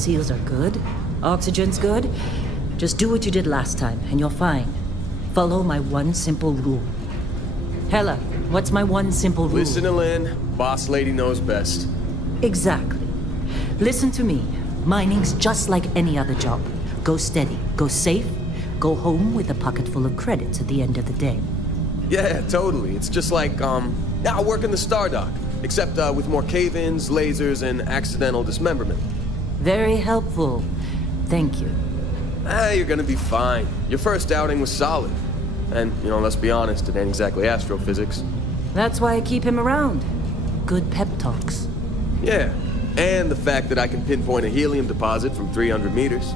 seals are good. Oxygen's good. Just do what you did last time, and you're fine. Follow my one simple rule. Hella, what's my one simple rule? Listen to Lynn. Boss lady knows best. Exactly. Listen to me. Mining's just like any other job. Go steady, go safe, go home with a pocket full of credits at the end of the day. Yeah, totally. It's just like, I work in the Stardock. Except, with more cave-ins, lasers, and accidental dismemberment. Very helpful. Thank you. You're gonna be fine. Your first outing was solid. And, let's be honest, it ain't exactly astrophysics. That's why I keep him around. Good pep talks. Yeah, and the fact that I can pinpoint a helium deposit from 300 meters.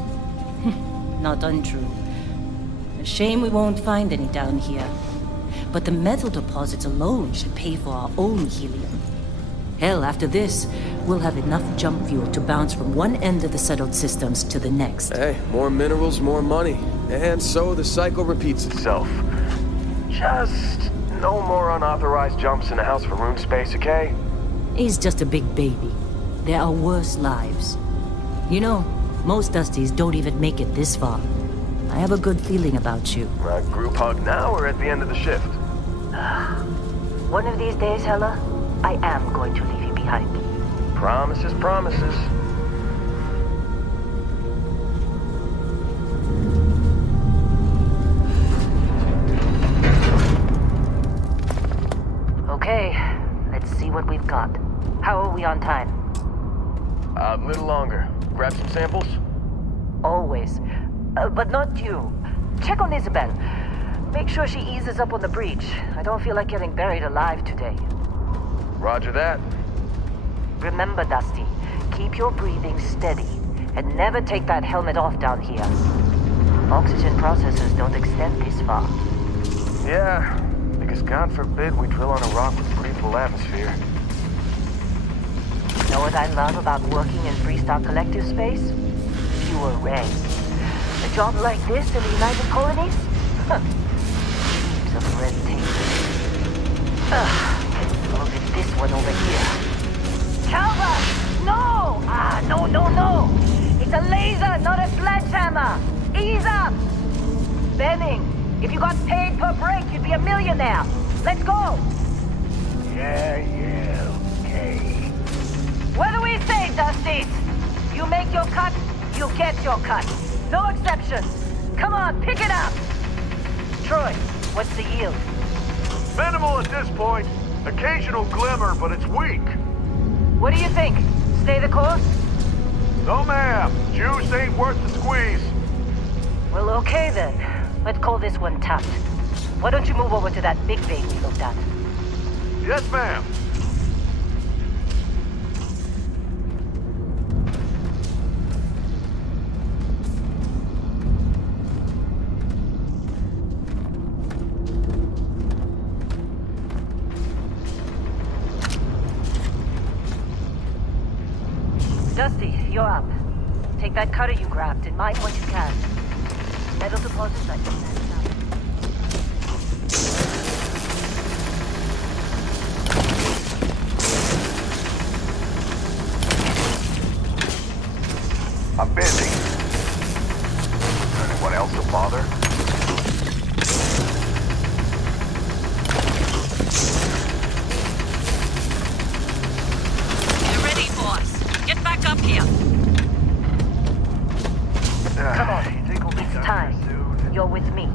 Not untrue. A shame we won't find any down here. But the metal deposits alone should pay for our own helium. Hell, after this, we'll have enough jump fuel to bounce from one end of the settled systems to the next. Hey, more minerals, more money. And so the cycle repeats itself. Just no more unauthorized jumps in the house for room space, okay? He's just a big baby. There are worse lives. You know, most Dusties don't even make it this far. I have a good feeling about you. Group hug now or at the end of the shift? One of these days, Hella, I am going to leave you behind. Promises, promises. Okay, let's see what we've got. How are we on time? A little longer. Grab some samples? Always. But not you. Check on Isabel. Make sure she eases up on the breach. I don't feel like getting buried alive today. Roger that. Remember, Dusty, keep your breathing steady and never take that helmet off down here. Oxygen processors don't extend this far. Yeah, because God forbid we drill on a rock with breathable atmosphere. Know what I love about working in Freestock Collective space? Fewer regs. A job like this in the United Colonies? Heaps of red tape. Look at this one over here. Calvert! No! No! It's a laser, not a sledgehammer! Ease up! Benning, if you got paid per break, you'd be a millionaire. Let's go! Yeah, okay. What do we say, Dusties? You make your cut, you get your cut. No exceptions. Come on, pick it up! Troy, what's the yield? Minimal at this point. Occasional glimmer, but it's weak. What do you think? Stay the course? No, ma'am. Juice ain't worth the squeeze. Well, okay then. Let's call this one tapped. Why don't you move over to that big vein we looked at? Yes, ma'am. Dusty, you're up. Take that cutter you grabbed and mine what you can. Metal deposits like this. I'm busy. Anyone else to bother? You're ready, boss. Get back up here. Come on. It's time. You're with me.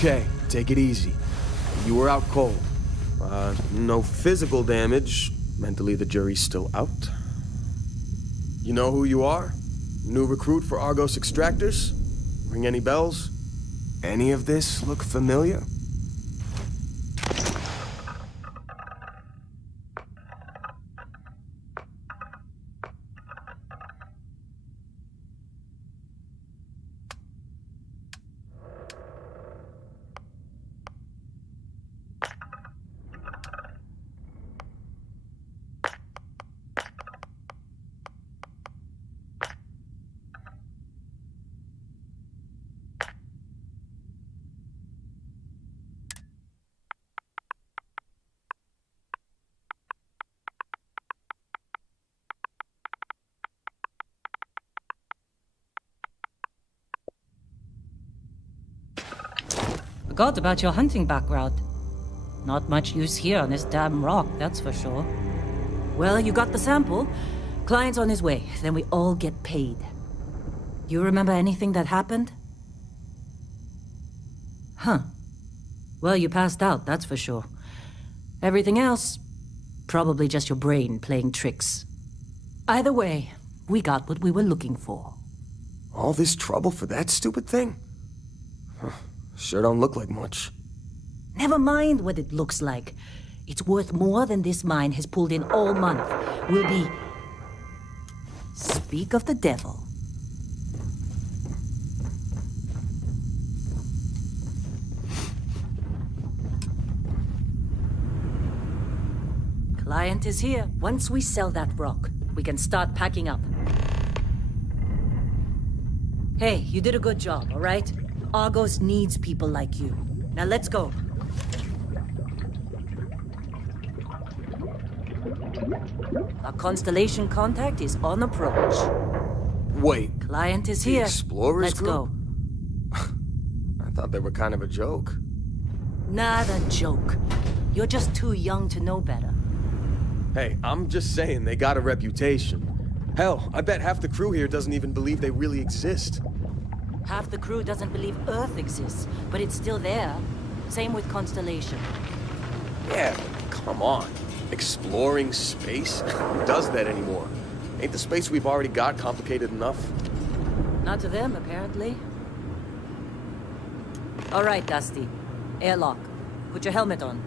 okay. Take it easy. You were out cold. No physical damage. Mentally, the jury's still out. You know who you are? New recruit for Argos Extractors? Ring any bells? Any of this look familiar? Forgot about your hunting background. Not much use here on this damn rock, that's for sure. Well, you got the sample. Client's on his way, then we all get paid. You remember anything that happened? Huh. Well, you passed out, that's for sure. Everything else, probably just your brain playing tricks. Either way, we got what we were looking for. All this trouble for that stupid thing? Sure don't look like much. Never mind what it looks like. It's worth more than this mine has pulled in all month. We'll be... Speak of the devil. Client is here. Once we sell that rock, we can start packing up. Hey, you did a good job, all right? Argos needs people like you. Now let's go. Our constellation contact is on approach. Wait, Client is the here. Explorers Let's group? go. I thought they were kind of a joke. Not a joke. You're just too young to know better. Hey, I'm just saying they got a reputation. Hell, I bet half the crew here doesn't even believe they really exist. Half the crew doesn't believe Earth exists, but it's still there. Same with Constellation. Yeah, come on. Exploring space? Who does that anymore? Ain't the space we've already got complicated enough? Not to them, apparently. All right, Dusty. Airlock. Put your helmet on.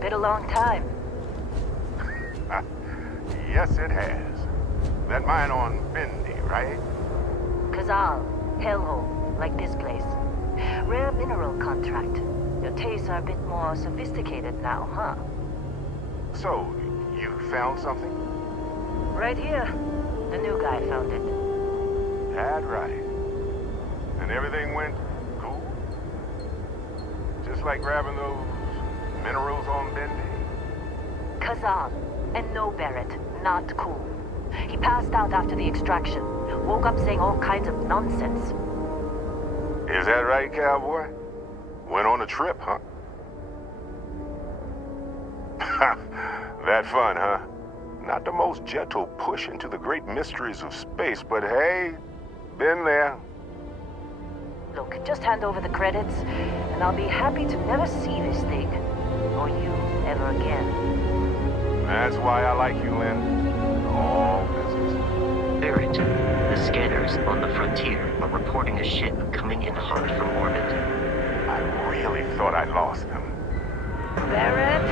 Been a long time. Yes, it has. That mine on Bendy, right? Kazal, hellhole, like this place. Rare mineral contract. Your tastes are a bit more sophisticated now, huh? So, you found something? Right here. The new guy found it. That's right. And everything went cool? Just like grabbing those minerals on Bendy? Kazal. And no Barrett. Not cool. He passed out after the extraction. Woke up saying all kinds of nonsense. Is that right, cowboy? Went on a trip, huh? That fun, huh? Not the most gentle push into the great mysteries of space, but hey, been there. Look, just hand over the credits, and I'll be happy to never see this thing. Or you ever again. That's why I like you, Lynn. All business. Barrett, the scanners on the frontier are reporting a ship coming in hot from orbit. I really thought I lost them. Barrett?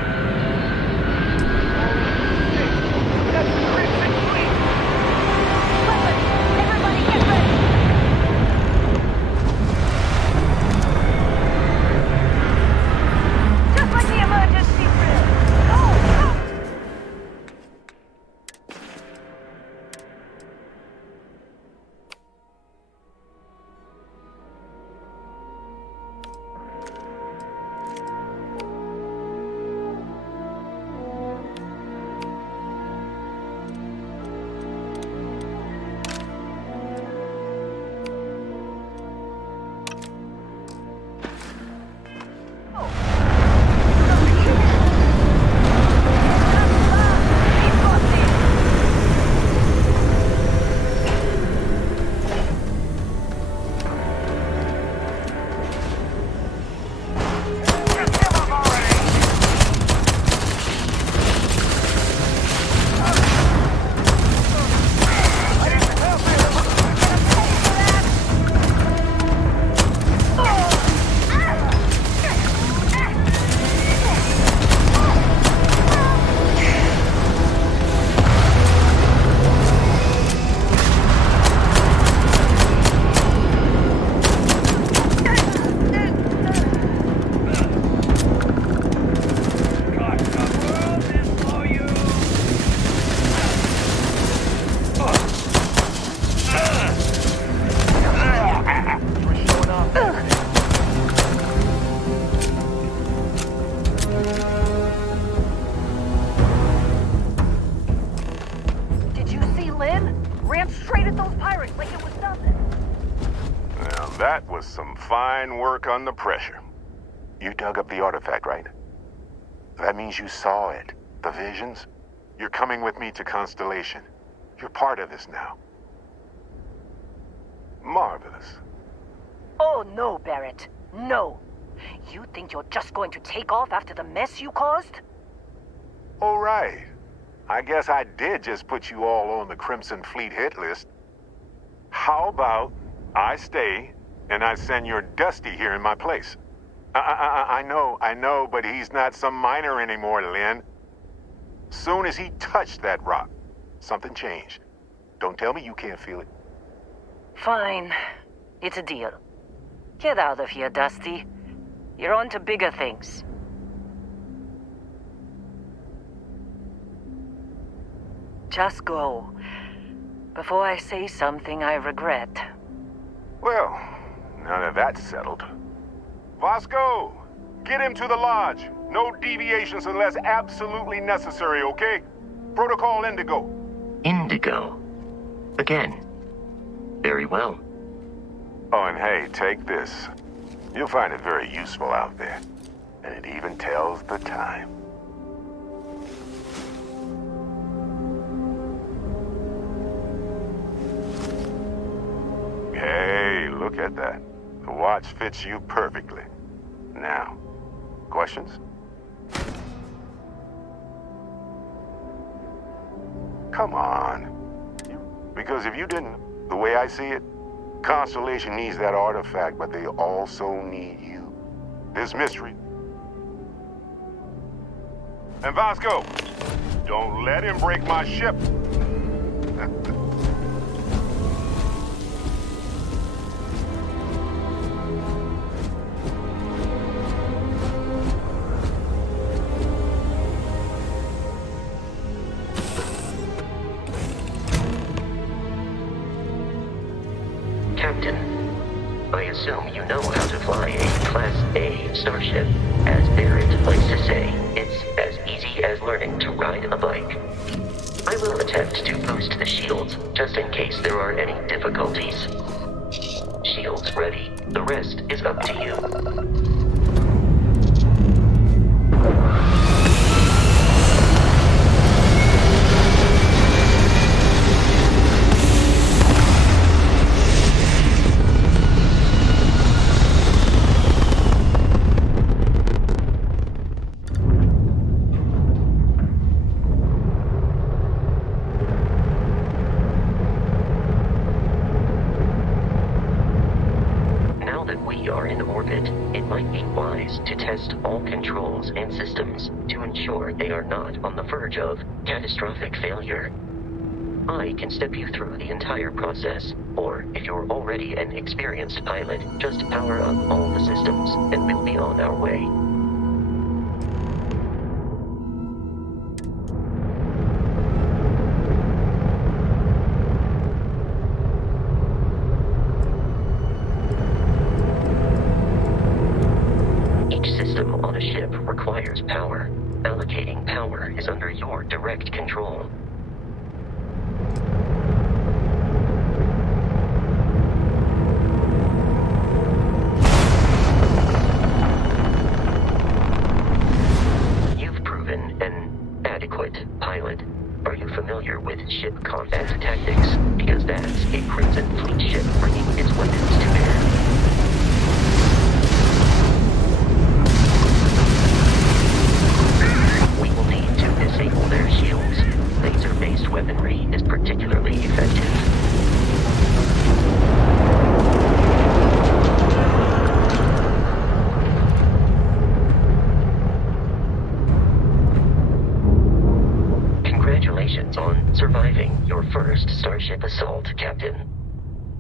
That was some fine work under pressure. You dug up the artifact, right? That means you saw it. The visions? You're coming with me to Constellation. You're part of this now. Marvelous. Oh, no, Barrett. No. You think you're just going to take off after the mess you caused? All right. I guess I did just put you all on the Crimson Fleet hit list. How about I stay and I send your Dusty here in my place? I know, but he's not some miner anymore, Lynn. Soon as he touched that rock, something changed. Don't tell me you can't feel it. Fine. It's a deal. Get out of here, Dusty. You're on to bigger things. Just go. Before I say something I regret. Well, now that that's settled. Vasco, get him to the lodge. No deviations unless absolutely necessary, okay? Protocol Indigo. Indigo? Again? Very well. Oh, and hey, take this. You'll find it very useful out there. And it even tells the time. Hey, look at that. The watch fits you perfectly. Now, questions? Come on. Because if you didn't, the way I see it, Constellation needs that artifact, but they also need you. This mystery. And Vasco, don't let him break my ship. assume you know how to fly a Class A starship. As Barrett likes to say, it's as easy as learning to ride a bike. I will attempt to boost the shields, just in case there are any difficulties. Shields ready. The rest is up to you. To test all controls and systems to ensure they are not on the verge of catastrophic failure. I can step you through the entire process, or if you're already an experienced pilot, just power up all the systems and we'll be on our way. Requires power. Allocating power is under your direct control. You've proven an adequate pilot. Are you familiar with ship combat tactics? Because that's a Crimson Fleet ship bringing its weapons to bear. Disable their shields. Laser-based weaponry is particularly effective. Congratulations on surviving your first Starship assault, Captain.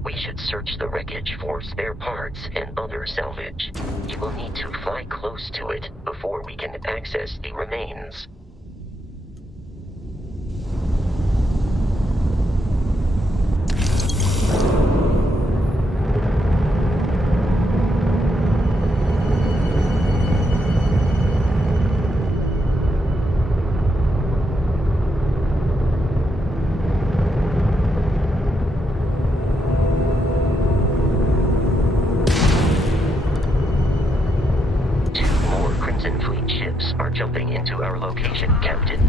We should search the wreckage for spare parts and other salvage. You will need to fly close to it before we can access the remains. Are jumping into our location, Captain.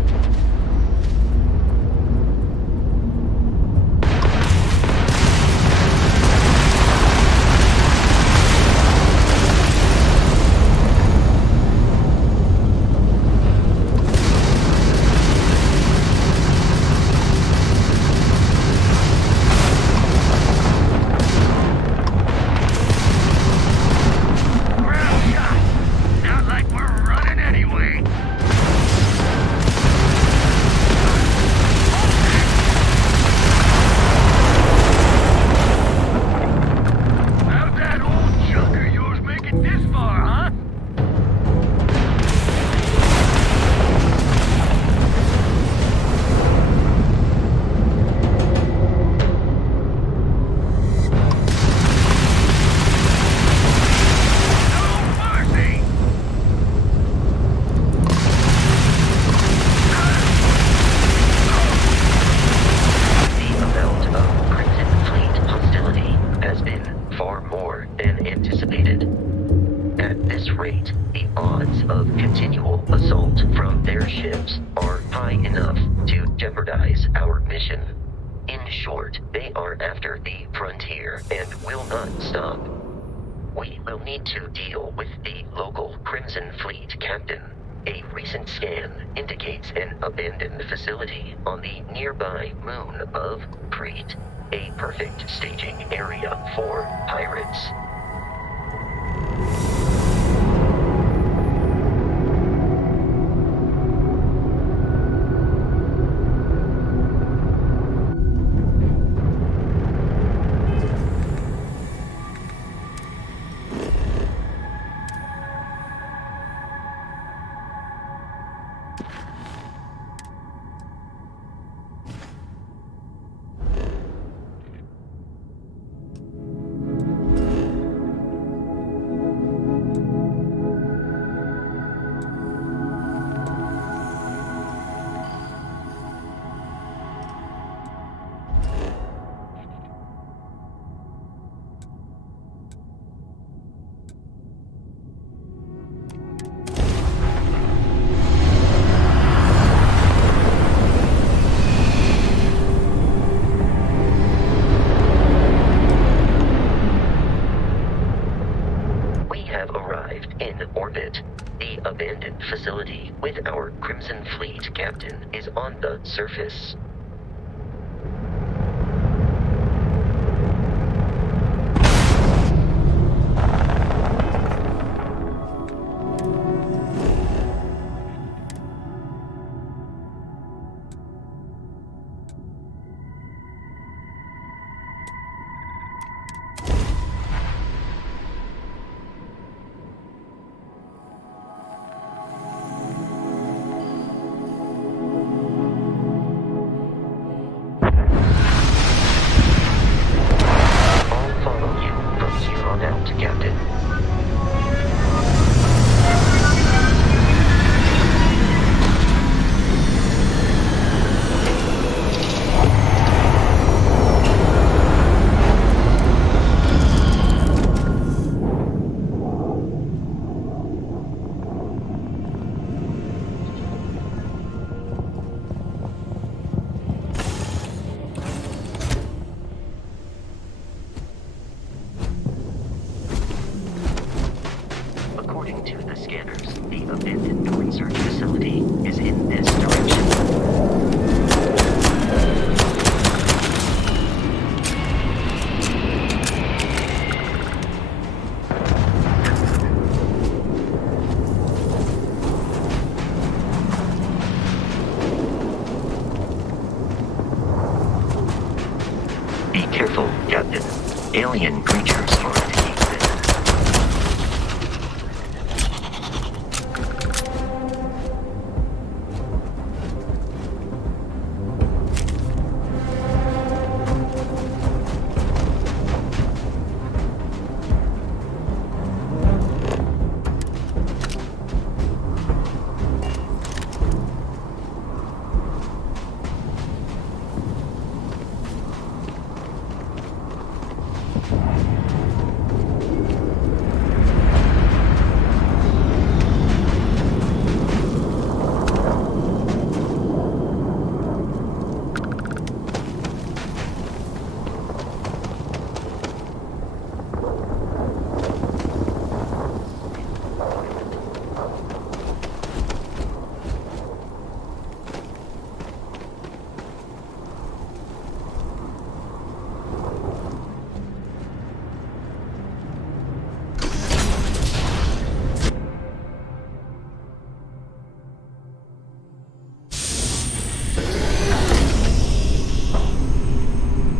To deal with the local Crimson Fleet captain. A recent scan indicates an abandoned facility on the nearby moon of Crete, a perfect staging area for pirates. Captain, is on the surface. I'll follow you from here on out, Captain. According to the scanners, the abandoned research facility is in this direction. Be careful, Captain. Alien creatures are taking this.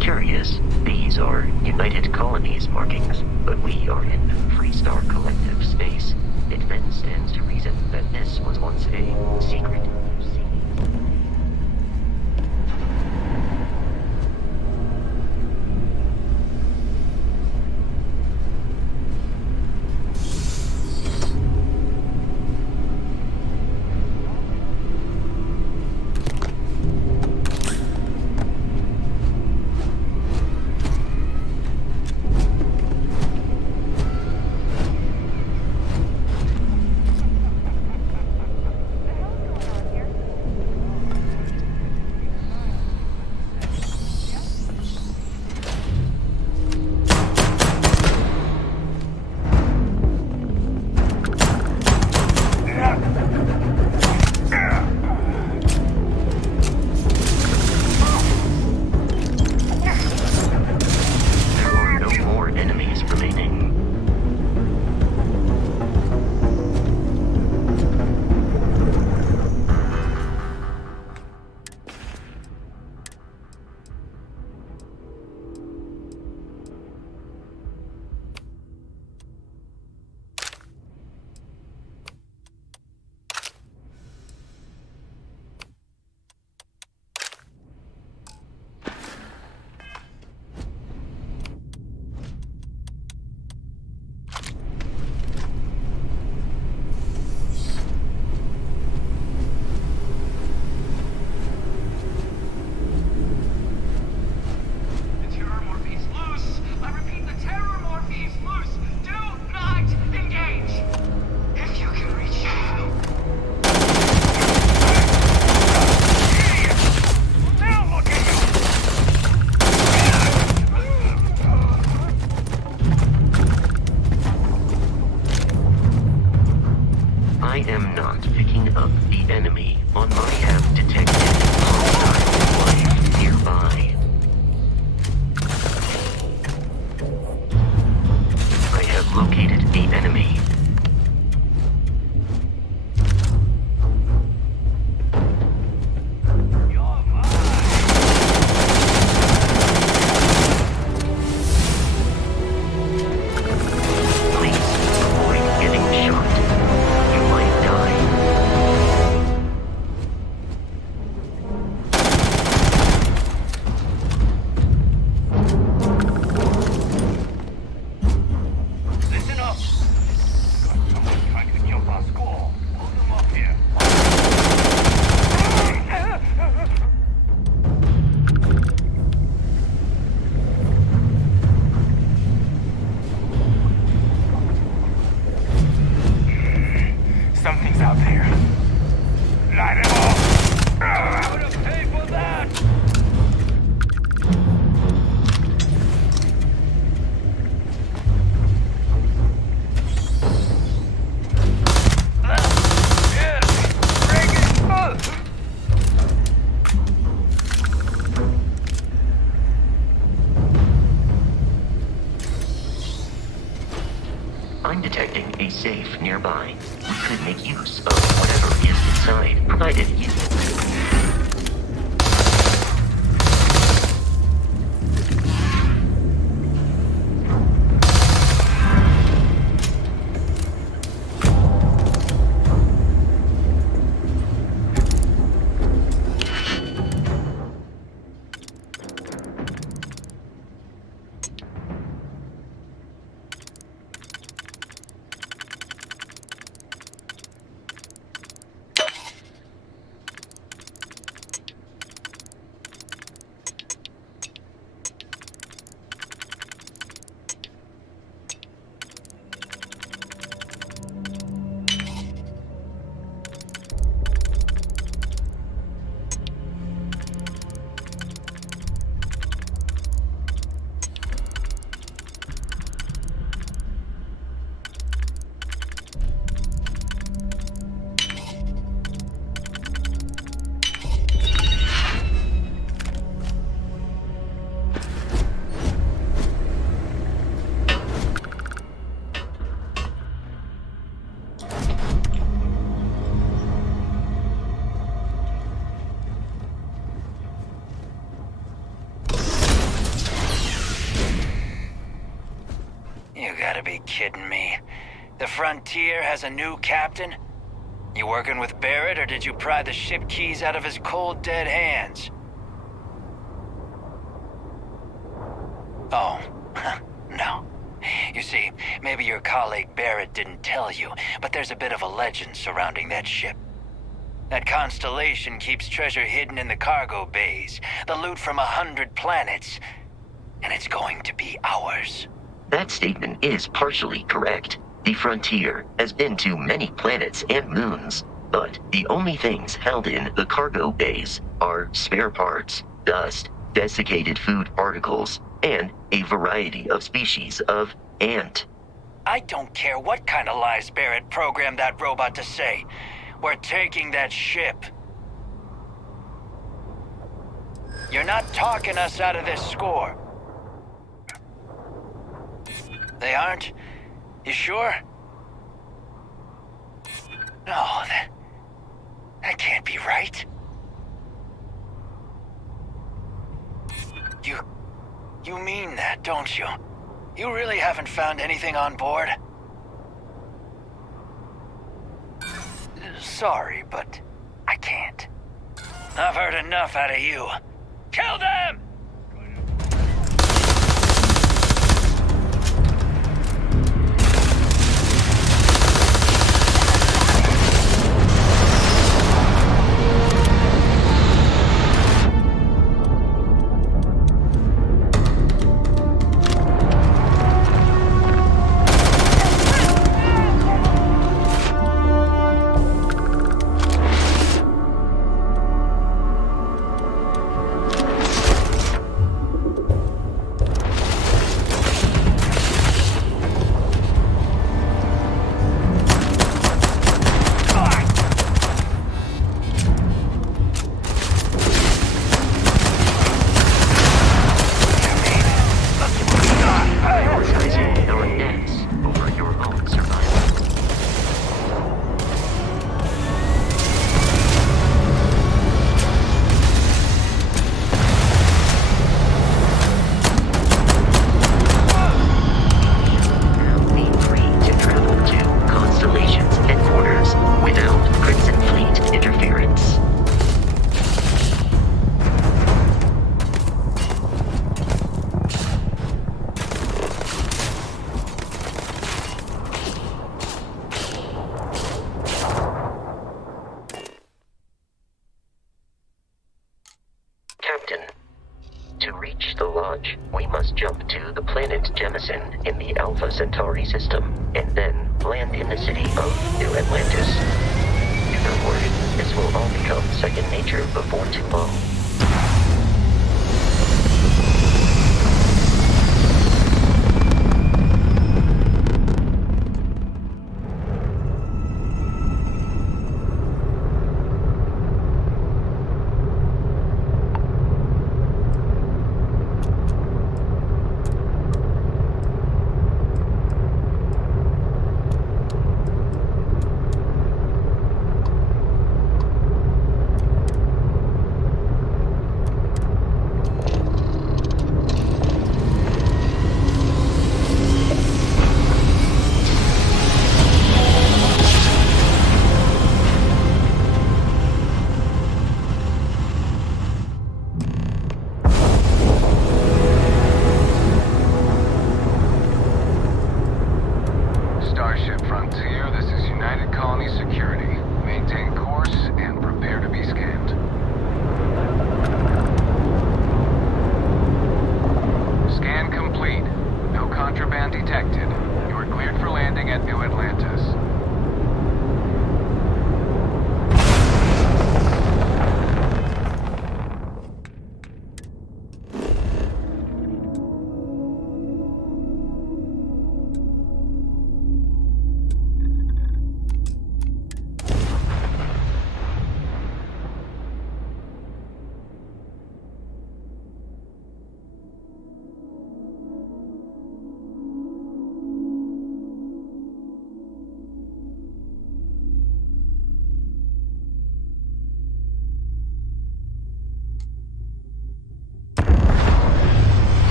Curious, these are United Colonies markings, but we are in Freestar Collective space. It then stands to reason that this was once a secret. Here You gotta be kidding me. The Frontier has a new captain? You working with Barrett, or did you pry the ship keys out of his cold, dead hands? Oh, no. You see, maybe your colleague Barrett didn't tell you, but there's a bit of a legend surrounding that ship. That constellation keeps treasure hidden in the cargo bays, the loot from 100 planets, and it's going to be ours. That statement is partially correct. The Frontier has been to many planets and moons, but the only things held in the cargo bays are spare parts, dust, desiccated food particles, and a variety of species of ant. I don't care what kind of lies Barrett programmed that robot to say. We're taking that ship. You're not talking us out of this score. They aren't? You sure? No, that can't be right. You mean that, don't you? You really haven't found anything on board? Sorry, but I can't. I've heard enough out of you. Kill them! In the Alpha Centauri system, and then land in the city of New Atlantis. Don't worry, this will all become second nature before too long.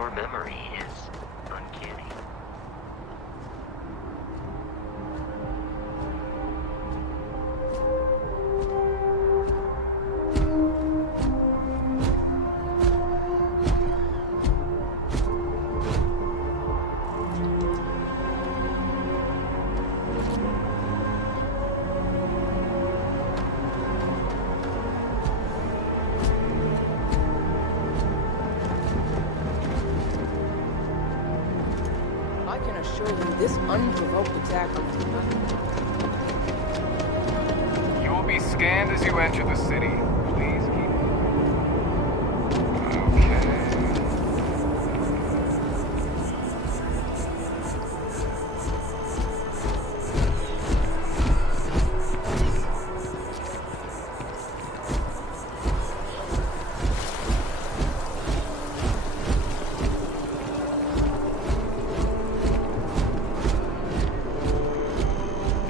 Your memory is uncanny. I can assure you this unprovoked attack was nothing. You will be scanned as you enter the city. Please keep. Okay.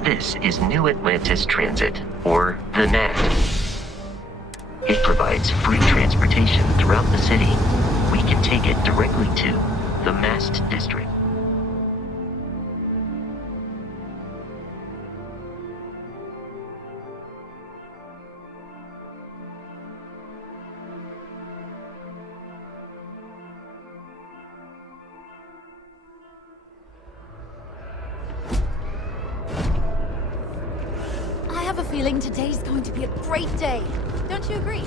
This is New Atlantis Transit, or the NAT. It provides free transportation throughout the city. We can take it directly to the Mast District. I have a feeling today's going to be a great day. Don't you agree?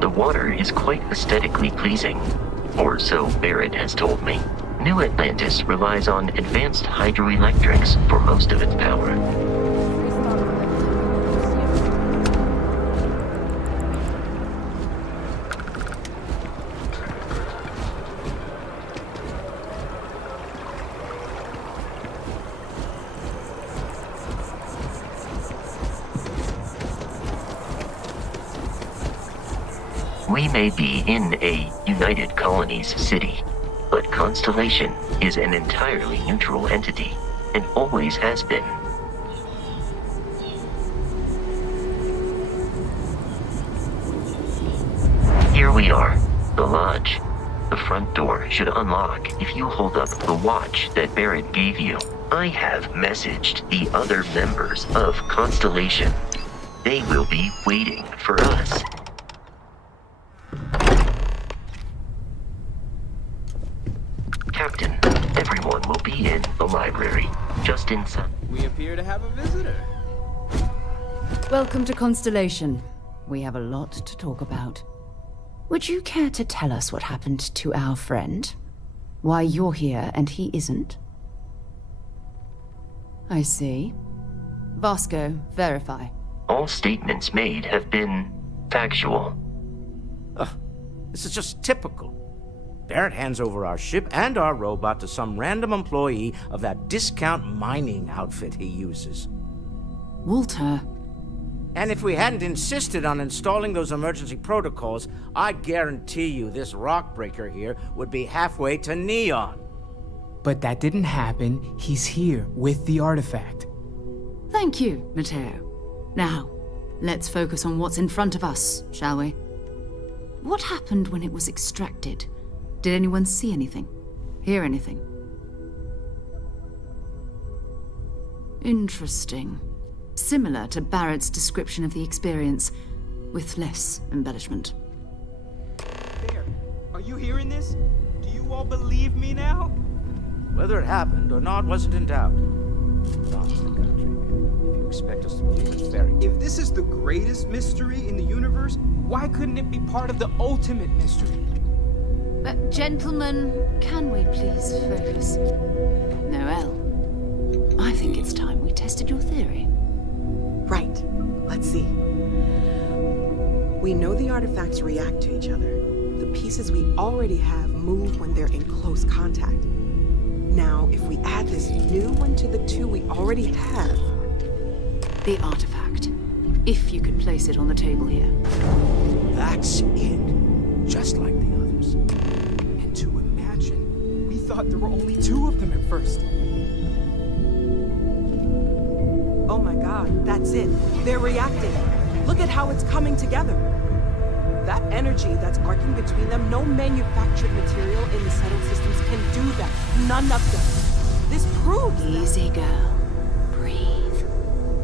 The water is quite aesthetically pleasing, or so Barrett has told me. New Atlantis relies on advanced hydroelectrics for most of its power. We may be in a United Colonies city, but Constellation is an entirely neutral entity, and always has been. Here we are, the lodge. The front door should unlock if you hold up the watch that Barrett gave you. I have messaged the other members of Constellation. They will be waiting for us. Captain, everyone will be in the library, just inside. We appear to have a visitor. Welcome to Constellation. We have a lot to talk about. Would you care to tell us what happened to our friend? Why you're here and he isn't? I see. Vasco, verify. All statements made have been factual. This is just typical. Barrett hands over our ship and our robot to some random employee of that discount mining outfit he uses. Walter. And if we hadn't insisted on installing those emergency protocols, I guarantee you this rock breaker here would be halfway to Neon. But that didn't happen. He's here with the artifact. Thank you, Matteo. Now, let's focus on what's in front of us, shall we? What happened when it was extracted? Did anyone see anything? Hear anything? Interesting. Similar to Barrett's description of the experience, with less embellishment. There. Are you hearing this? Do you all believe me now? Whether it happened or not wasn't in doubt. Nonsense, country. If you expect us to believe it's fairy tale. If this is the greatest mystery in the universe, why couldn't it be part of the ultimate mystery? Gentlemen, can we please focus? Noel, I think it's time we tested your theory. Right. Let's see. We know the artifacts react to each other. The pieces we already have move when they're in close contact. Now, if we add this new one to the two we already have... The artifact. If you could place it on the table here. That's it. Just like the others. And to imagine, we thought there were only 2 of them at first. Oh my god, that's it. They're reacting. Look at how it's coming together. That energy that's arcing between them, no manufactured material in the settled systems can do that. None of them. This proves that. Easy, girl. Breathe.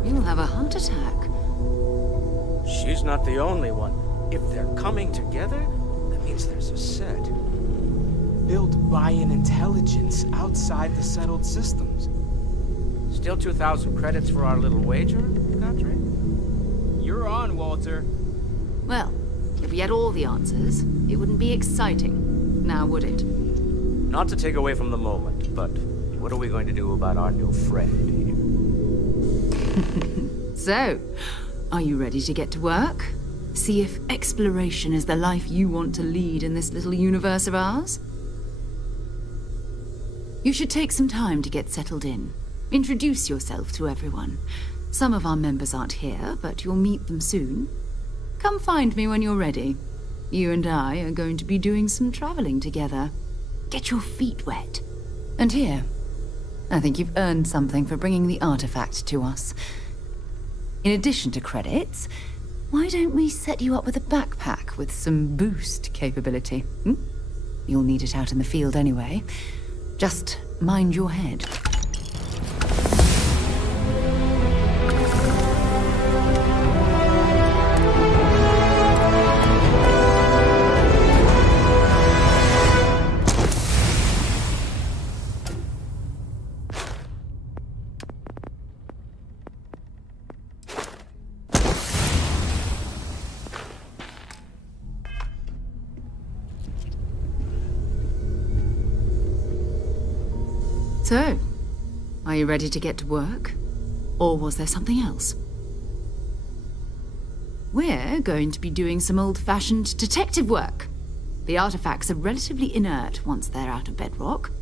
You'll have a heart attack. She's not the only one. If they're coming together, that means there's a set. Built by an intelligence outside the settled systems. Still 2,000 credits for our little wager, Country? You're on, Walter. Well, if we had all the answers, it wouldn't be exciting. Now, would it? Not to take away from the moment, but what are we going to do about our new friend here? So, are you ready to get to work? See if exploration is the life you want to lead in this little universe of ours? You should take some time to get settled in. Introduce yourself to everyone. Some of our members aren't here, but you'll meet them soon. Come find me when you're ready. You and I are going to be doing some traveling together. Get your feet wet. And here, I think you've earned something for bringing the artifact to us. In addition to credits, why don't we set you up with a backpack with some boost capability? You'll need it out in the field anyway. Just mind your head. So, are you ready to get to work? Or was there something else? We're going to be doing some old-fashioned detective work. The artifacts are relatively inert once they're out of bedrock.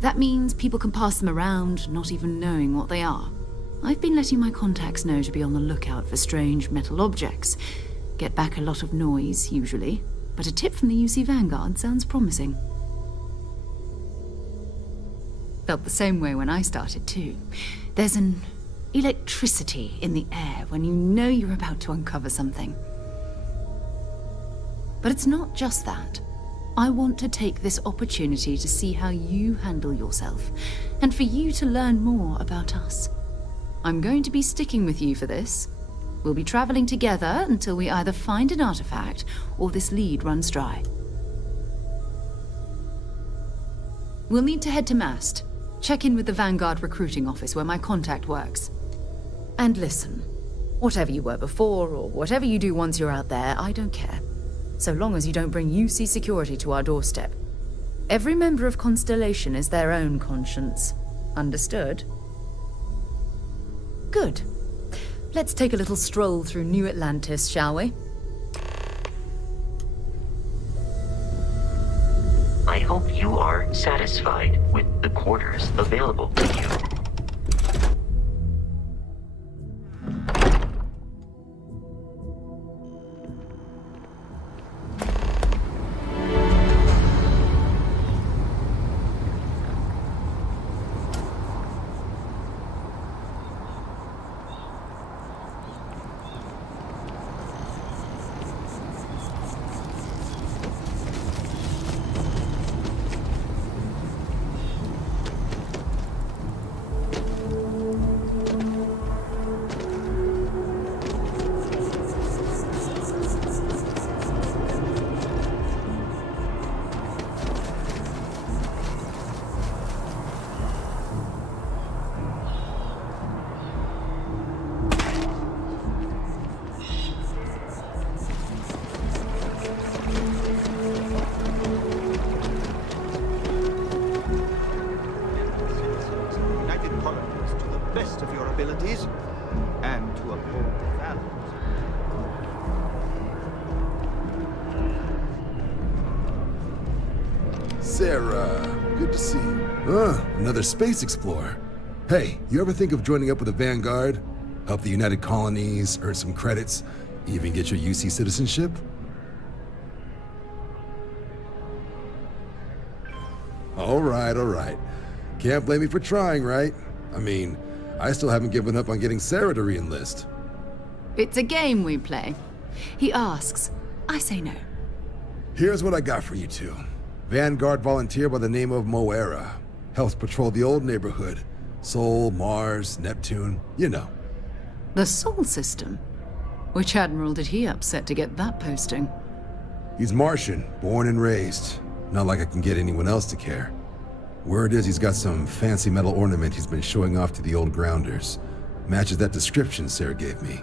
That means people can pass them around, not even knowing what they are. I've been letting my contacts know to be on the lookout for strange metal objects. Get back a lot of noise, usually, but a tip from the UC Vanguard sounds promising. Felt the same way when I started, too. There's an electricity in the air when you know you're about to uncover something. But it's not just that. I want to take this opportunity to see how you handle yourself, and for you to learn more about us. I'm going to be sticking with you for this. We'll be traveling together until we either find an artifact or this lead runs dry. We'll need to head to Mast. Check in with the Vanguard recruiting office where my contact works. And listen, whatever you were before or whatever you do once you're out there, I don't care. So long as you don't bring UC security to our doorstep. Every member of Constellation is their own conscience. Understood? Good. Let's take a little stroll through New Atlantis, shall we? I hope you are satisfied with the quarters available to you. And to uphold the values. Sarah, good to see you. Another space explorer. Hey, you ever think of joining up with the Vanguard? Help the United Colonies, earn some credits, even get your UC citizenship? All right. Can't blame me for trying, right? I mean, I still haven't given up on getting Sarah to re-enlist. It's a game we play. He asks, I say no. Here's what I got for you two. Vanguard volunteer by the name of Moera. Helps patrol the old neighborhood. Sol, Mars, Neptune, you know. The Sol system? Which admiral did he upset to get that posting? He's Martian, born and raised. Not like I can get anyone else to care. Word is he's got some fancy metal ornament he's been showing off to the old grounders. Matches that description Sarah gave me.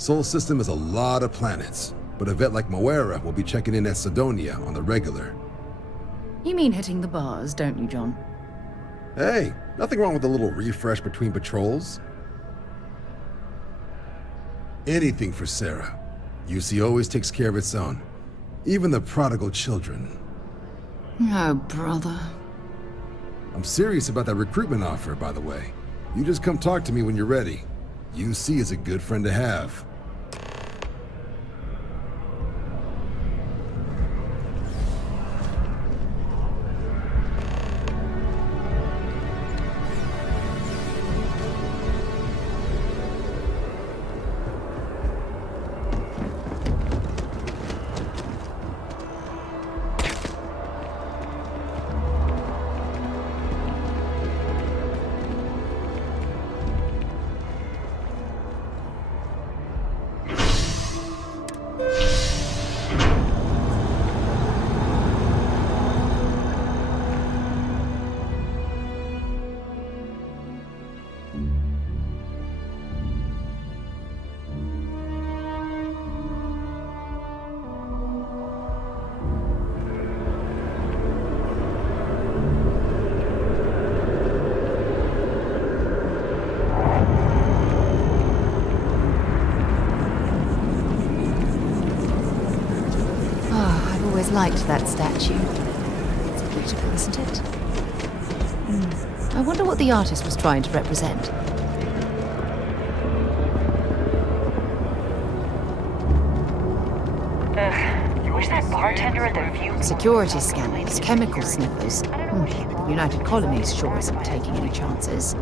Sol system has a lot of planets, but a vet like Moera will be checking in at Sidonia on the regular. You mean hitting the bars, don't you, John? Hey, nothing wrong with a little refresh between patrols. Anything for Sarah. UC always takes care of its own. Even the prodigal children. Oh, brother. I'm serious about that recruitment offer, by the way. You just come talk to me when you're ready. UC is a good friend to have. Liked that statue. It's beautiful, isn't it? I wonder what the artist was trying to represent. Where's that bartender at the view? Security scanners, chemical sniffers. United Colonies sure isn't taking any chances.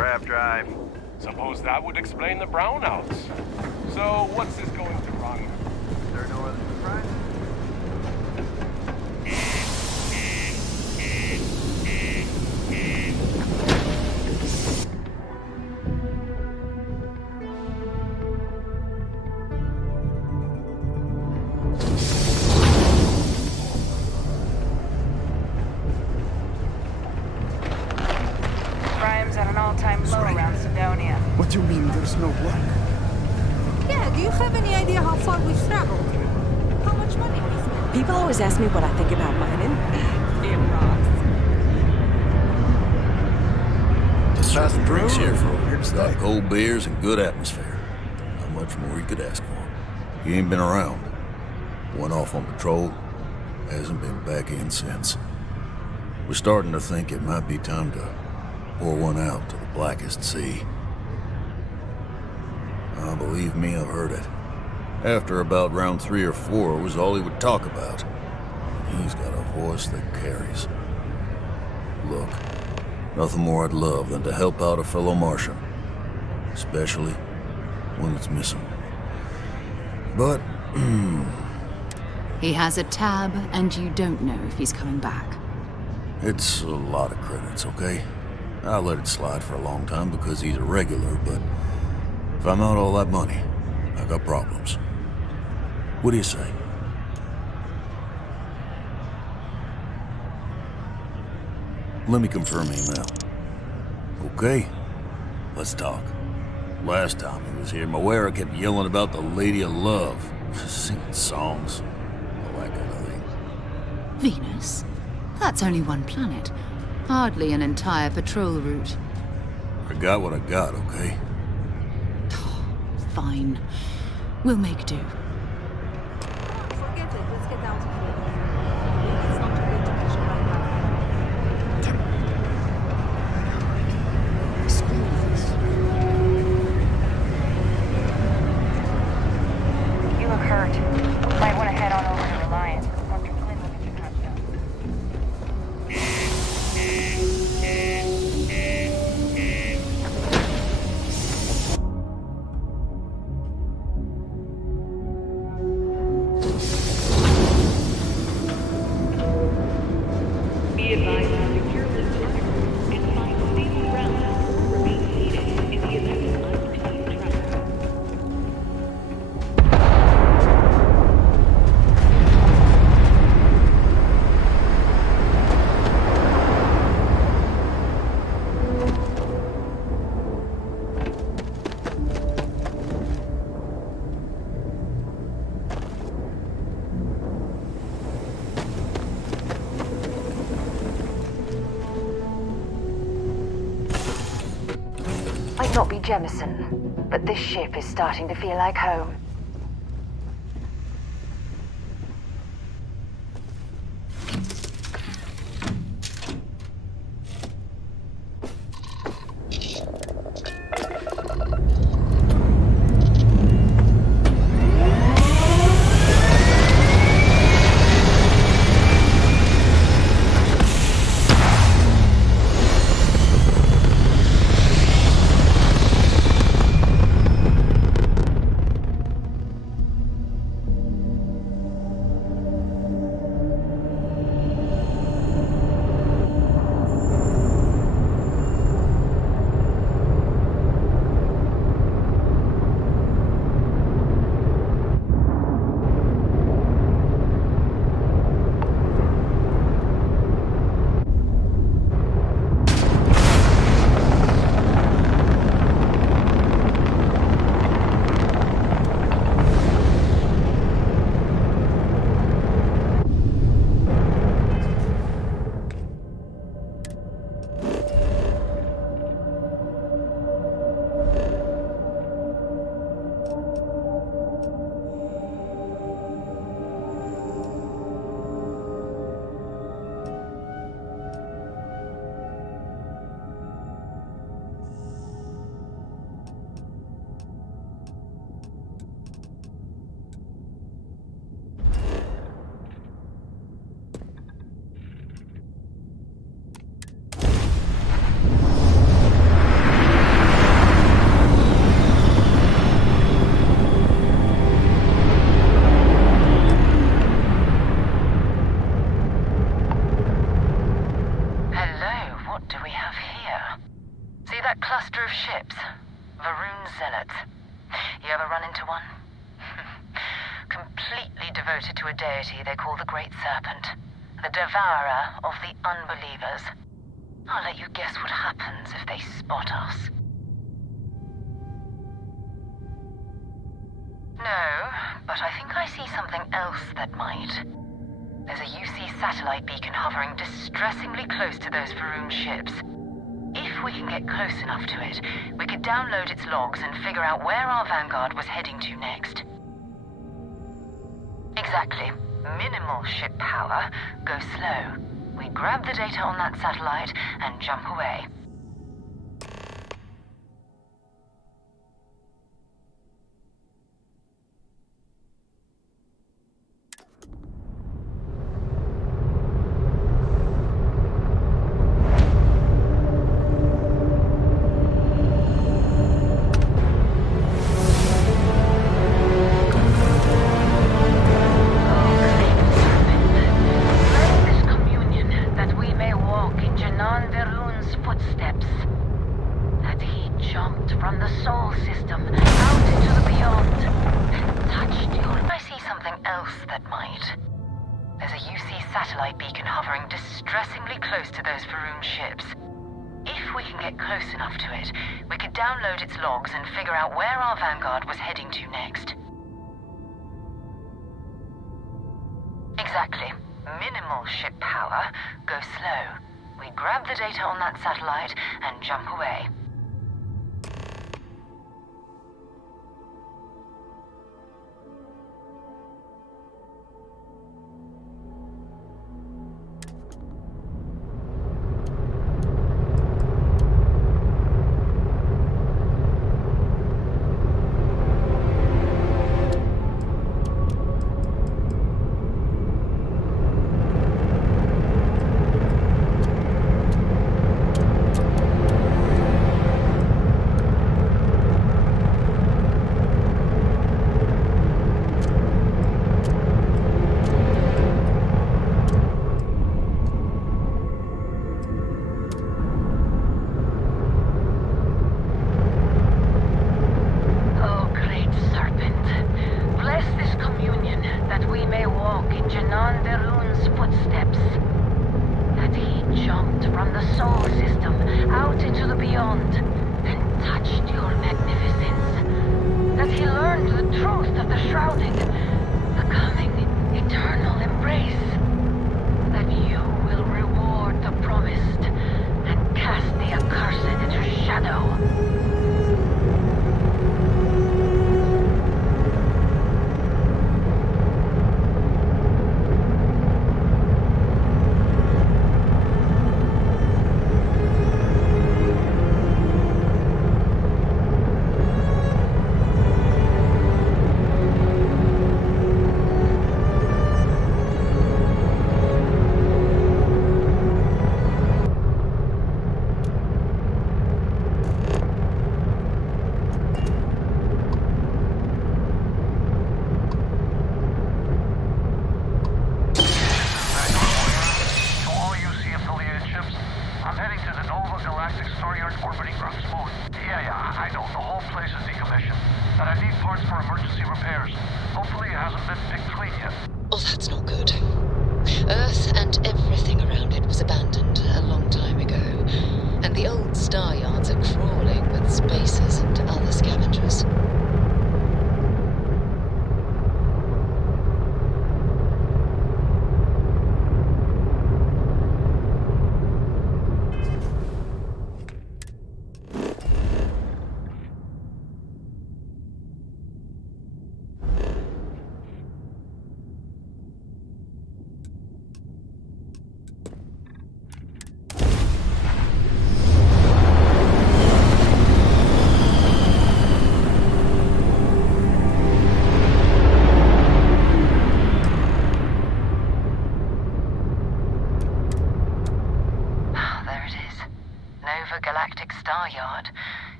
Crab drive. Suppose that would explain the brownouts. So, what's this going to run? Is there no other surprise? Crime's at an all-time low around Sidonia. What do you mean there's no blood? Yeah, do you have any idea how far we've traveled? How much money we've spent? People always ask me what I think about mining. It rocks. Just some drinks here for a stock cold beers and good atmosphere. Not much more you could ask for. He ain't been around. Went off on patrol. Hasn't been back in since. We're starting to think it might be time to pour one out to the blackest sea. Believe me, I've heard it. After about round 3 or 4 was all he would talk about. And he's got a voice that carries. Look, nothing more I'd love than to help out a fellow Martian. Especially when it's missing. But, He has a tab, and you don't know if he's coming back. it's a lot of credits, okay? I'll let it slide for a long time because he's a regular, but if I'm out all that money, I got problems. What do you say? Let me confirm email. Okay, let's talk. Last time he was here, Moira kept yelling about the Lady of Love, singing songs, all that kind of thing. Venus? That's only one planet. Hardly an entire patrol route. I got what I got, okay? Fine. We'll make do. Forget it. Let's get out of here. It's not too late to catch a ride back. You look hurt. Might want to head on over to Reliance. Dr. Flynn will get you patched up. Be advised to secure this target and find stable ground. Remain seated in the event of unforeseen travel. Might not be Jemison, but this ship is starting to feel like home. cluster of ships. Varun Zealots. You ever run into one? Completely devoted to a deity they call the Great Serpent. The devourer of the unbelievers. I'll let you guess what happens if they spot us. No, but I think I see something else that might. There's a UC satellite beacon hovering distressingly close to those Varun ships. If we can get close enough to it, we could download its logs and figure out where our Vanguard was heading to next. Exactly. Minimal ship power. Go slow. We grab the data on that satellite and jump away. Exactly. Minimal ship power. Go slow. We grab the data on that satellite and jump away.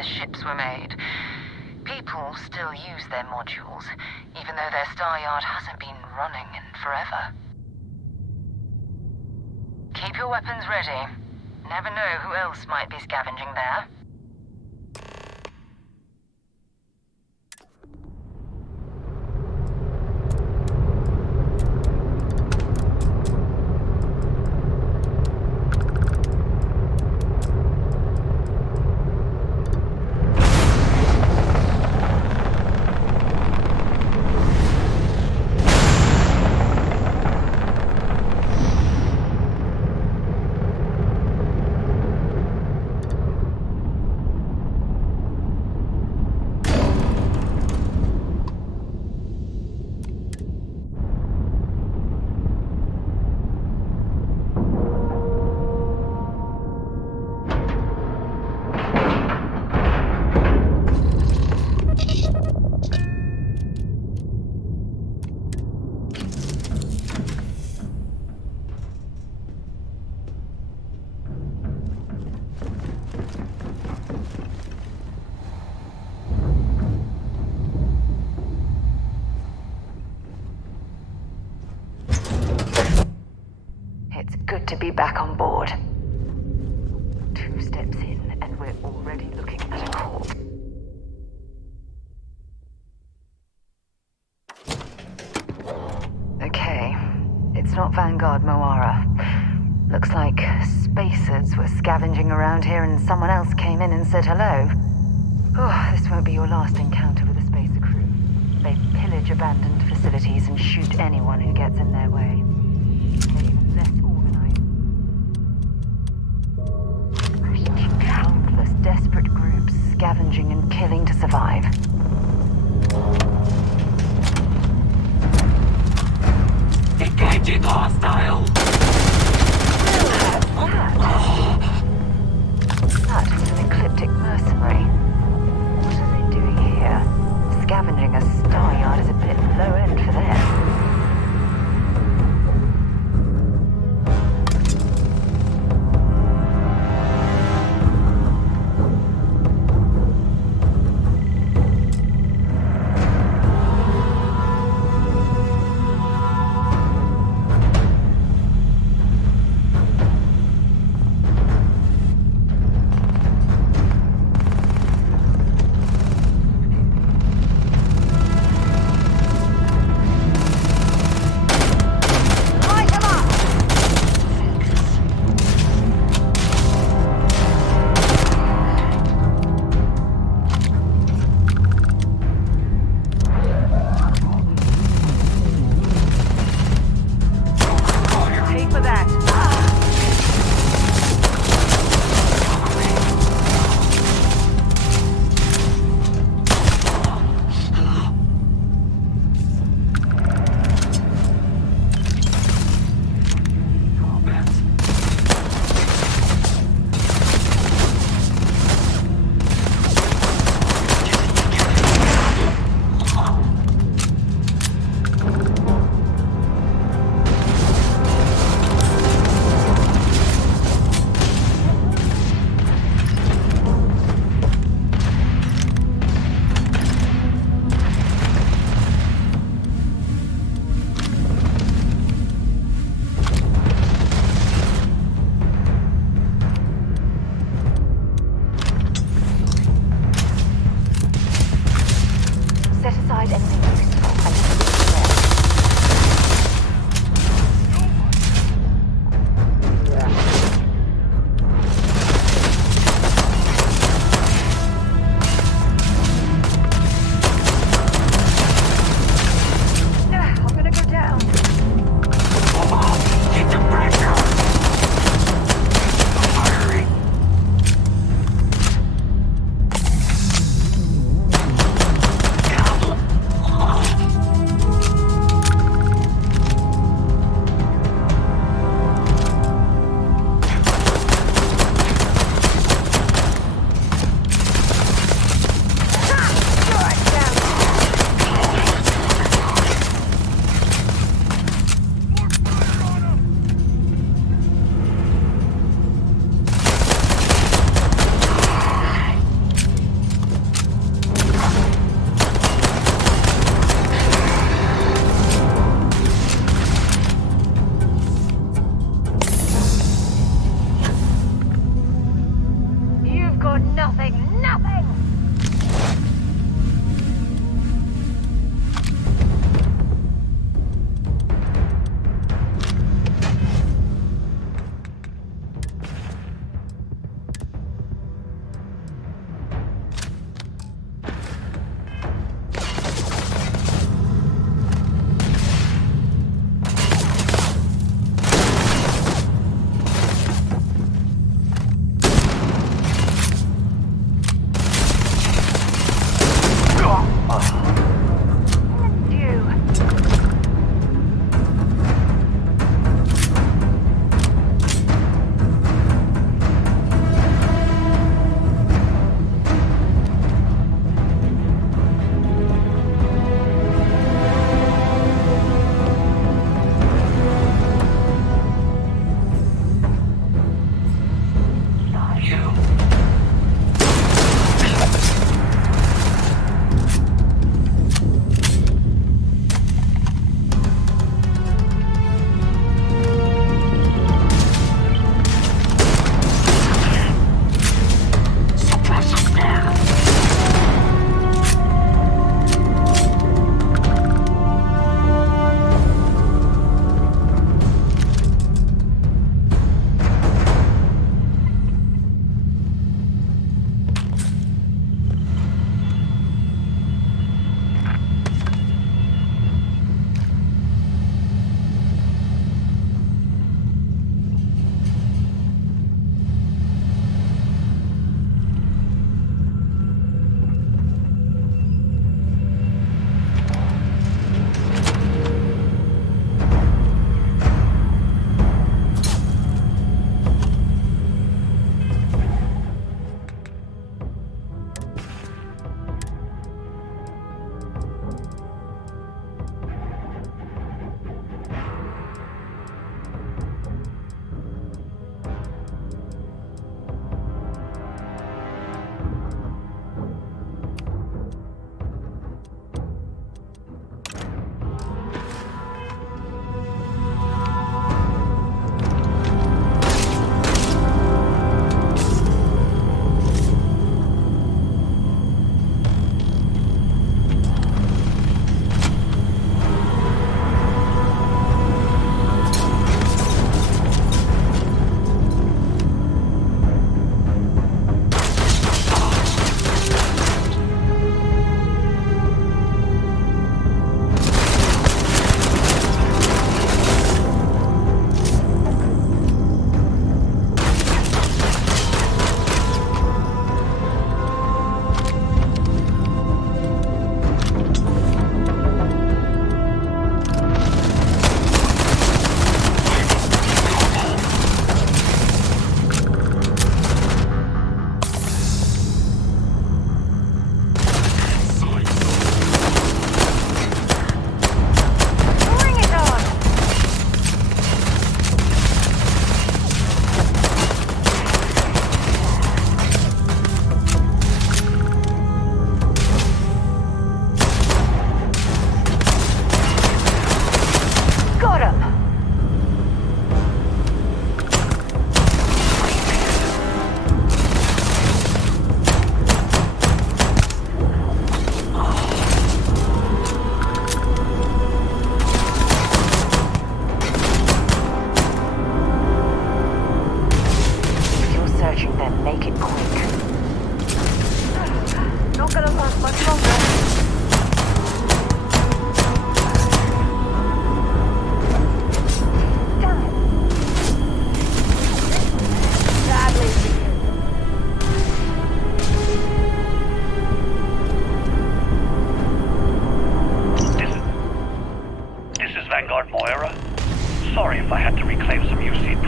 Ships were made. People still use their modules, even though their star yard hasn't been running in forever. Keep your weapons ready. Never know who else might be scavenging there. It's good to be back on board. 2 steps in, and we're already looking at a corpse. Okay, it's not Vanguard Moara. Looks like spacers were scavenging around here and someone else came in and said hello. Oh, this won't be your last encounter with a spacer crew. They pillage abandoned facilities and shoot anyone who gets in their way. They're even less organized. Countless desperate groups scavenging and killing to survive. Engaging hostile! That was an ecliptic mercenary. What are they doing here? Scavenging a star yard is a bit low end for them.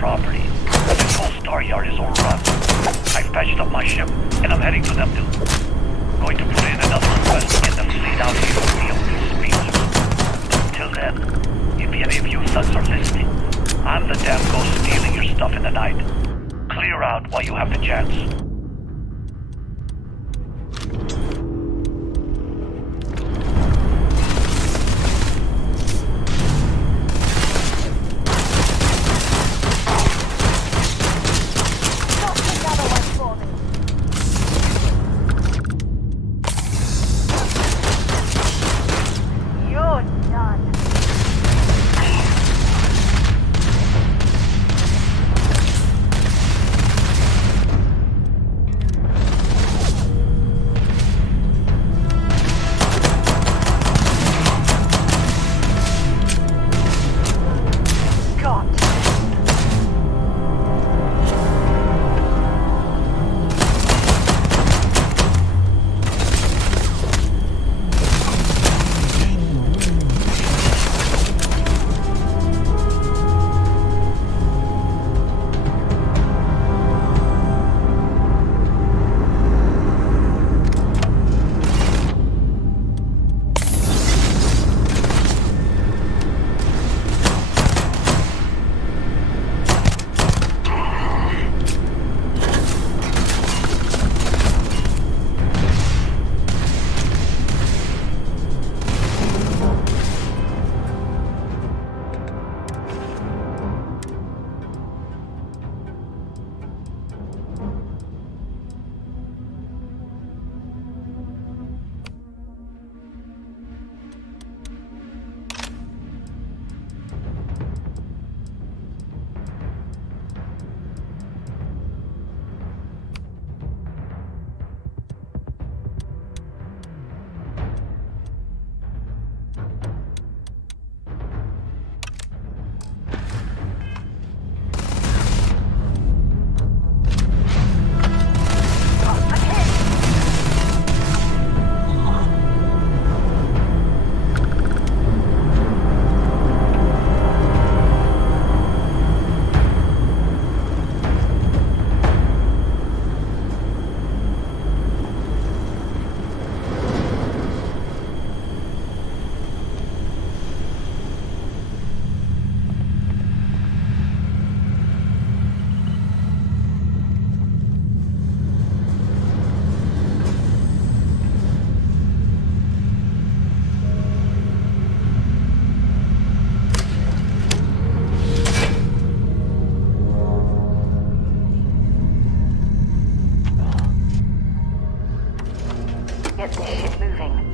property. This whole star yard is overrun. I fetched up my ship, and I'm heading to them too. Going to put in another request to get the fleet out here with me on these speeds. Till then, if any of you thugs are listening, I'm the damn ghost stealing your stuff in the night. Clear out while you have the chance. Get this shit moving.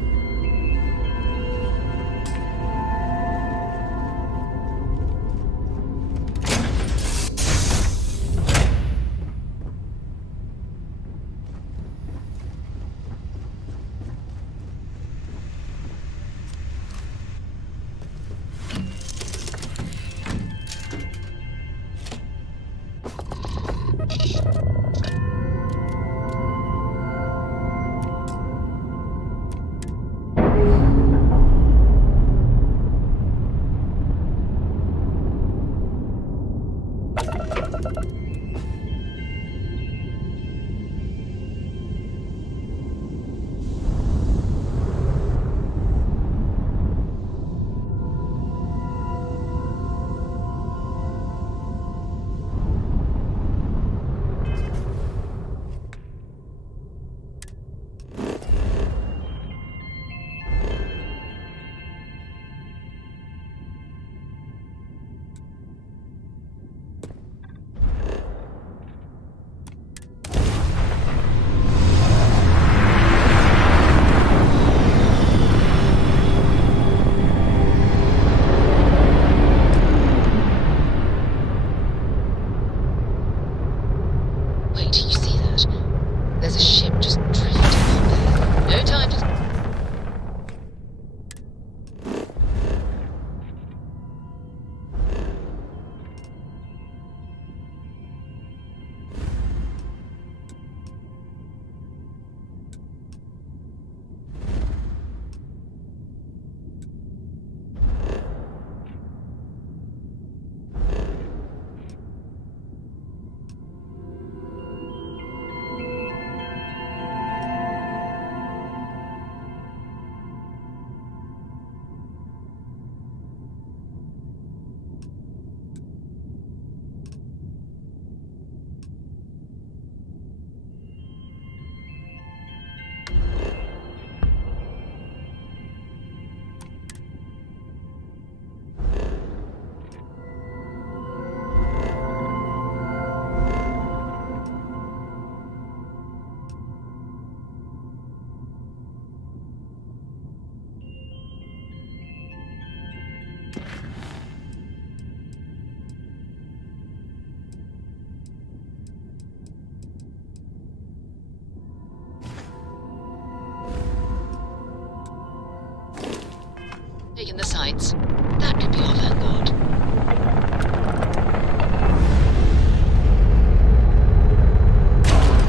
in the sights. That could be our vanguard.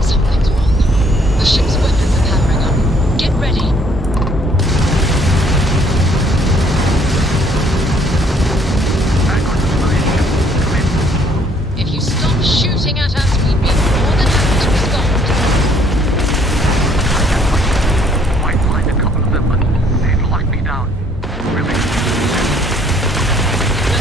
Something's wrong. The ship's weapons are powering up. Get ready. If you stop shooting at us, we'd be more than happy to respond. Might find a couple of them, but they'd lock me down. Really? No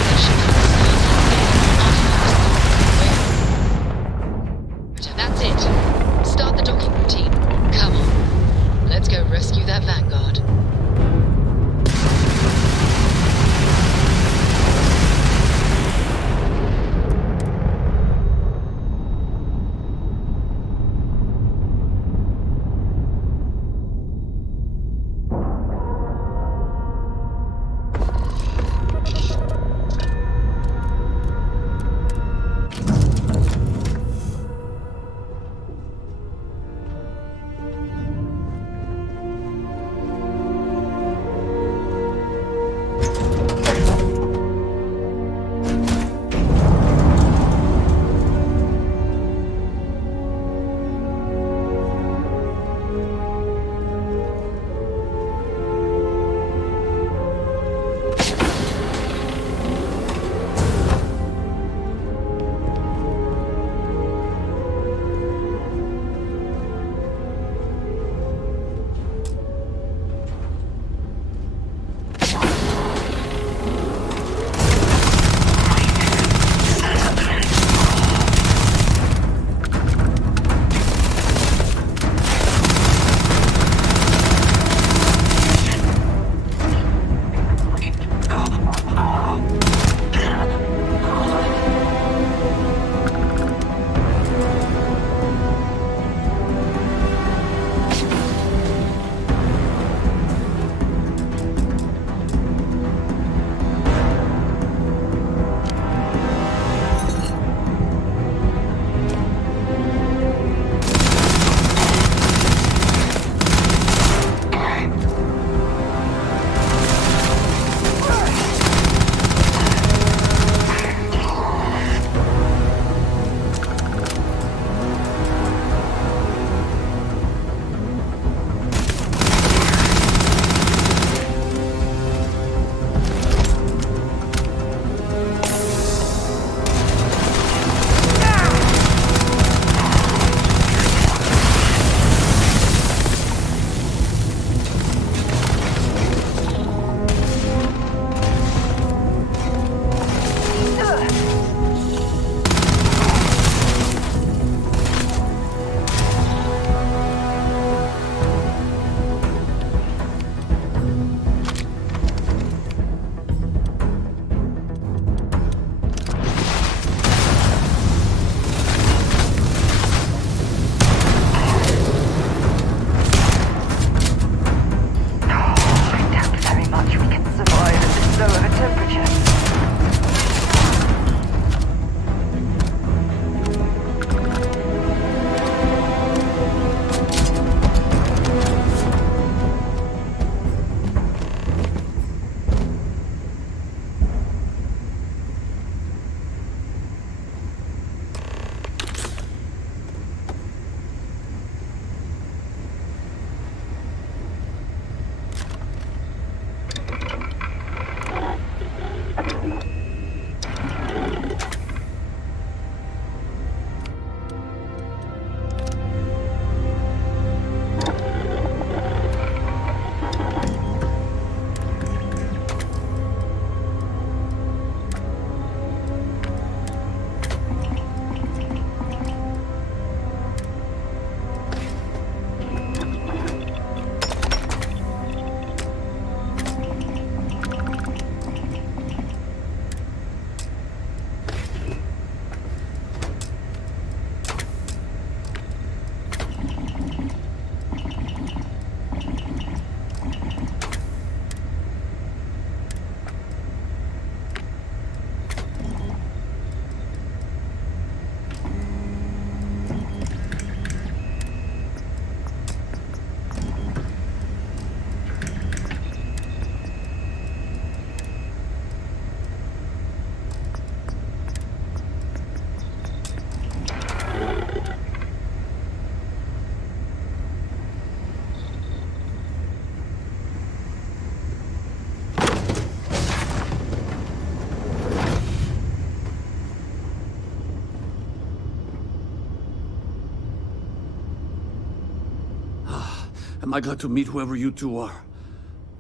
Am I glad to meet whoever you two are.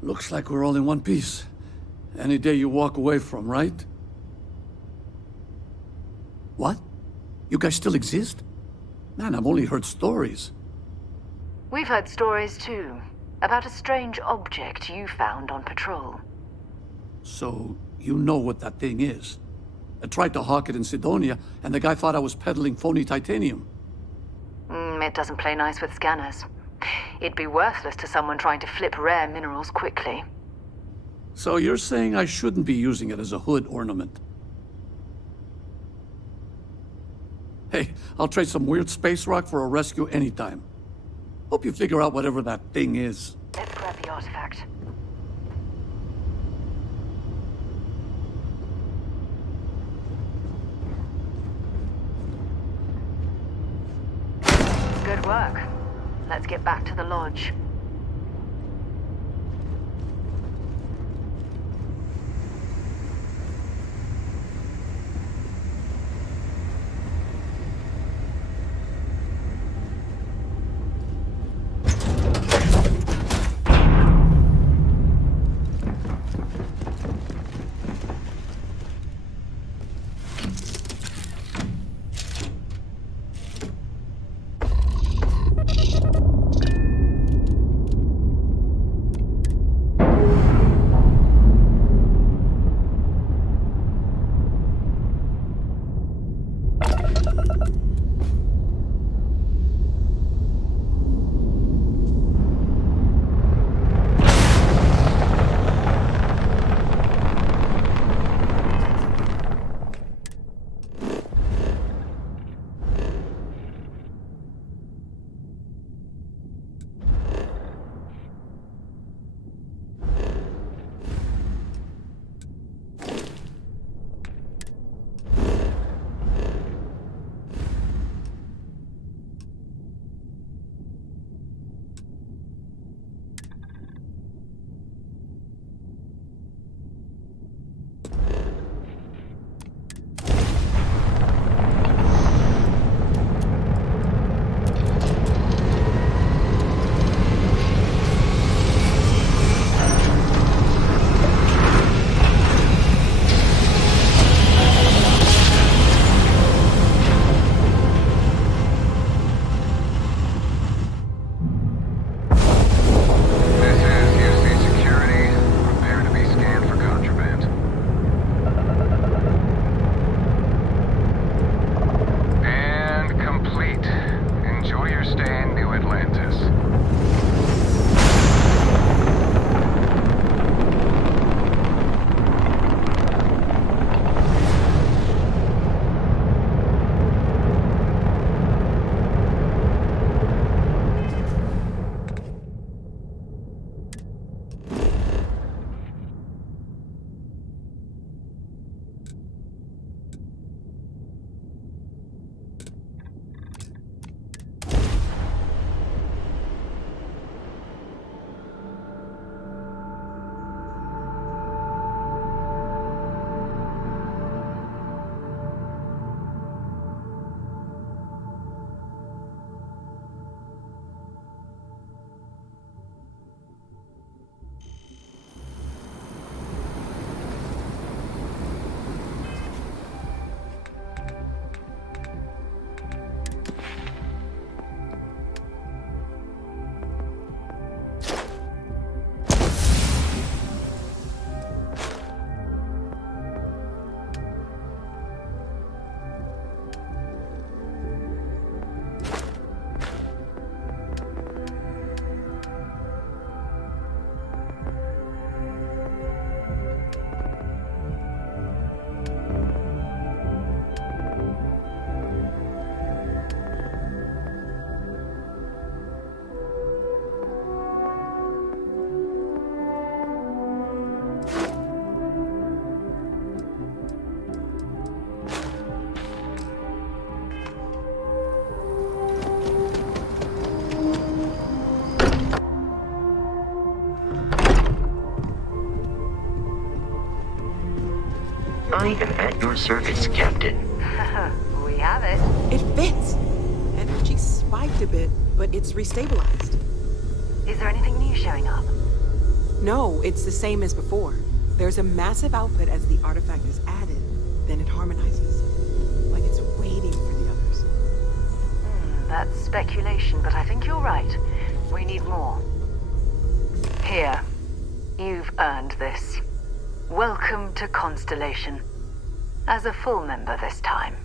Looks like we're all in one piece. Any day you walk away from, right? What? You guys still exist? Man, I've only heard stories. We've heard stories too, about a strange object you found on patrol. So, you know what that thing is? I tried to hawk it in Sidonia, and the guy thought I was peddling phony titanium. It doesn't play nice with scanners. It'd be worthless to someone trying to flip rare minerals quickly. So you're saying I shouldn't be using it as a hood ornament? Hey, I'll trade some weird space rock for a rescue anytime. Hope you figure out whatever that thing is. Let's grab the artifact. Good work. Let's get back to the lodge. I am at your service, Captain. We have it. It fits. Energy spiked a bit, but it's restabilized. Is there anything new showing up? No, it's the same as before. There's a massive output as the artifact is added, then it harmonizes. Like it's waiting for the others. That's speculation, but I think you're right. We need more. Here. You've earned this. Welcome to Constellation. As a full member this time.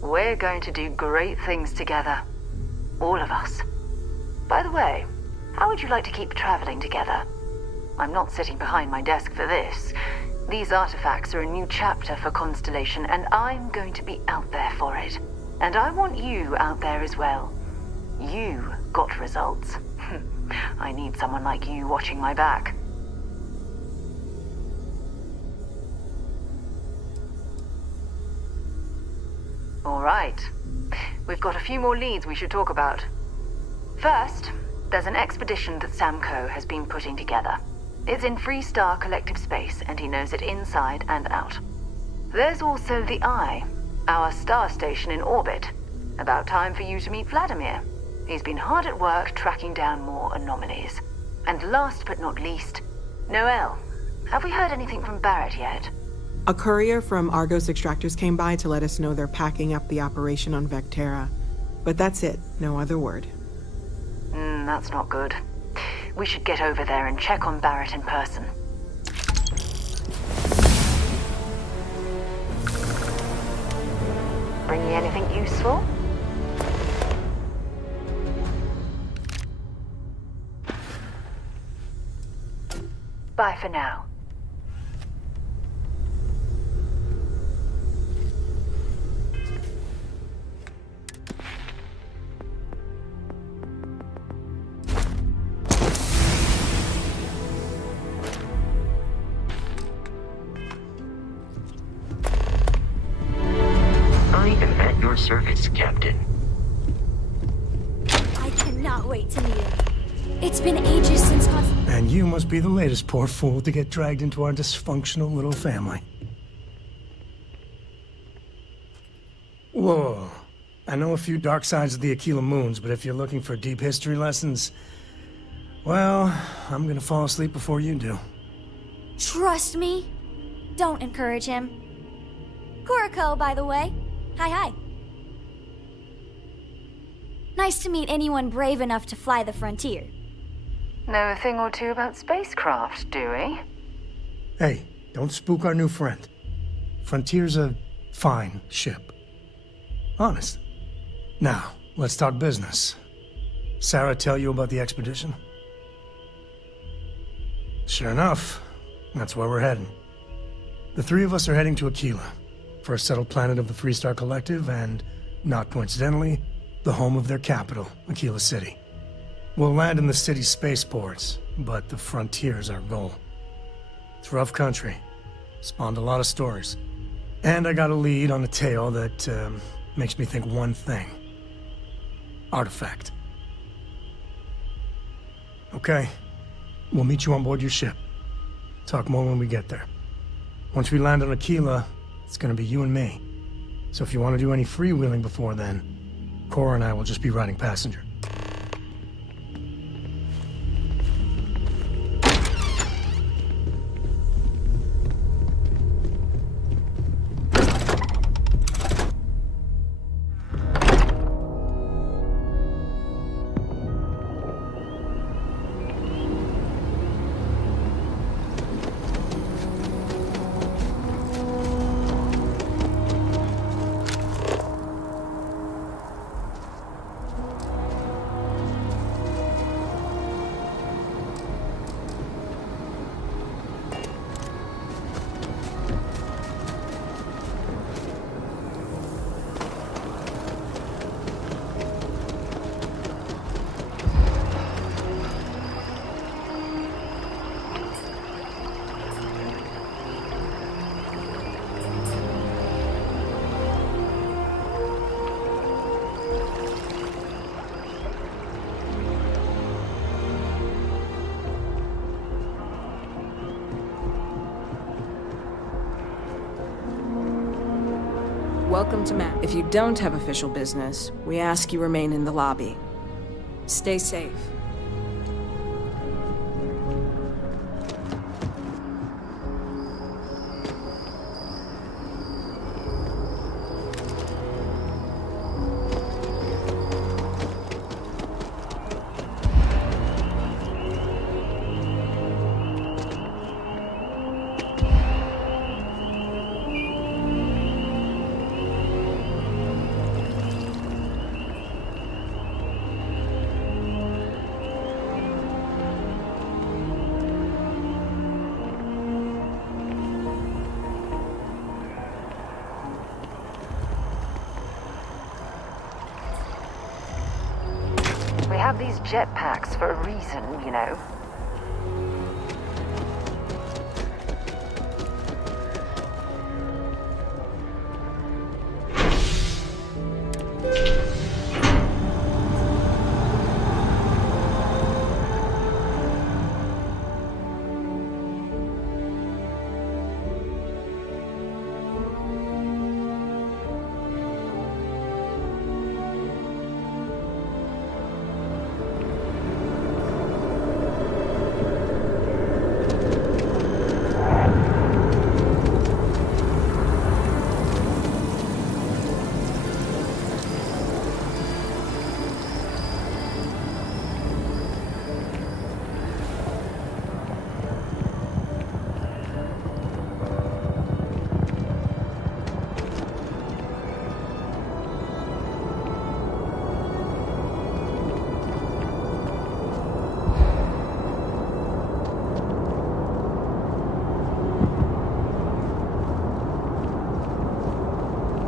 We're going to do great things together. All of us. By the way, how would you like to keep traveling together? I'm not sitting behind my desk for this. These artifacts are a new chapter for Constellation, and I'm going to be out there for it. And I want you out there as well. You got results. I need someone like you watching my back. All right. We've got a few more leads we should talk about. First, there's an expedition that Samco has been putting together. It's in Freestar Collective Space, and he knows it inside and out. There's also the Eye, our star station in orbit. About time for you to meet Vladimir. He's been hard at work tracking down more anomalies. And last but not least, Noel. Have we heard anything from Barrett yet? A courier from Argos Extractors came by to let us know they're packing up the operation on Vectera. But that's it, no other word. That's not good. We should get over there and check on Barrett in person. Bring me anything useful? Bye for now. I am at your service, Captain. I cannot wait to meet him. It's been ages since And you must be the latest poor fool to get dragged into our dysfunctional little family. Whoa. I know a few dark sides of the Aquila Moons, but if you're looking for deep history lessons, well, I'm gonna fall asleep before you do. Trust me. Don't encourage him. Kuriko, by the way. Hi. Nice to meet anyone brave enough to fly the frontier. Know a thing or two about spacecraft, do we? Hey, don't spook our new friend. Frontier's a fine ship. Honest. Now, let's talk business. Sarah tell you about the expedition? Sure enough, that's where we're heading. The three of us are heading to Aquila, for a settled planet of the Freestar Collective and, not coincidentally, the home of their capital, Aquila City. We'll land in the city's spaceports, but the frontier's our goal. It's rough country. Spawned a lot of stories. And I got a lead on a tale that makes me think one thing. Artifact. Okay. We'll meet you on board your ship. Talk more when we get there. Once we land on Aquila, it's gonna be you and me. So if you want to do any freewheeling before then, Cora and I will just be riding passenger. Welcome to MAP. If you don't have official business, we ask you remain in the lobby. Stay safe. We have these jetpacks for a reason, you know.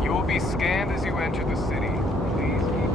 You will be scanned as you enter the city. Please keep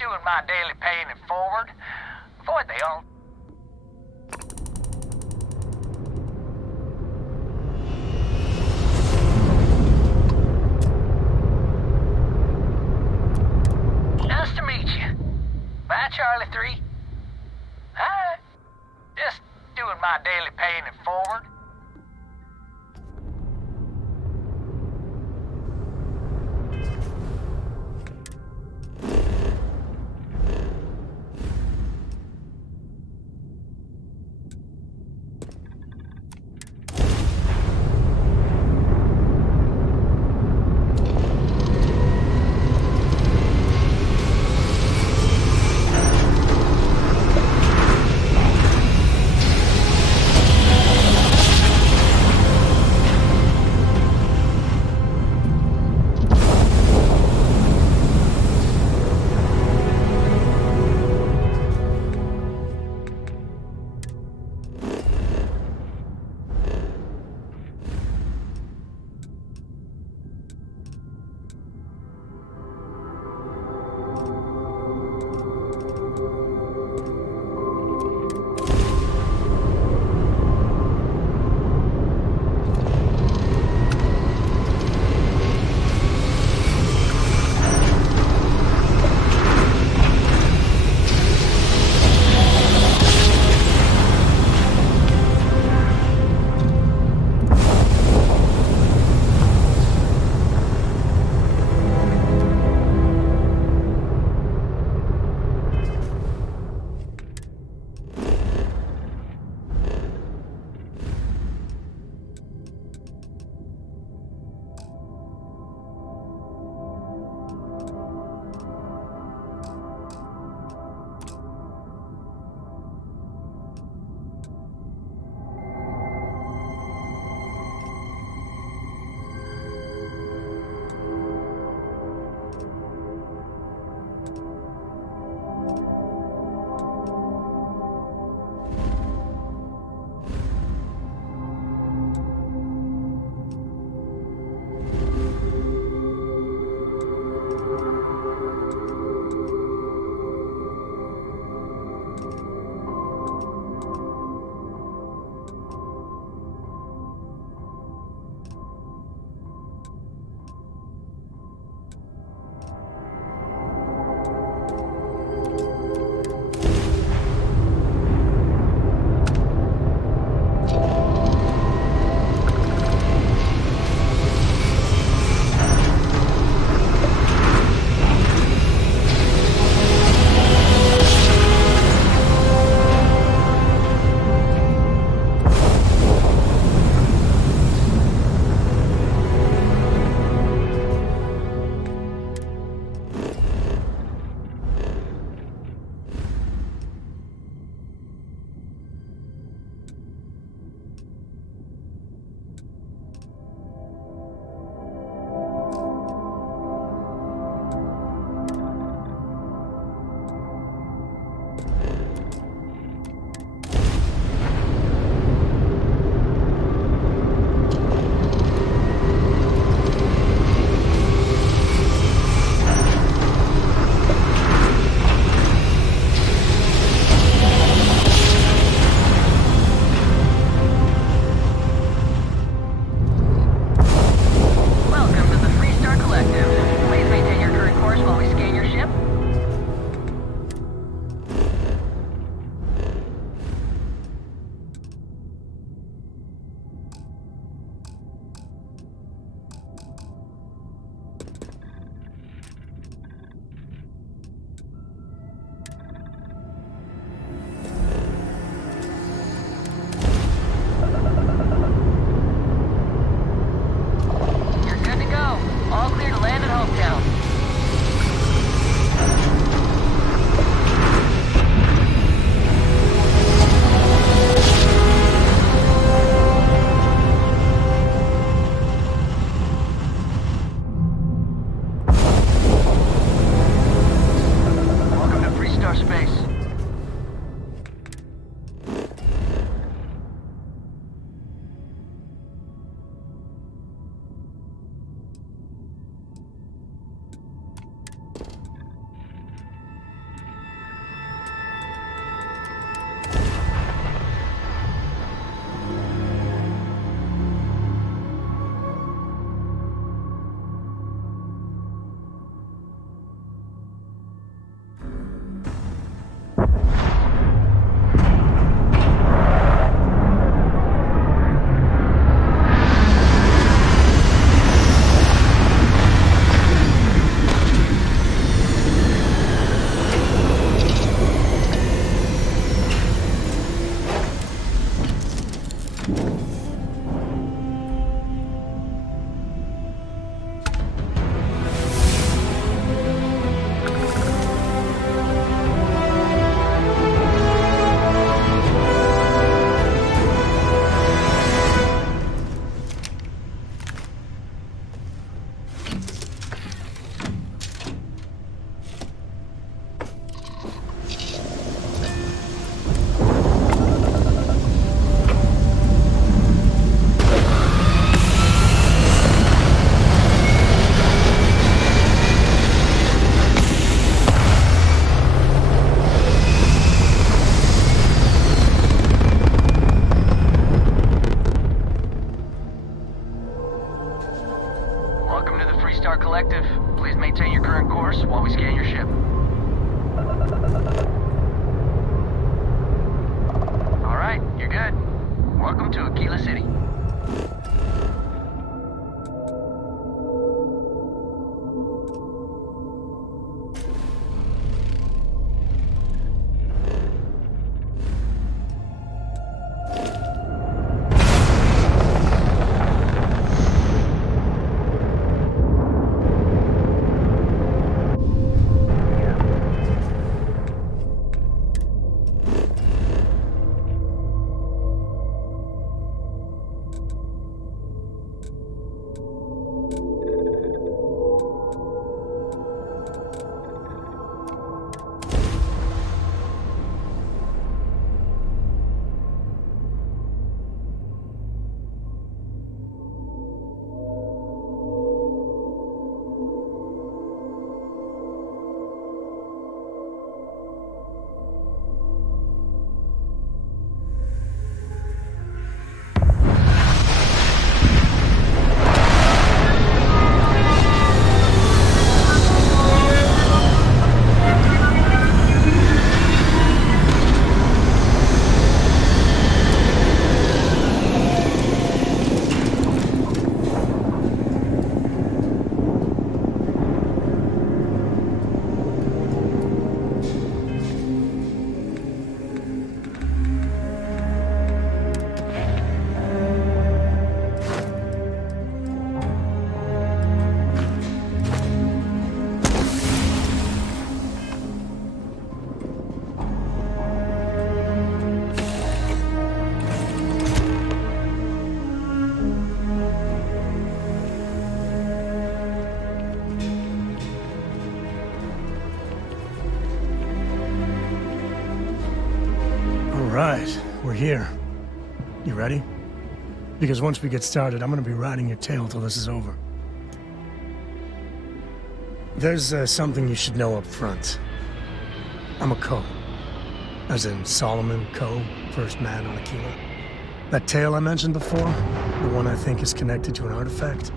doing my daily paying it forward. Avoid the all. Nice to meet you. Bye, Charlie 3. Hi. Just doing my daily paying it forward. Alright, we're here. You ready? Because once we get started, I'm gonna be riding your tail till this is over. There's something you should know up front. I'm a Co. As in Solomon Co., first man on Aquila. That tale I mentioned before, the one I think is connected to an artifact,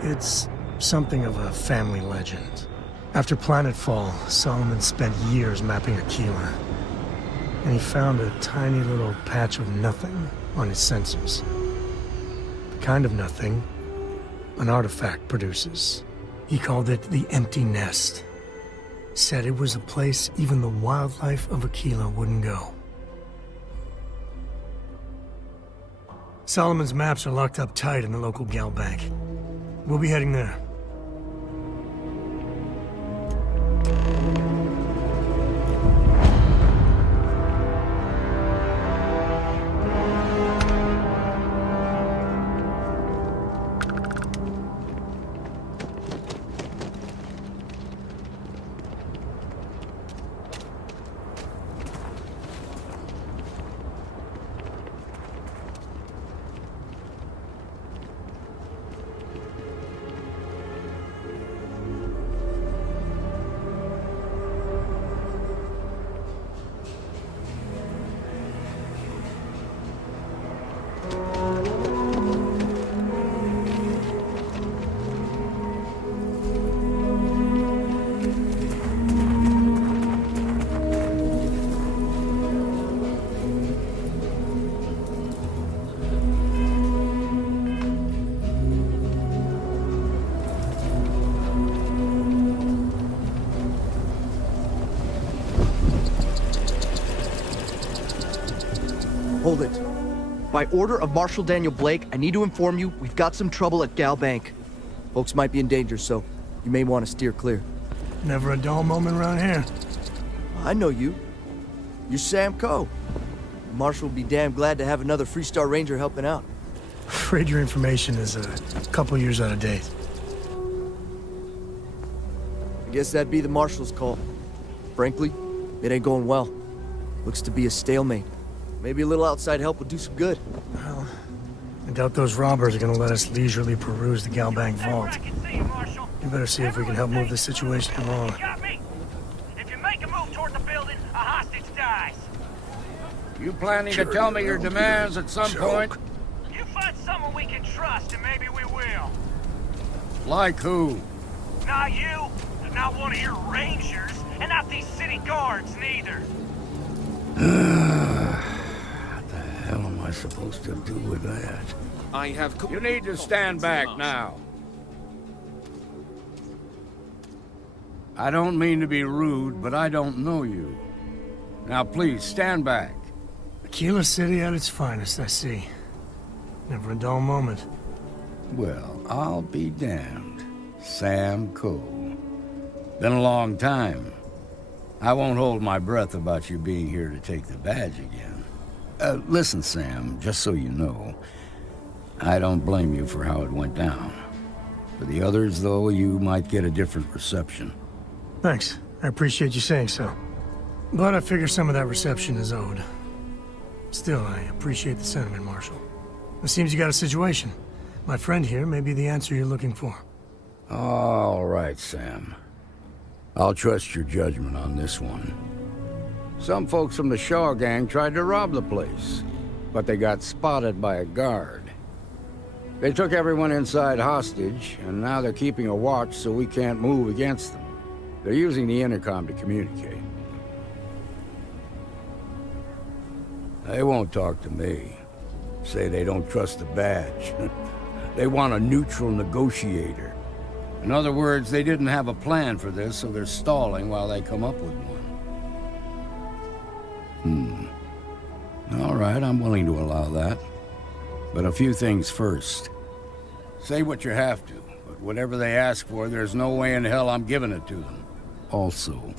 it's something of a family legend. After Planetfall, Solomon spent years mapping Aquila, and he found a tiny little patch of nothing on his sensors. The kind of nothing an artifact produces. He called it the Empty Nest. Said it was a place even the wildlife of Aquila wouldn't go. Solomon's maps are locked up tight in the local gal bank. We'll be heading there. Hold it. By order of Marshal Daniel Blake, I need to inform you we've got some trouble at Gal Bank. Folks might be in danger, so you may want to steer clear. Never a dull moment around here. I know you. You're Sam Coe. Marshal will be damn glad to have another Freestar Ranger helping out. Afraid your information is a couple years out of date. I guess that'd be the Marshal's call. Frankly, it ain't going well. Looks to be a stalemate. Maybe a little outside help would do some good. Well, I doubt those robbers are gonna let us leisurely peruse the Gal Bank vault. You better see if we can help move this situation along. If you make a move toward the building, a hostage dies. You planning to tell me your demands at some point? You find someone we can trust, and maybe we will. Like who? Not you, not one of your rangers, and not these city guards, neither. What the hell am I supposed to do with that? You need to stand back now. I don't mean to be rude, but I don't know you. Now please, stand back. Aquila City at its finest, I see. Never a dull moment. Well, I'll be damned. Sam Coe. Been a long time. I won't hold my breath about you being here to take the badge again. Listen, Sam, just so you know, I don't blame you for how it went down. For the others, though, you might get a different reception. Thanks. I appreciate you saying so. But I figure some of that reception is owed. Still, I appreciate the sentiment, Marshal. It seems you got a situation. My friend here may be the answer you're looking for. All right, Sam. I'll trust your judgment on this one. Some folks from the Shaw gang tried to rob the place, but they got spotted by a guard. They took everyone inside hostage, and now they're keeping a watch so we can't move against them. They're using the intercom to communicate. They won't talk to me. Say they don't trust the badge. They want a neutral negotiator. In other words, they didn't have a plan for this, so they're stalling while they come up with one. All right, I'm willing to allow that. But a few things first. Say what you have to, but whatever they ask for, there's no way in hell I'm giving it to them. Also,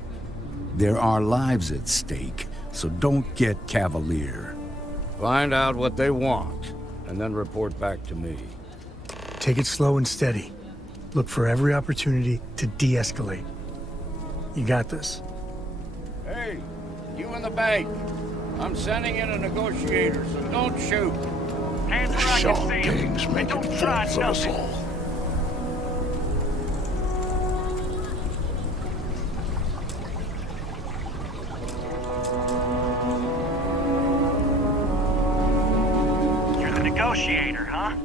there are lives at stake, so don't get cavalier. Find out what they want, and then report back to me. Take it slow and steady. Look for every opportunity to de-escalate. You got this. Hey, you in the bank. I'm sending in a negotiator, so don't shoot. Hands where I can see him. And don't try nothing. You're the negotiator, huh?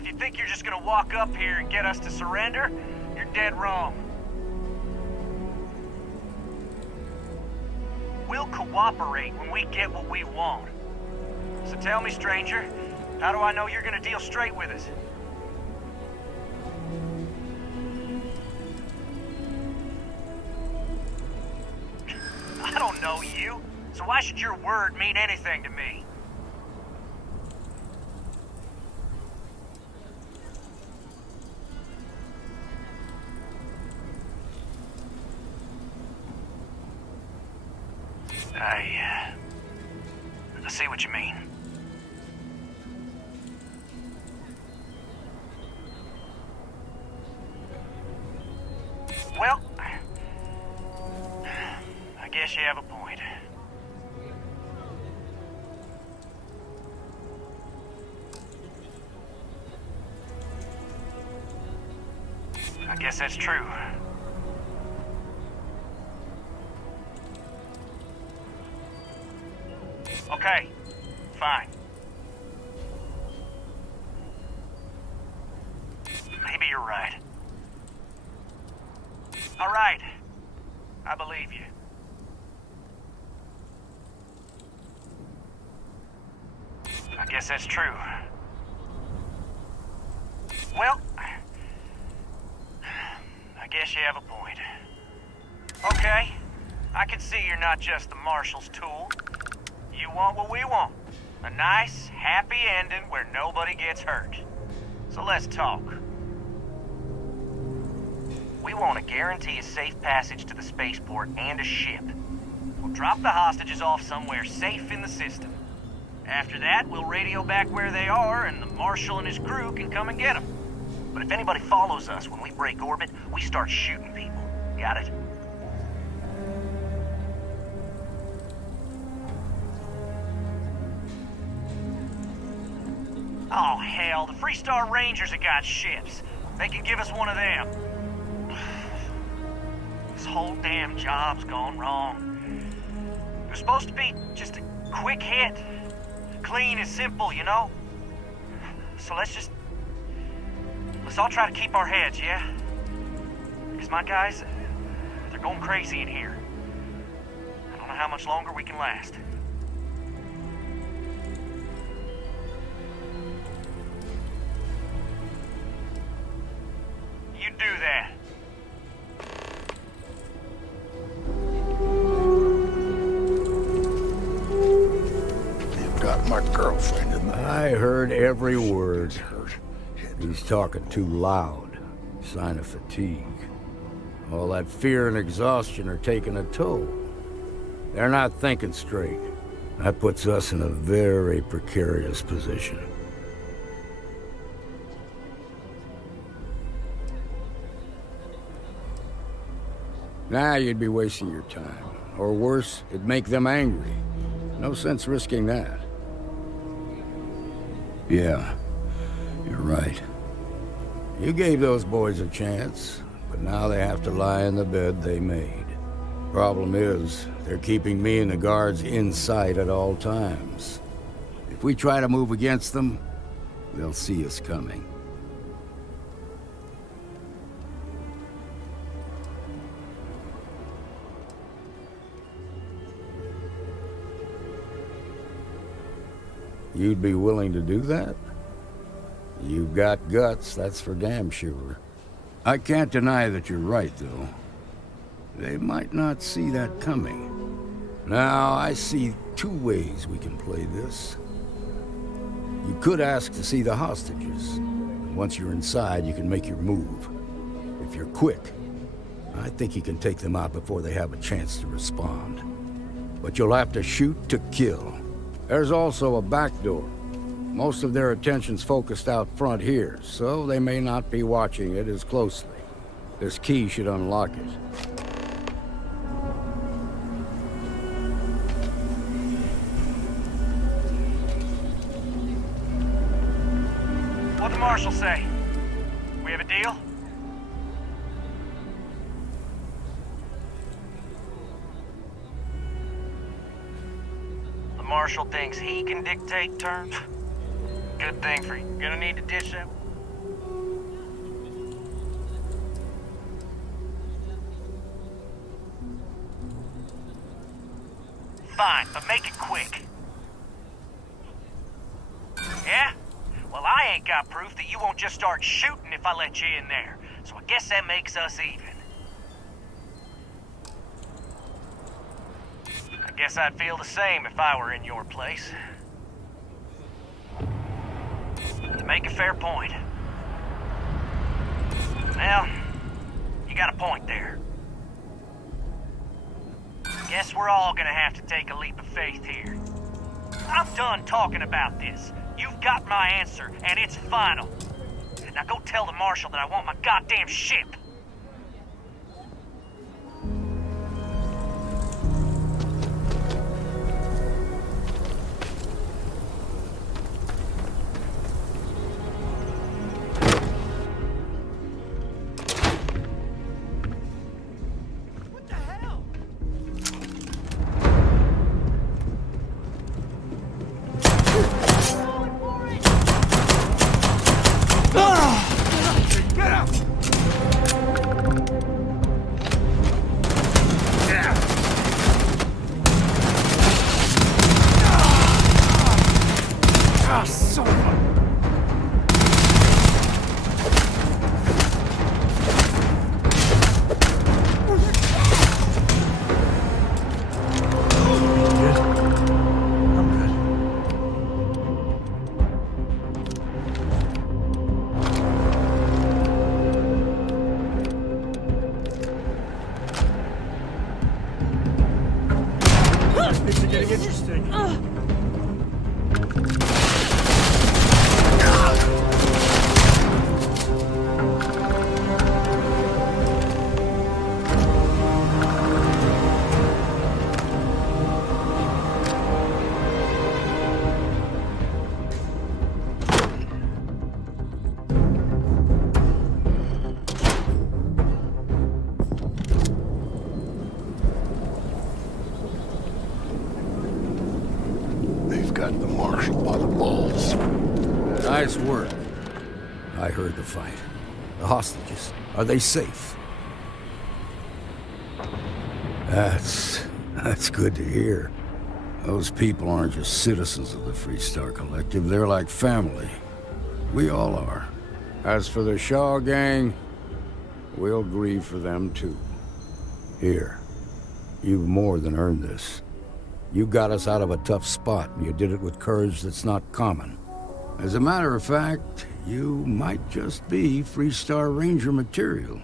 If you think you're just gonna walk up here and get us to surrender, you're dead wrong. We'll cooperate when we get what we want. So tell me, stranger, how do I know you're gonna deal straight with us? I don't know you, so why should your word mean anything to me? I see what you mean. Well, I guess you have a point. I guess that's true. Okay, fine. Maybe you're right. All right, I believe you. I guess that's true. Well, I guess you have a point. Okay, I can see you're not just the Marshal's tool. You want what we want. A nice, happy ending where nobody gets hurt. So let's talk. We want to guarantee a safe passage to the spaceport and a ship. We'll drop the hostages off somewhere safe in the system. After that, we'll radio back where they are, and the Marshal and his crew can come and get them. But if anybody follows us when we break orbit, we start shooting people. Got it? Oh, hell, the Freestar Rangers have got ships. They can give us one of them. This whole damn job's gone wrong. It was supposed to be just a quick hit. Clean and simple, you know? So let's all try to keep our heads, yeah? Because my guys, they're going crazy in here. I don't know how much longer we can last. You do that. You've got my girlfriend in there. I heard every word. He's talking too loud. Sign of fatigue. All that fear and exhaustion are taking a toll. They're not thinking straight. That puts us in a very precarious position. Nah, you'd be wasting your time. Or worse, it'd make them angry. No sense risking that. Yeah, you're right. You gave those boys a chance, but now they have to lie in the bed they made. Problem is, they're keeping me and the guards in sight at all times. If we try to move against them, they'll see us coming. You'd be willing to do that? You've got guts, that's for damn sure. I can't deny that you're right, though. They might not see that coming. Now, I see two ways we can play this. You could ask to see the hostages. Once you're inside, you can make your move. If you're quick, I think you can take them out before they have a chance to respond. But you'll have to shoot to kill. There's also a back door. Most of their attention's focused out front here, so they may not be watching it as closely. This key should unlock it. Marshal say? We have a deal? The Marshal thinks he can dictate terms? Good thing for you. Gonna need to ditch him. Fine, but make it quick. Yeah? Well, I ain't got proof that you won't just start shooting if I let you in there. So I guess that makes us even. I guess I'd feel the same if I were in your place. To make a fair point. Well, you got a point there. Guess we're all gonna have to take a leap of faith here. I'm done talking about this. You've got my answer, and it's final. Now go tell the Marshal that I want my goddamn ship. Got the Marshal by the balls. Nice work. I heard the fight. The hostages, are they safe? That's good to hear. Those people aren't just citizens of the Freestar Collective, they're like family. We all are. As for the Shaw gang, we'll grieve for them too. Here, you've more than earned this. You got us out of a tough spot, and you did it with courage that's not common. As a matter of fact, you might just be Freestar Ranger material.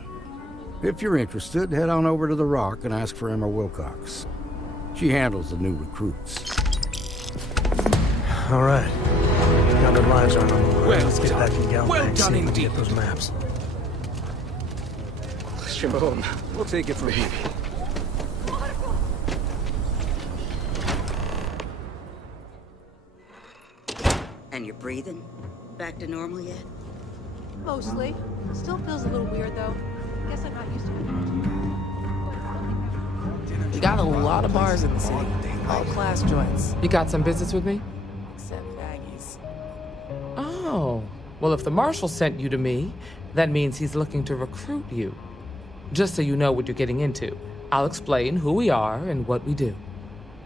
If you're interested, head on over to the Rock and ask for Emma Wilcox. She handles the new recruits. All right. Now that lives aren't on the line, let's get back to Galbank. Well done indeed. Get those maps. Sure, we'll take it from here. And you're breathing? Back to normal yet? Mostly. Still feels a little weird, though. Guess I'm not used to it. We got a lot of bars in the city. All class joints. You got some business with me? Except baggies. Oh. Well, if the Marshal sent you to me, that means he's looking to recruit you. Just so you know what you're getting into, I'll explain who we are and what we do.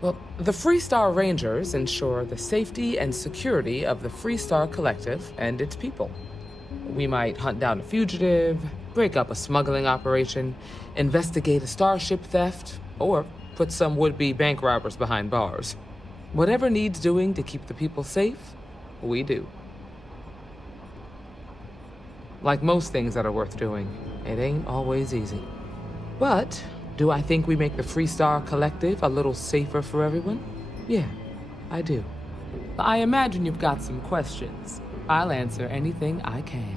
Well, the Freestar Rangers ensure the safety and security of the Freestar Collective and its people. We might hunt down a fugitive, break up a smuggling operation, investigate a starship theft, or put some would-be bank robbers behind bars. Whatever needs doing to keep the people safe, we do. Like most things that are worth doing, it ain't always easy. But do I think we make the Freestar Collective a little safer for everyone? Yeah, I do. I imagine you've got some questions. I'll answer anything I can.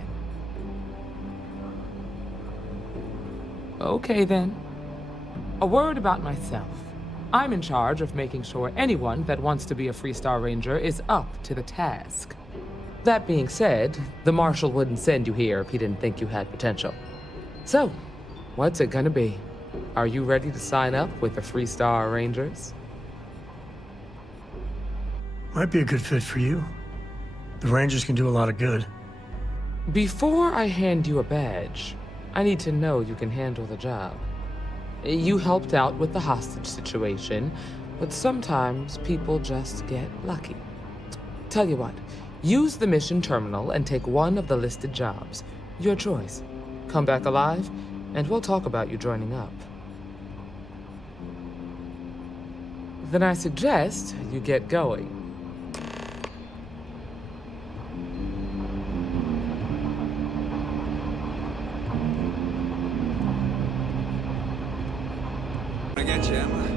Okay then. A word about myself. I'm in charge of making sure anyone that wants to be a Freestar Ranger is up to the task. That being said, the Marshal wouldn't send you here if he didn't think you had potential. So, what's it gonna be? Are you ready to sign up with the Freestar Rangers? Might be a good fit for you. The Rangers can do a lot of good. Before I hand you a badge, I need to know you can handle the job. You helped out with the hostage situation, but sometimes people just get lucky. Tell you what, use the mission terminal and take one of the listed jobs. Your choice. Come back alive, and we'll talk about you joining up. Then I suggest you get going. Again, Emma.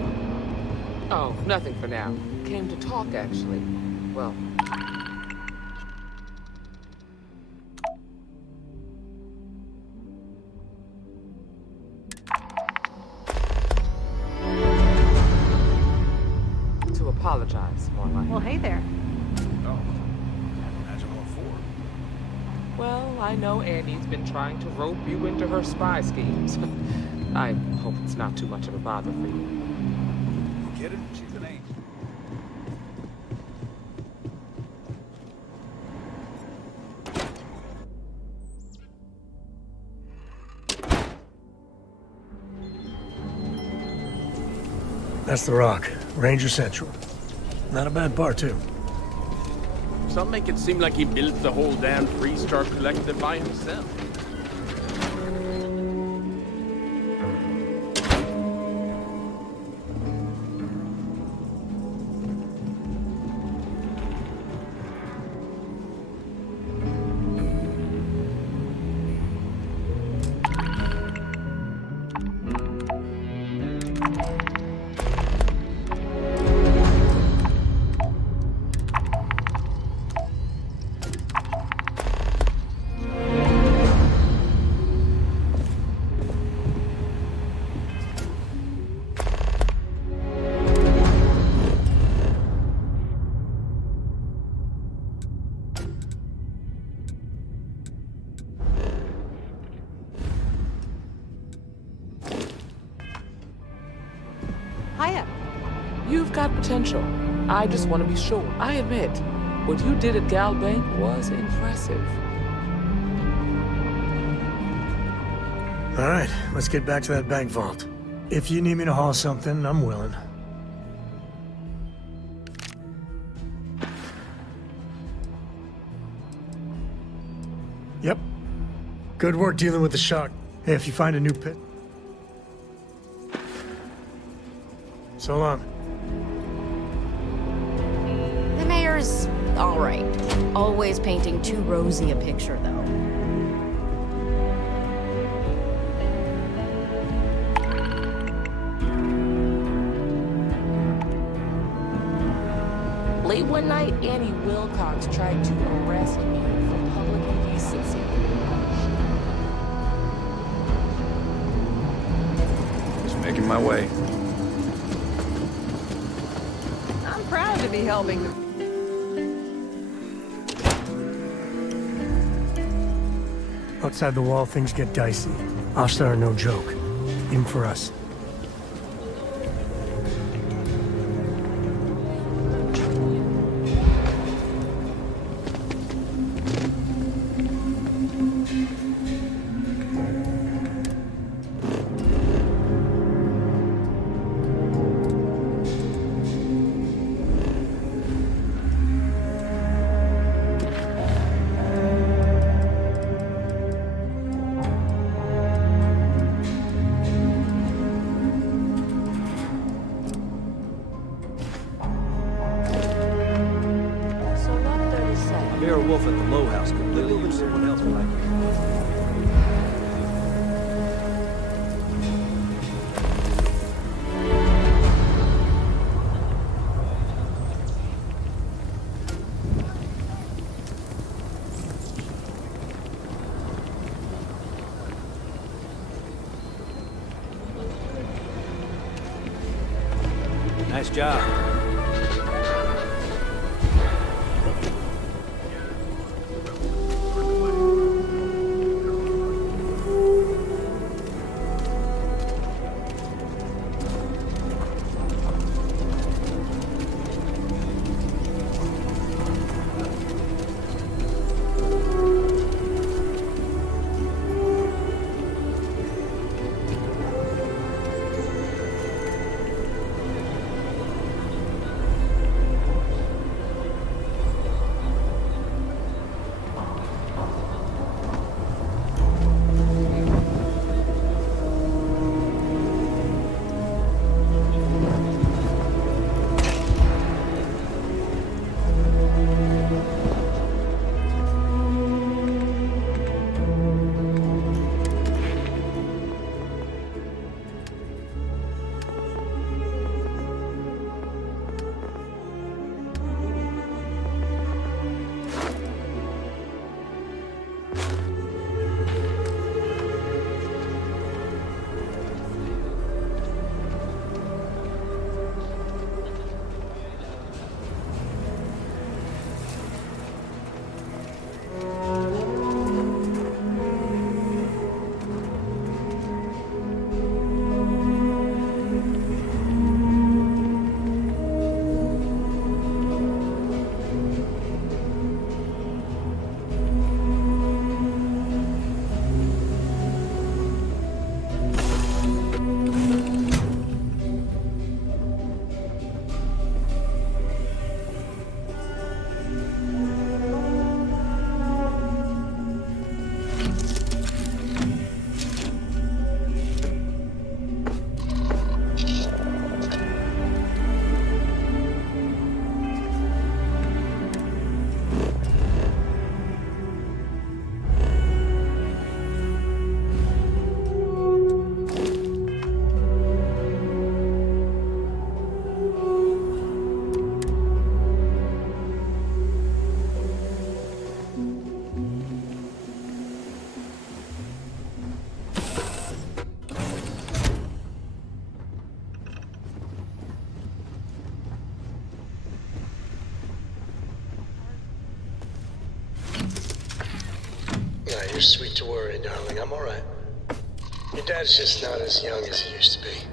Oh, nothing for now. Came to talk, actually. Well... to apologize, more like. Well, hey there. Oh, can't imagine what for. Well, I know Annie's been trying to rope you into her spy schemes. I hope it's not too much of a bother for you. You kidding? She's an angel. That's the Rock, Ranger Central. Not a bad bar, too. Some make it seem like he built the whole damn Freestar Collective by himself. Hiya. You've got potential. I just want to be sure. I admit, what you did at Gal Bank was impressive. All right, let's get back to that bank vault. If you need me to haul something, I'm willing. Yep. Good work dealing with the shark. Hey, if you find a new pit... So long. The mayor's all right. Always painting too rosy a picture, though. Late one night, Annie Wilcox tried to arrest me for public indecency. Just making my way. I'm proud to be helping the... Outside the wall, things get dicey. Hostile are no joke. Even for us. Mayor Wolf at the Low House completely used someone else like you. Nice job. You're sweet to worry, darling. I'm alright. Your dad's just not as young as he used to be.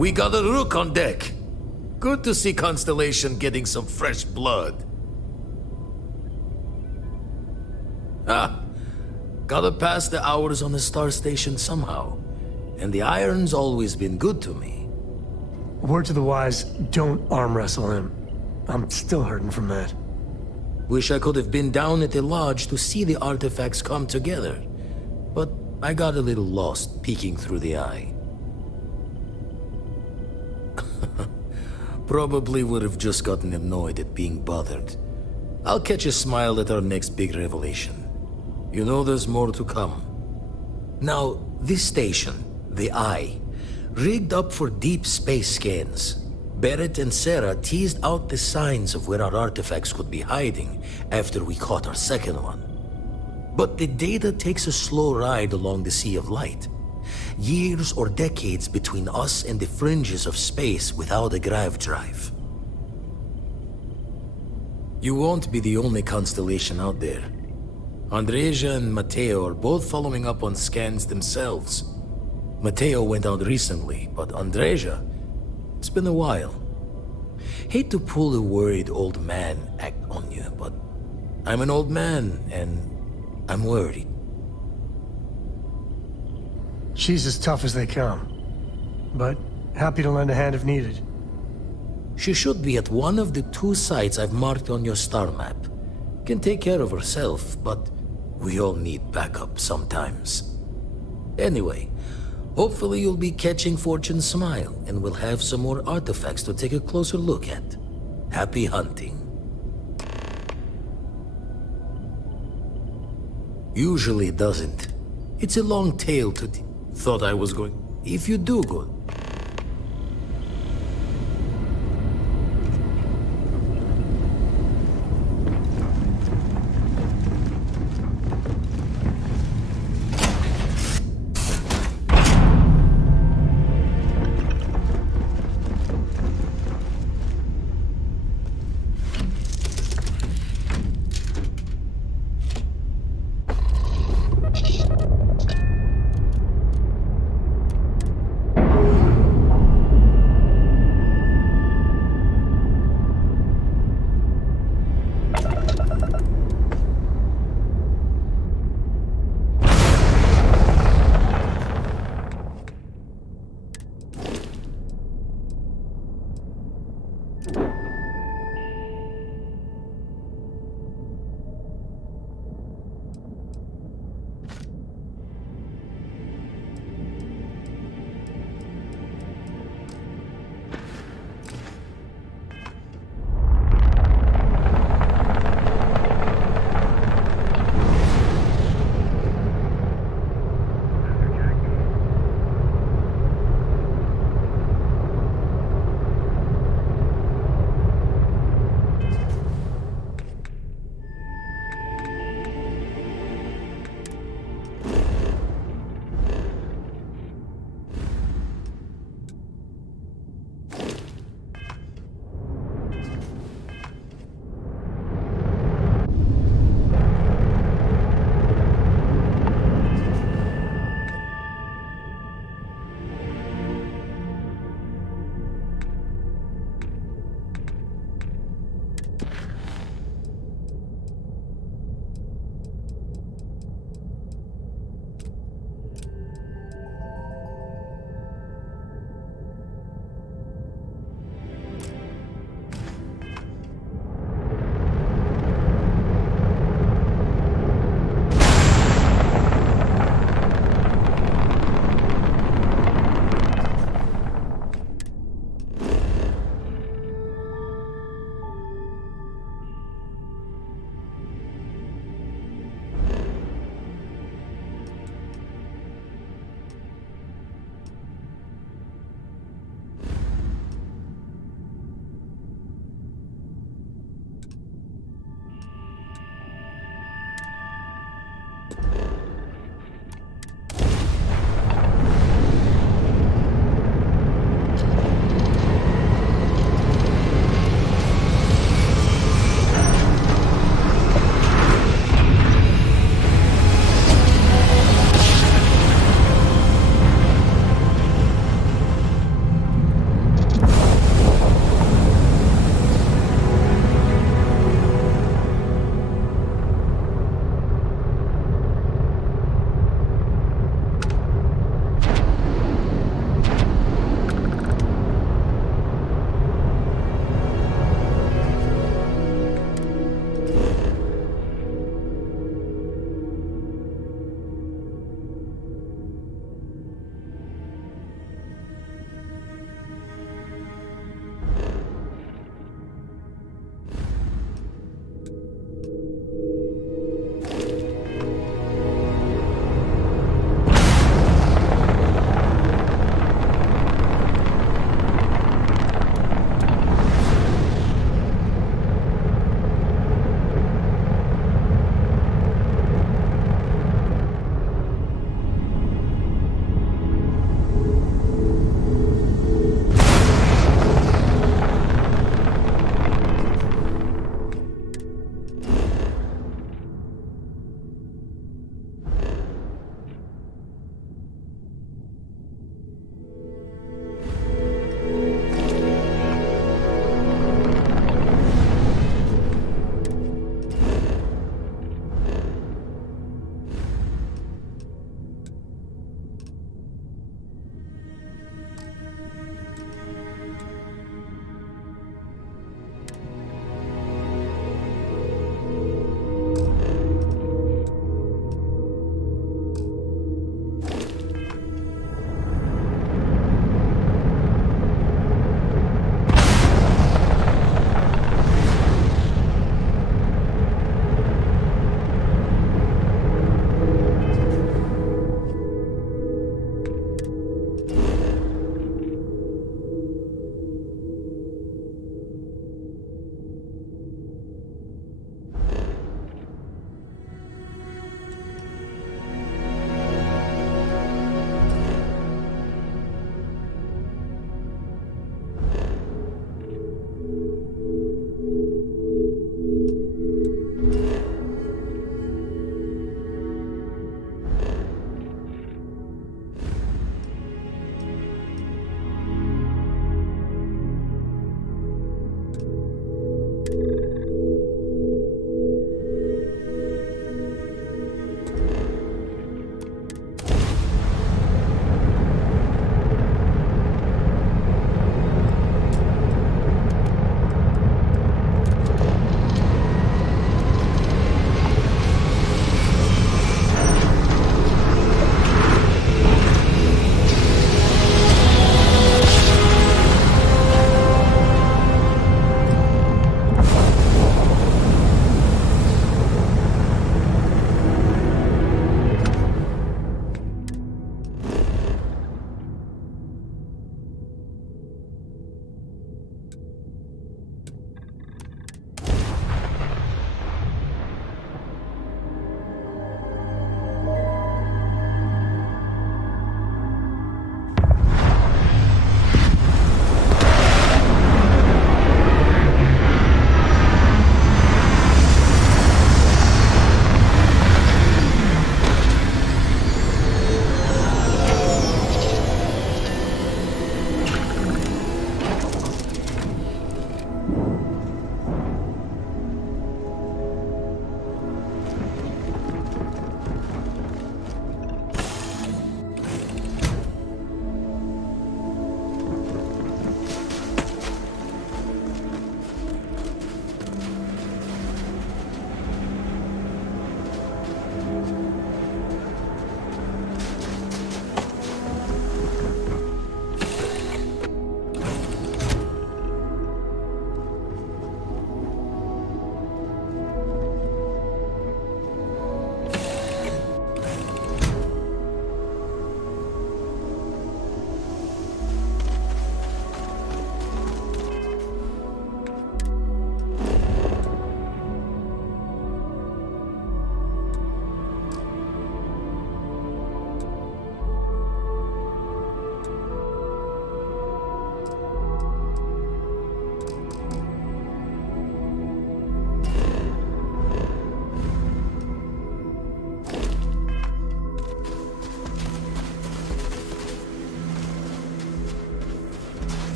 We got a rook on deck. Good to see Constellation getting some fresh blood. Gotta pass the hours on the star station somehow. And the iron's always been good to me. Word to the wise, don't arm wrestle him. I'm still hurting from that. Wish I could have been down at the lodge to see the artifacts come together. But I got a little lost peeking through the eye. Probably would have just gotten annoyed at being bothered. I'll catch a smile at our next big revelation. You know there's more to come. Now, this station, the Eye, rigged up for deep space scans. Barrett and Sarah teased out the signs of where our artifacts could be hiding after we caught our second one. But the data takes a slow ride along the Sea of Light. Years or decades between us and the fringes of space without a grav drive. You won't be the only constellation out there. Andreja and Mateo are both following up on scans themselves. Mateo went out recently, but Andreja, it's been a while. Hate to pull a worried old man act on you, but I'm an old man, and I'm worried. She's as tough as they come, but happy to lend a hand if needed. She should be at one of the 2 sites I've marked on your star map. Can take care of herself, but we all need backup sometimes. Anyway, hopefully you'll be catching Fortune's smile, and we'll have some more artifacts to take a closer look at. Happy hunting. Usually it doesn't. It's a long tale to thought I was going... If you do good.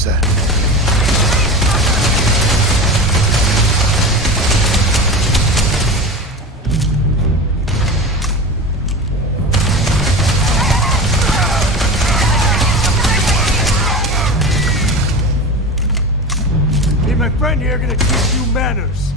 was that? Me and my friend here are gonna teach you manners.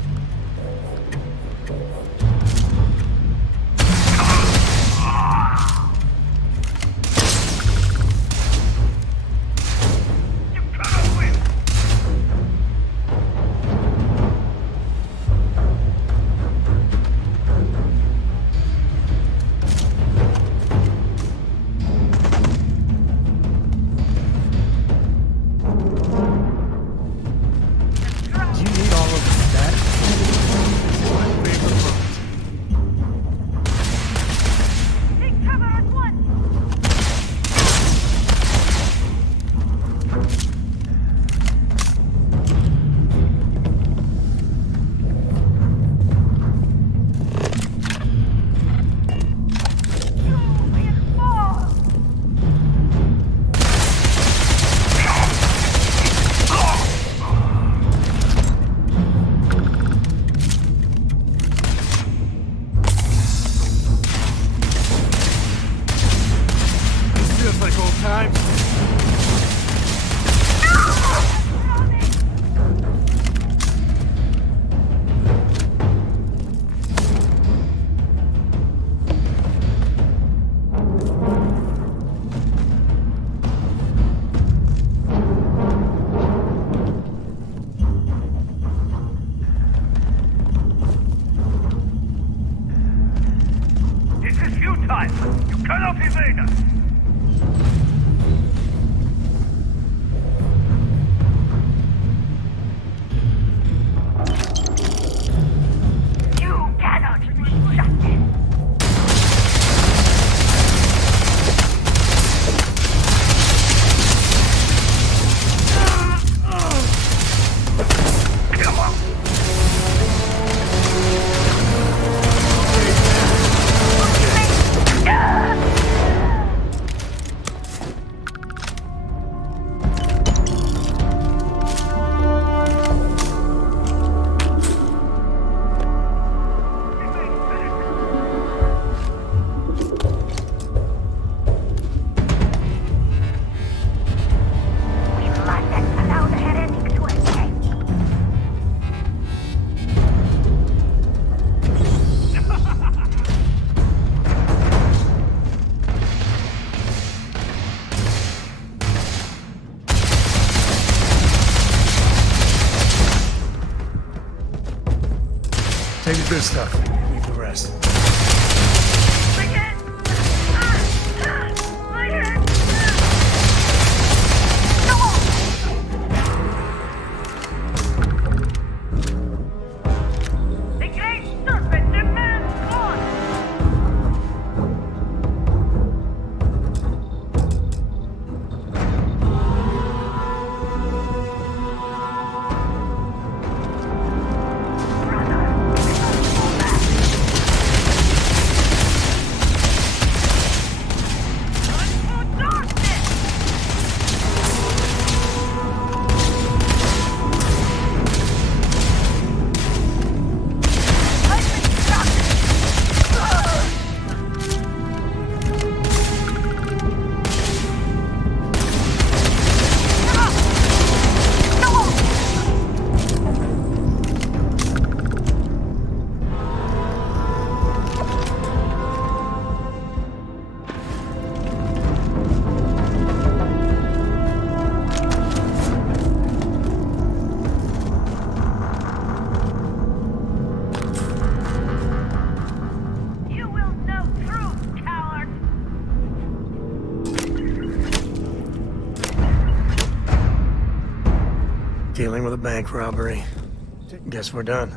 Take the good stuff. Leave the rest. Dealing with a bank robbery. Guess we're done.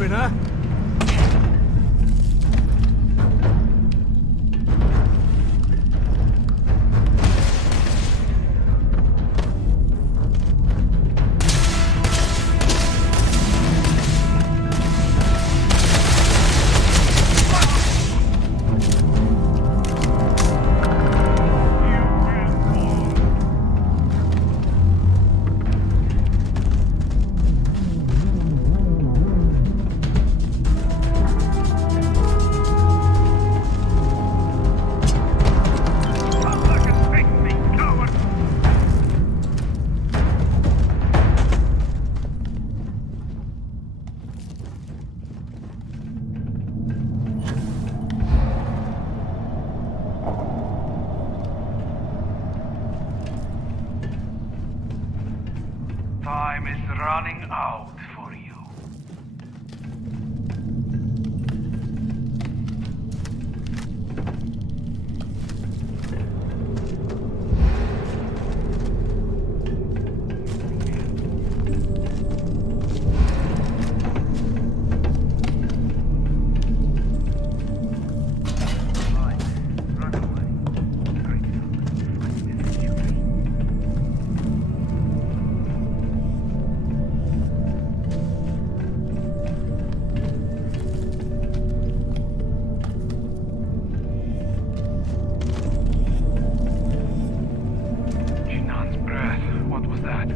open, huh? Time is running out for you. Jinan's breath. What was that?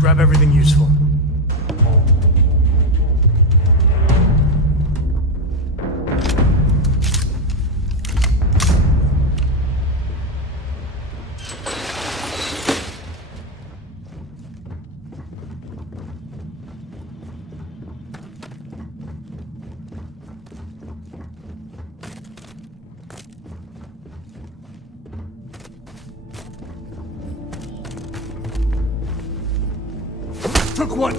Grab everything useful. Took one!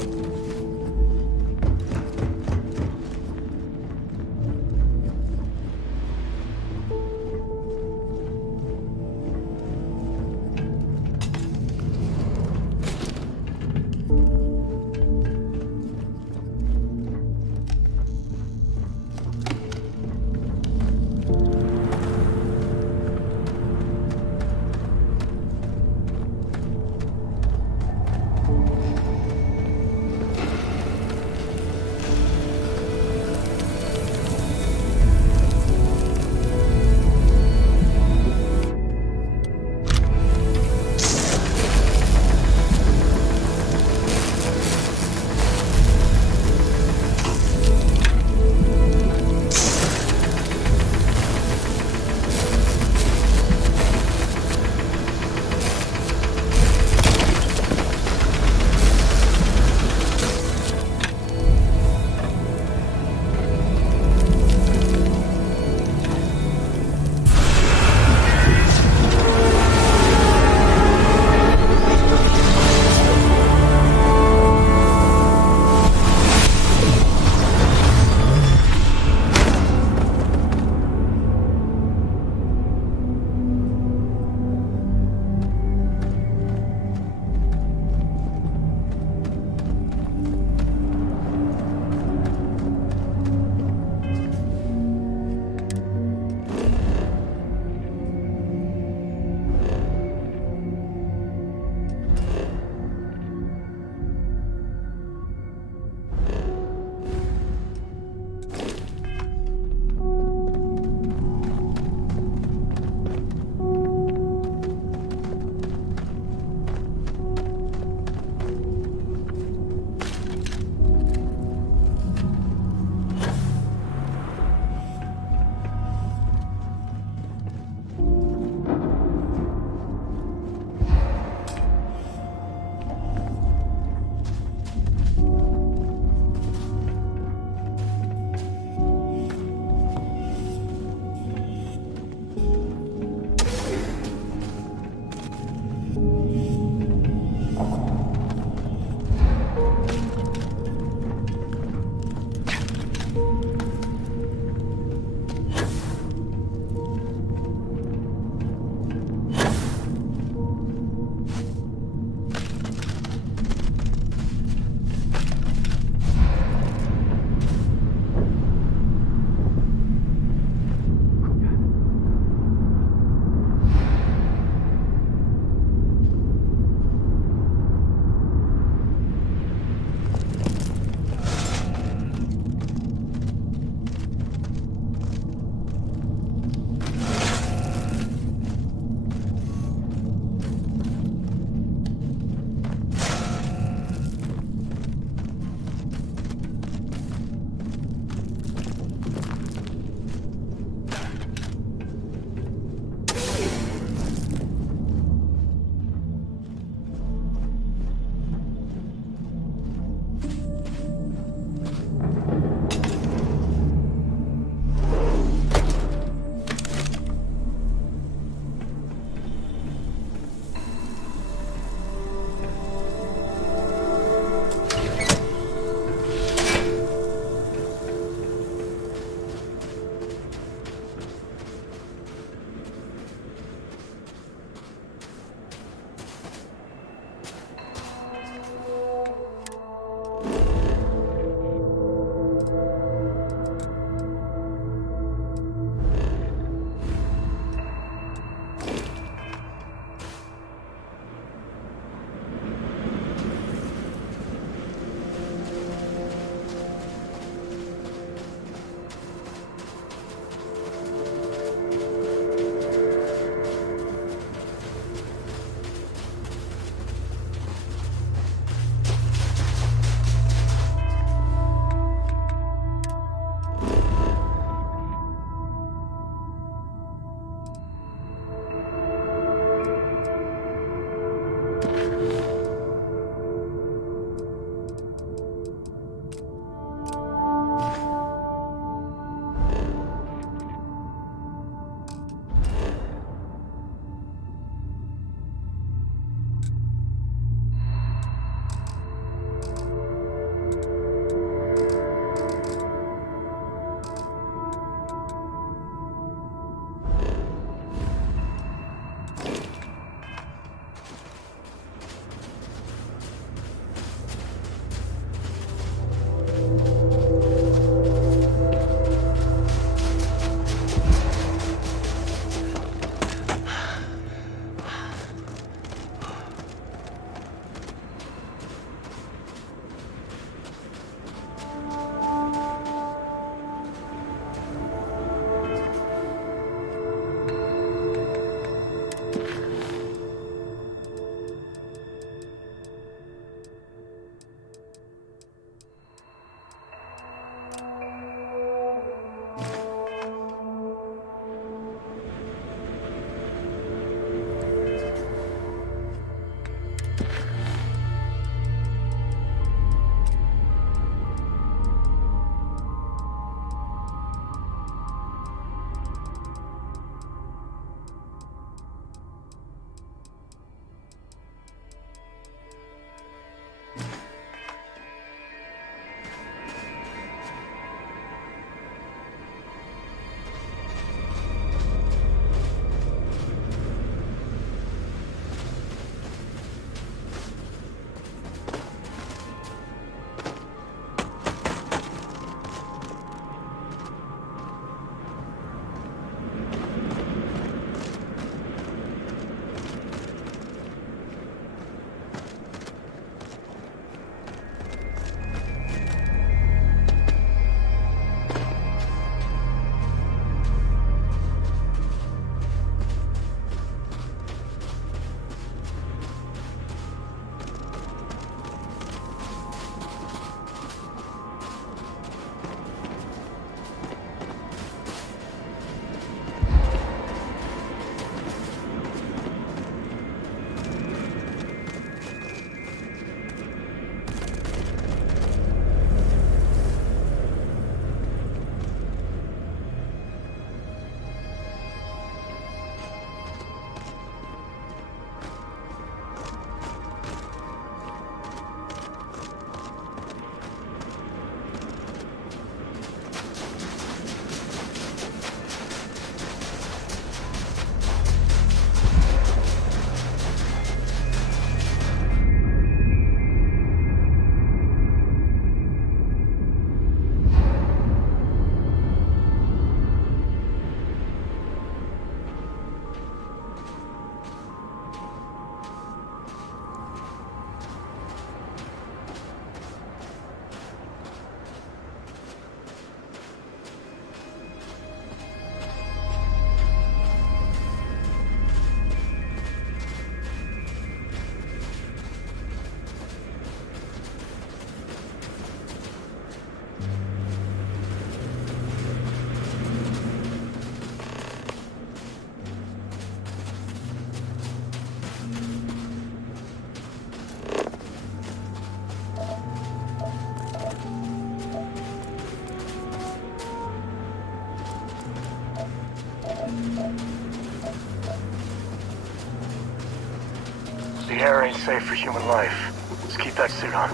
The air ain't safe for human life. Just keep that suit on.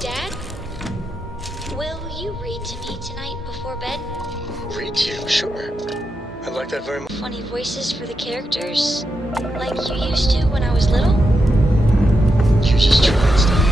Dad? Will you read to me tonight before bed? Read to you? Sure. I'd like that very much. Funny voices for the characters? Like you used to when I was little? You just try and stop.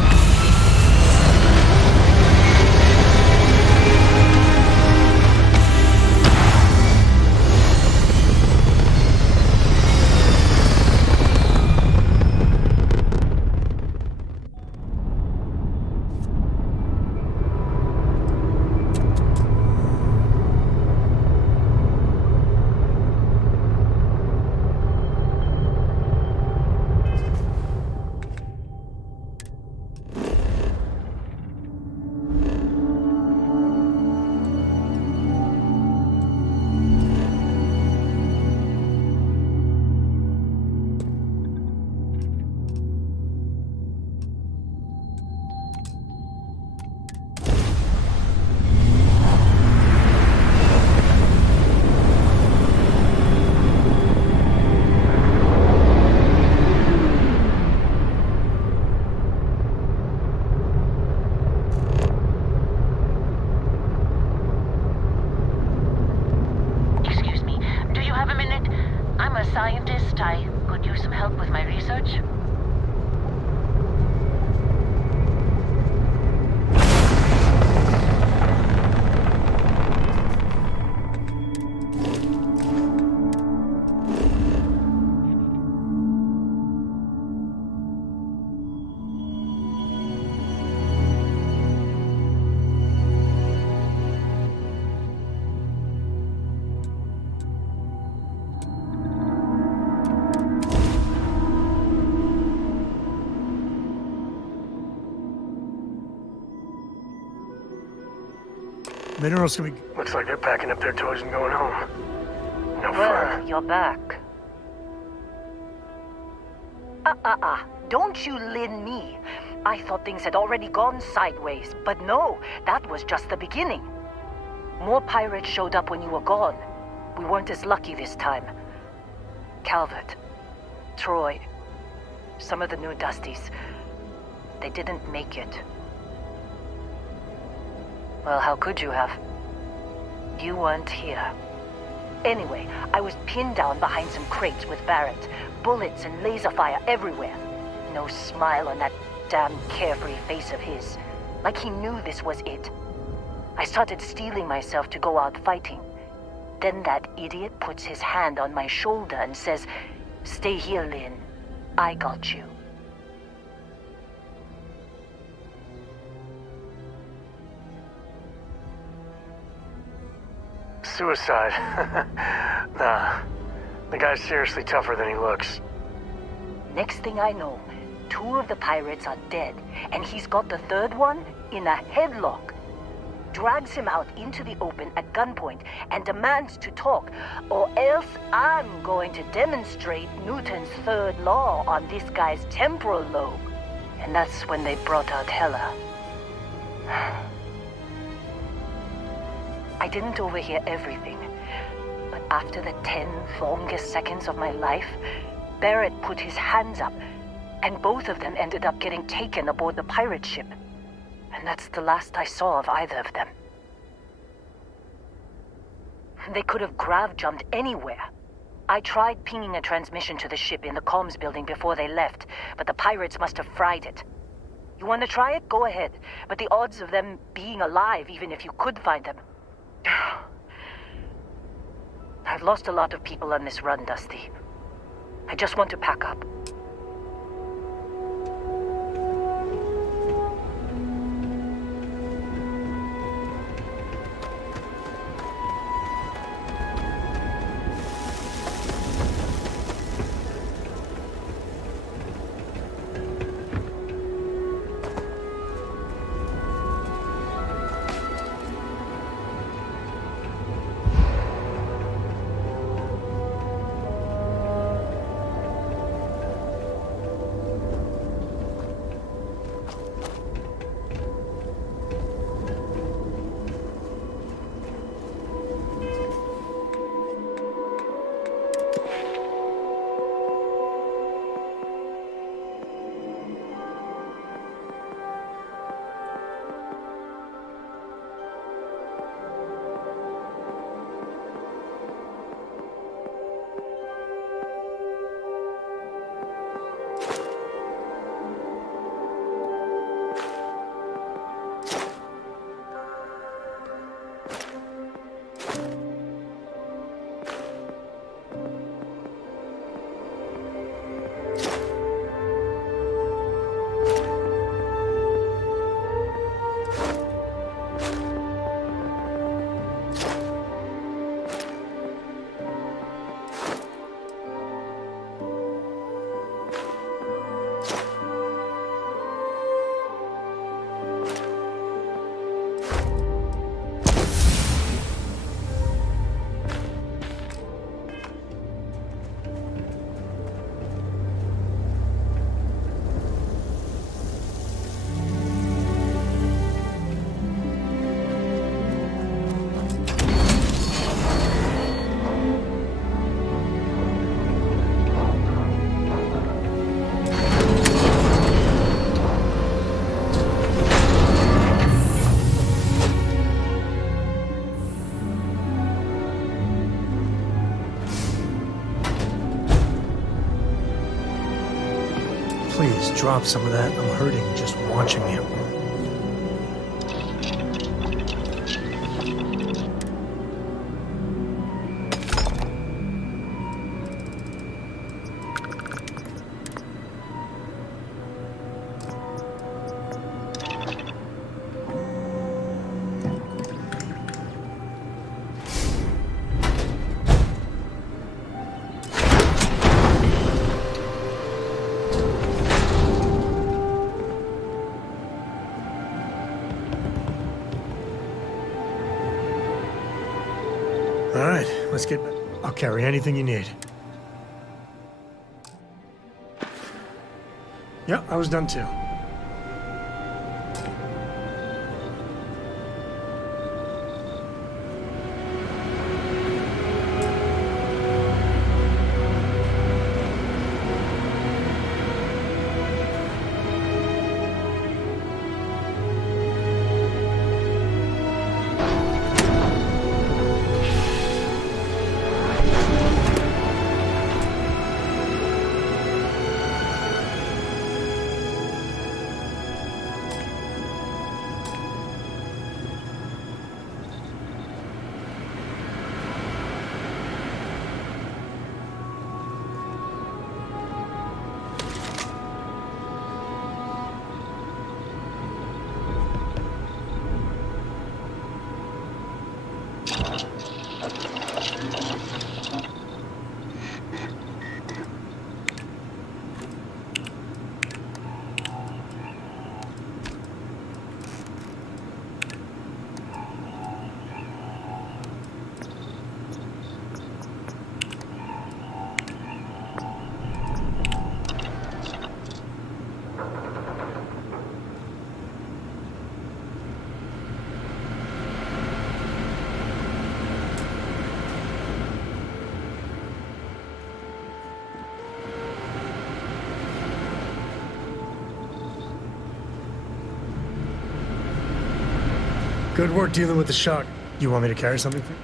Scientist, I could use some help with my research. Minerals can be... Looks like they're packing up their toys and going home. No Well, fun. you're back. Don't you lin me. I thought things had already gone sideways, but no, that was just the beginning. More pirates showed up when you were gone. We weren't as lucky this time. Calvert, Troy, some of the new Dusties, they didn't make it. Well, how could you have? You weren't here. Anyway, I was pinned down behind some crates with Barrett. Bullets and laser fire everywhere. No smile on that damn carefree face of his. Like he knew this was it. I started steeling myself to go out fighting. Then that idiot puts his hand on my shoulder and says, "Stay here, Lynn. I got you." Suicide. Nah. The guy's seriously tougher than he looks. Next thing I know, 2 of the pirates are dead, and he's got the 3rd one in a headlock. Drags him out into the open at gunpoint and demands to talk, or else I'm going to demonstrate Newton's 3rd law on this guy's temporal lobe. And that's when they brought out Hella. I didn't overhear everything, but after the 10 longest seconds of my life, Barrett put his hands up, and both of them ended up getting taken aboard the pirate ship. And that's the last I saw of either of them. They could have grav-jumped anywhere. I tried pinging a transmission to the ship in the comms building before they left, but the pirates must have fried it. You want to try it? Go ahead. But the odds of them being alive, even if you could find them... I've lost a lot of people on this run, Dusty. I just want to pack up. Please, drop some of that. I'm hurting just watching you. All right, let's get... I'll carry anything you need. Yeah, I was done too. Good work dealing with the shark. You want me to carry something for you?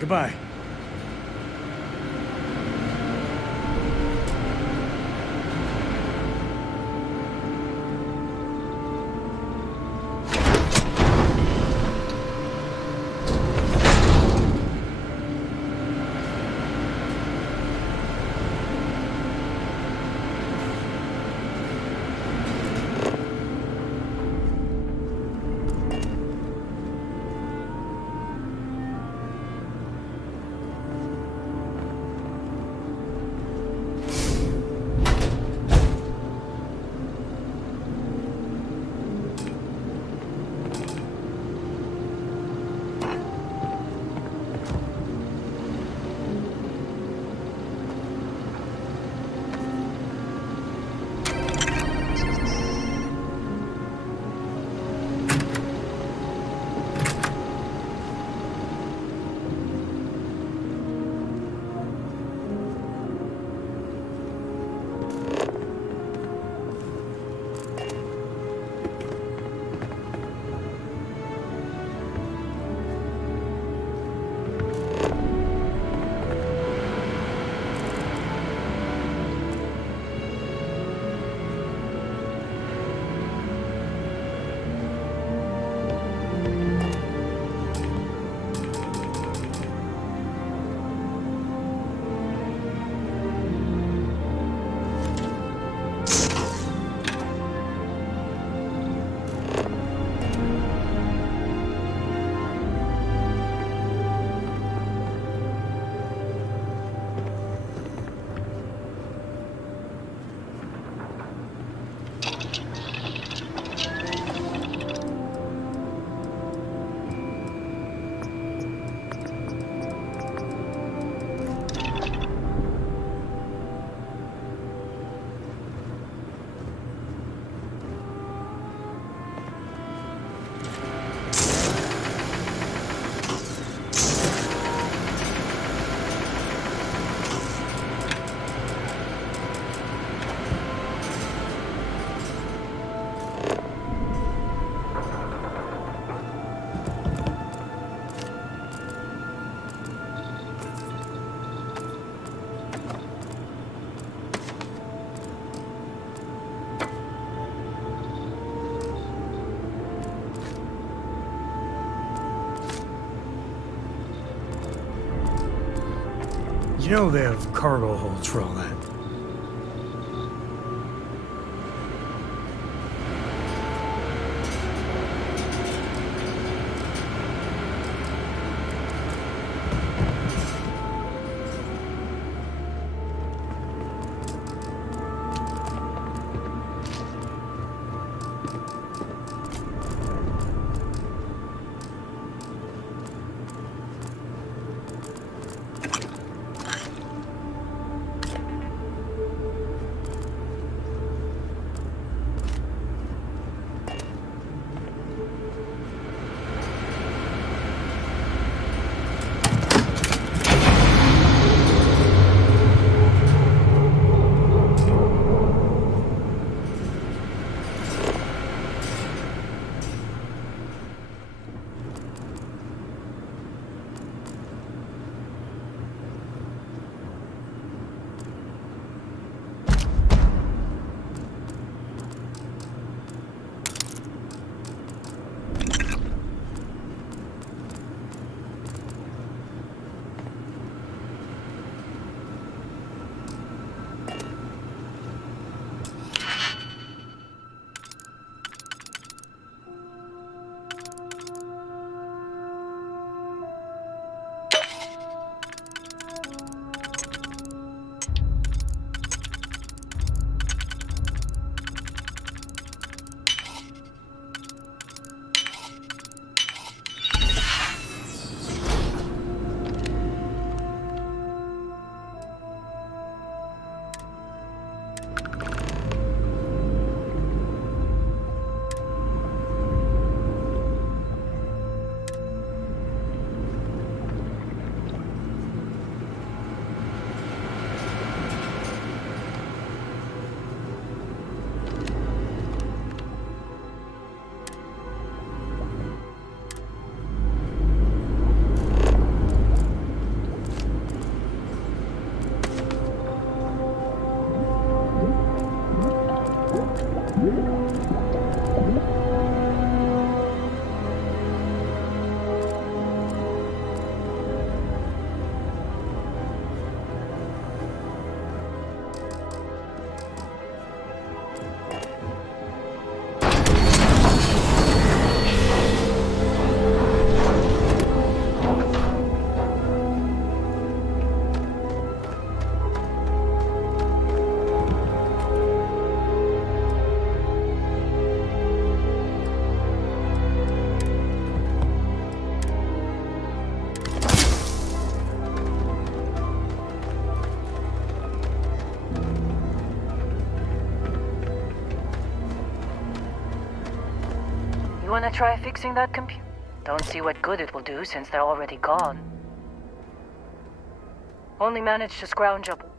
Goodbye. You know they have cargo holds for all that. You wanna try fixing that computer? Don't see what good it will do since they're already gone. Only managed to scrounge up.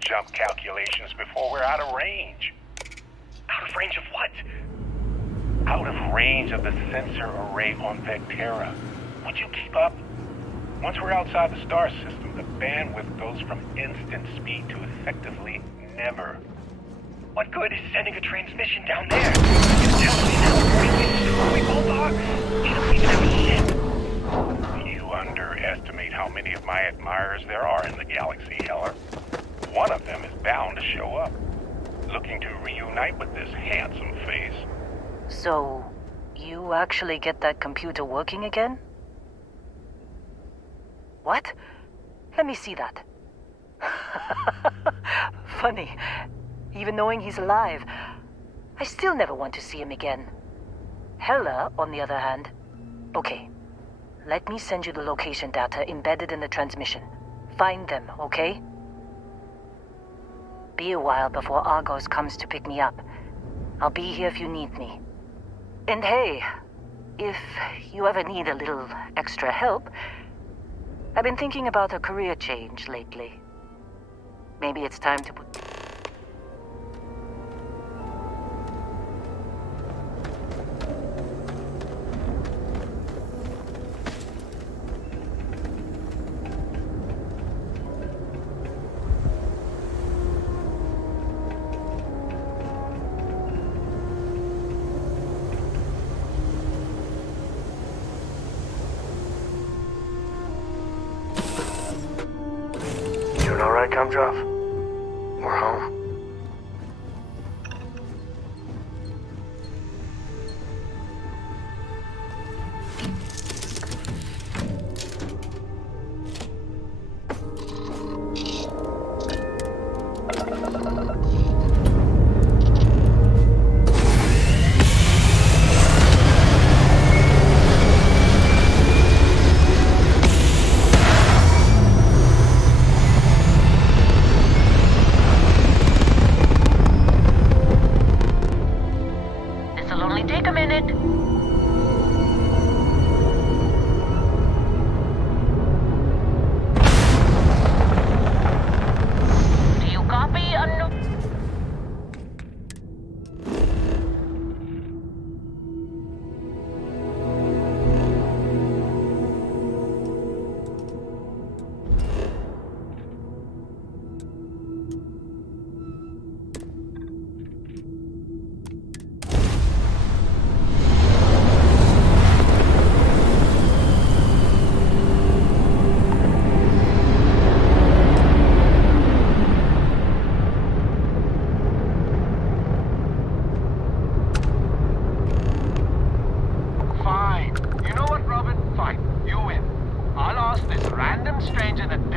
Jump calculations before we're out of range. Out of range of what? Out of range of the sensor array on Vectera. Would you keep up? Once we're outside the star system, the bandwidth goes from instant speed to effectively never. What good is sending a transmission down there? You tell me how we both are? You don't even have a ship. You underestimate how many of my admirers there are in the galaxy, Heller. One of them is bound to show up, looking to reunite with this handsome face. So, you actually get that computer working again? What? Let me see that. Funny. Even knowing he's alive, I still never want to see him again. Hella, on the other hand. Okay. Let me send you the location data embedded in the transmission. Find them, okay? Be a while before Argos comes to pick me up. I'll be here if you need me. And hey, if you ever need a little extra help, I've been thinking about a career change lately. Maybe it's time to put... Gumdrop. We're home.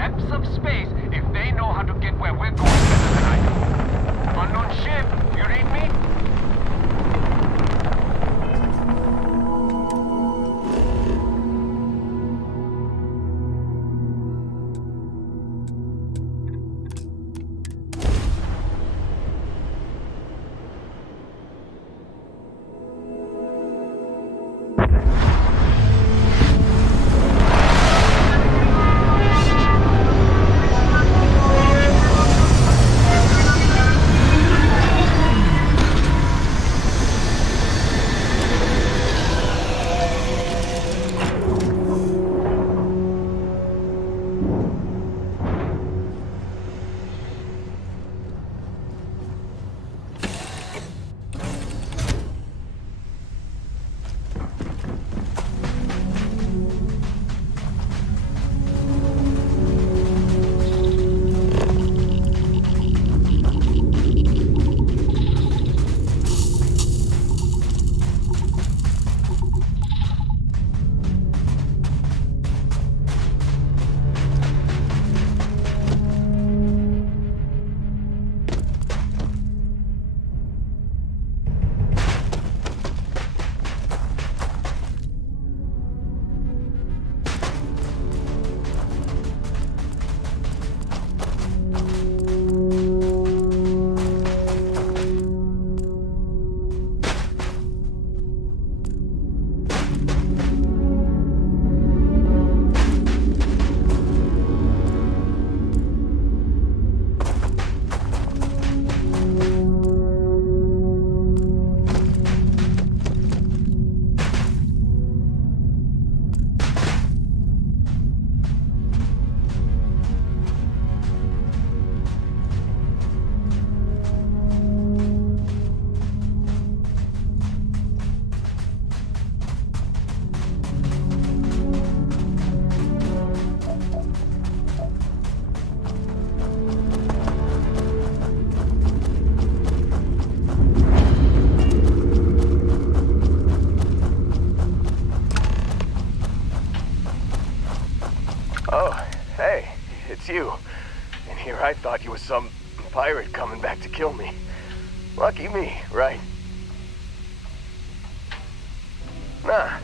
depths of space if they know how to get where we're going better than I do. Unknown ship, you read me? You. And here I thought you was some pirate coming back to kill me. Lucky me, right? Nah,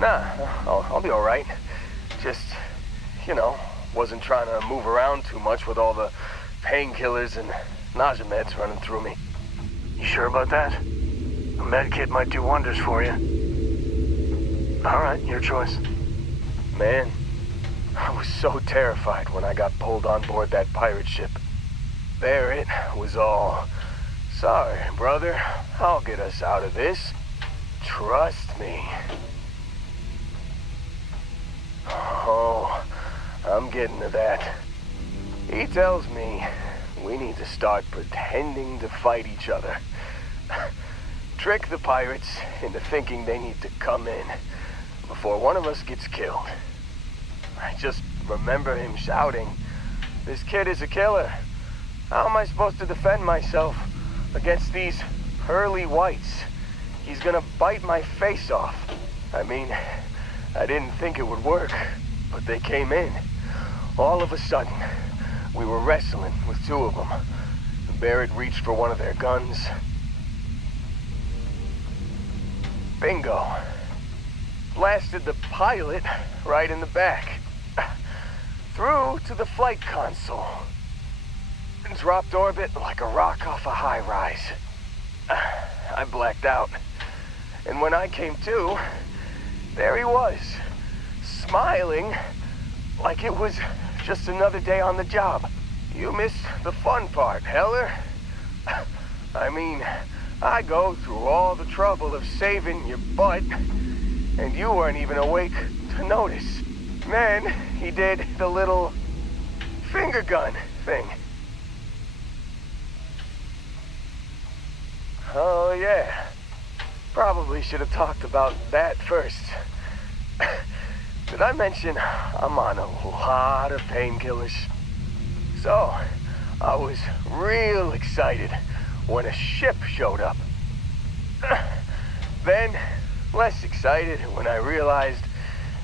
I'll be alright. Just, you know, wasn't trying to move around too much with all the painkillers and nausea meds running through me. You sure about that? A med kit might do wonders for you. Alright, your choice. Man, I was so terrified when I got pulled on board that pirate ship. There it was all. Sorry, brother. I'll get us out of this. Trust me. Oh, I'm getting to that. He tells me we need to start pretending to fight each other. Trick the pirates into thinking they need to come in before one of us gets killed. I just remember him shouting, "This kid is a killer. How am I supposed to defend myself against these pearly whites? He's gonna bite my face off." I mean, I didn't think it would work, but they came in. All of a sudden, we were wrestling with two of them. Barrett reached for one of their guns. Bingo. Blasted the pilot right in the back. Through to the flight console. Dropped orbit like a rock off a high-rise. I blacked out. And when I came to, there he was, smiling like it was just another day on the job. You missed the fun part, Heller. I mean, I go through all the trouble of saving your butt, and you weren't even awake to notice. Then he did the little finger gun thing. Oh yeah, probably should have talked about that first. Did I mention I'm on a lot of painkillers? So, I was real excited when a ship showed up. Then, less excited when I realized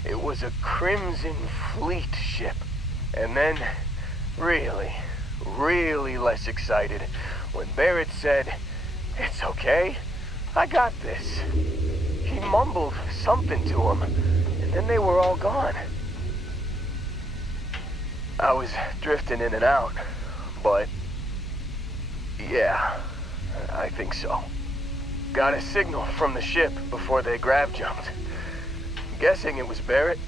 it was a Crimson Fleet ship. And then, really less excited when Barrett said, "It's okay, I got this." He mumbled something to him, and then they were all gone. I was drifting in and out, but yeah, I think so. Got a signal from the ship before they grav jumped. Guessing it was Barrett.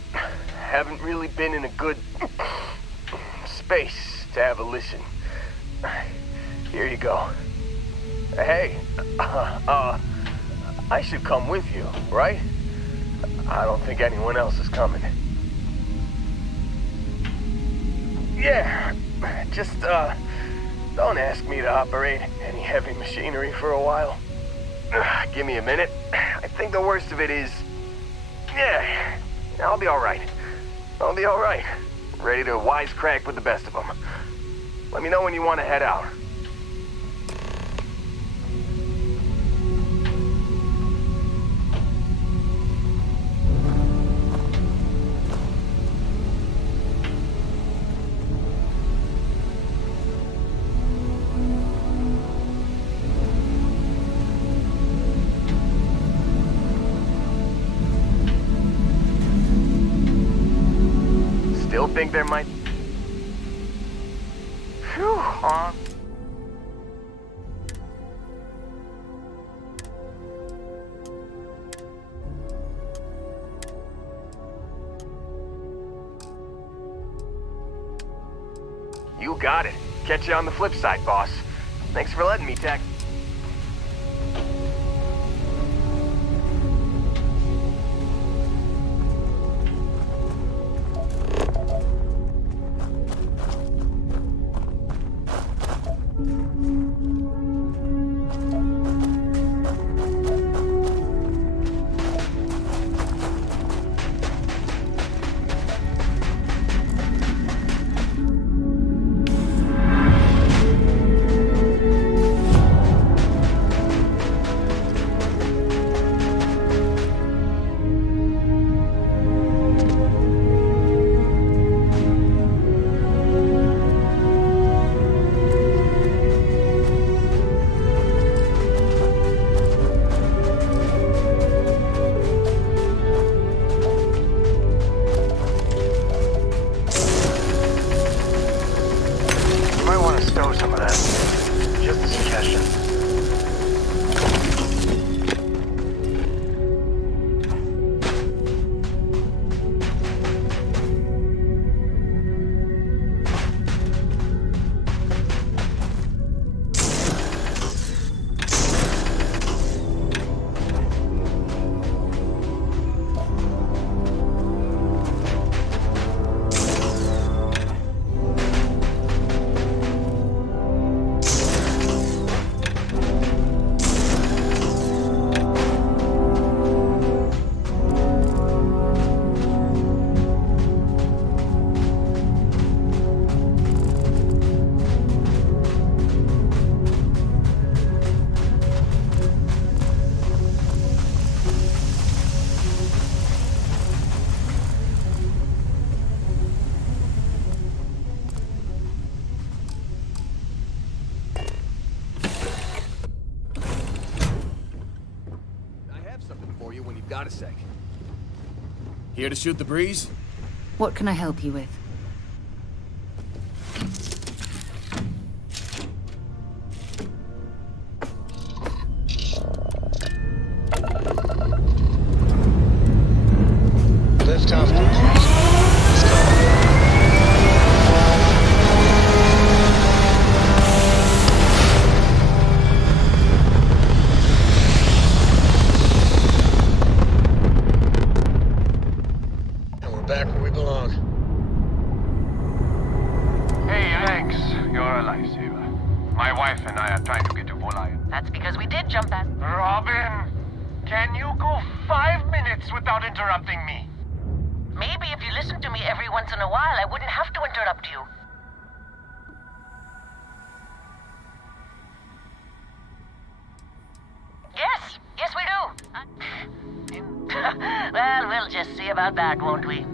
Haven't really been in a good space to have a listen. Here you go. Hey, I should come with you, right? I don't think anyone else is coming. Yeah, just, don't ask me to operate any heavy machinery for a while. Give me a minute. I think the worst of it is... Yeah, I'll be alright. I'll be alright. Ready to wisecrack with the best of them. Let me know when you want to head out. Still think there might... Phew, You got it. Catch you on the flip side, boss. Thanks for letting me, Tech. Got a sec. Here to shoot the breeze? What can I help you with? Lift off complete. Back where we belong. Hey, thanks. You're a lifesaver. My wife and I are trying to get to Volaya. That's because we did jump that. Robin, can you go 5 minutes without interrupting me? Maybe if you listened to me every once in a while, I wouldn't have to interrupt you. Yes, we do. Well, we'll just see about that, won't we?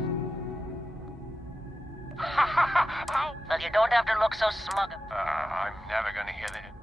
You don't have to look so smug. I'm never gonna hear that.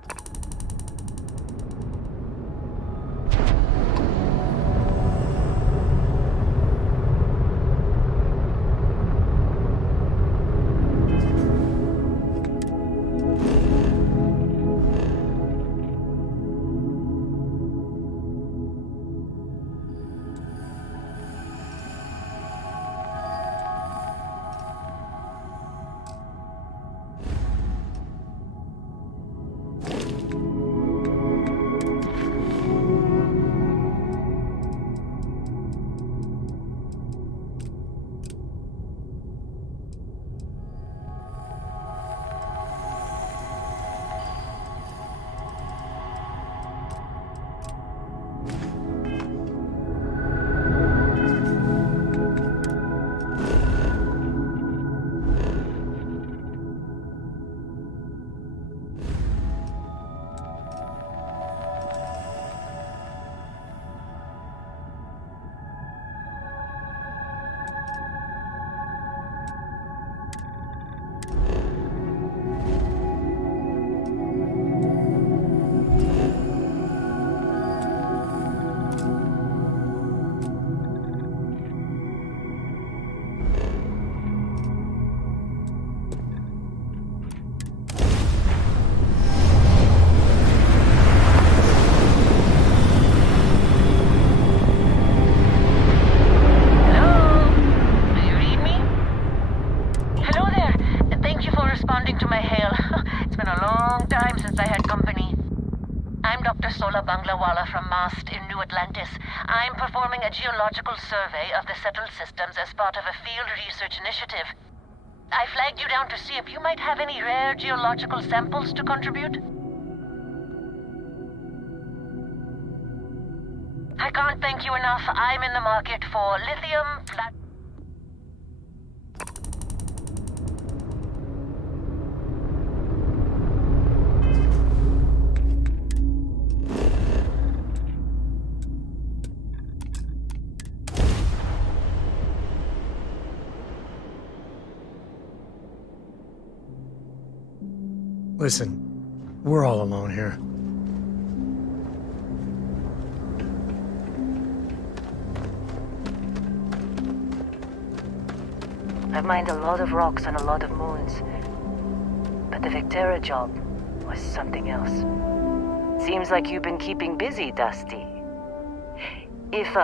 I'm performing a geological survey of the settled systems as part of a field research initiative. I flagged you down to see if you might have any rare geological samples to contribute. I can't thank you enough. I'm in the market for lithium, Listen, we're all alone here. I've mined a lot of rocks on a lot of moons. But the Victera job was something else. Seems like you've been keeping busy, Dusty. If,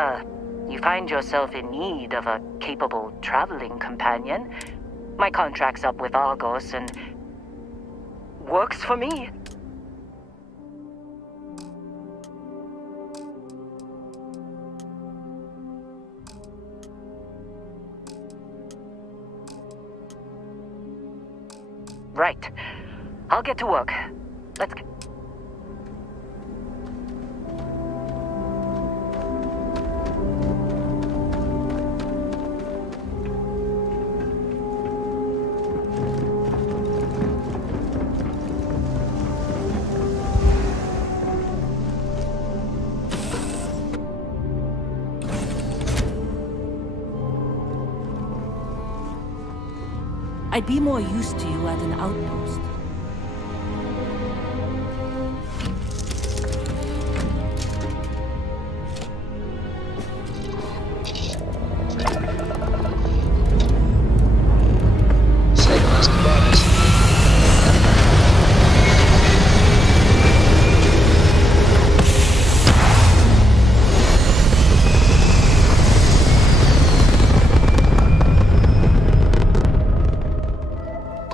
you find yourself in need of a capable traveling companion, my contract's up with Argos and works for me. Right. I'll get to work. Let's get... I'd be more used to you at an outpost. Say nice goodbyes.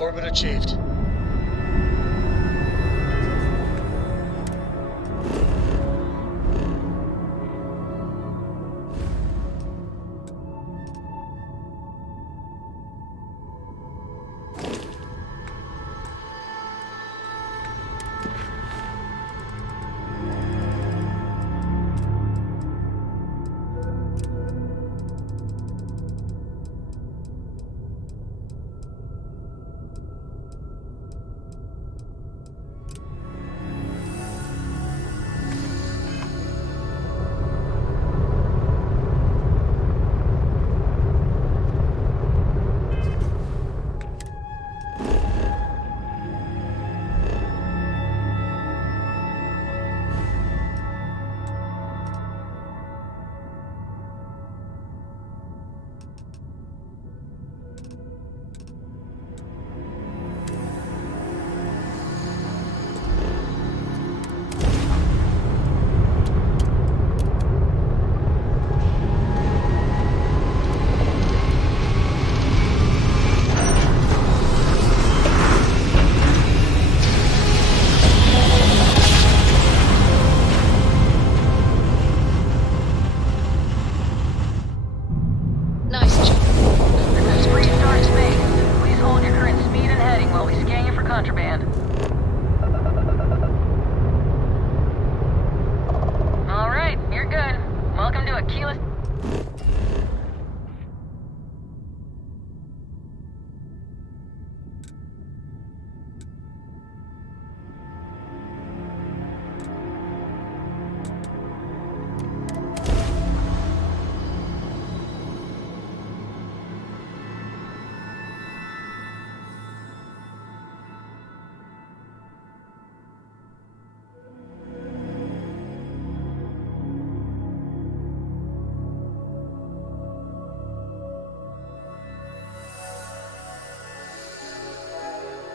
Orbit achieved. contraband. All right, you're good. Welcome to Aquila.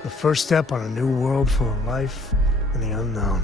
The first step on a new world full of life and the unknown.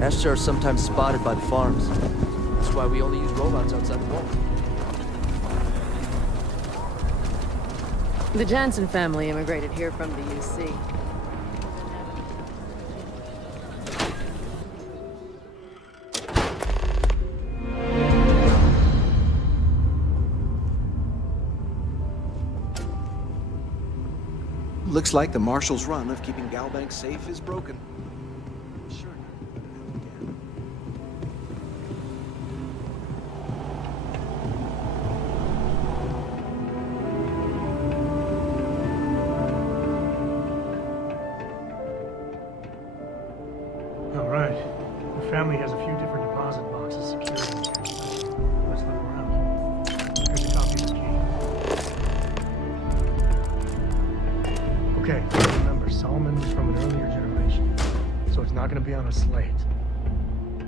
Astra are sometimes spotted by the farms. That's why we only use robots outside the wall. The Jansen family immigrated here from the UC. Looks like the Marshal's run of keeping Galbank safe is broken. Sure. All right. The family has a few different deposit boxes secured in here. Let's look around. Here's a copy of the key. Okay, remember, Solomon was from an earlier generation, so it's not going to be on a slate.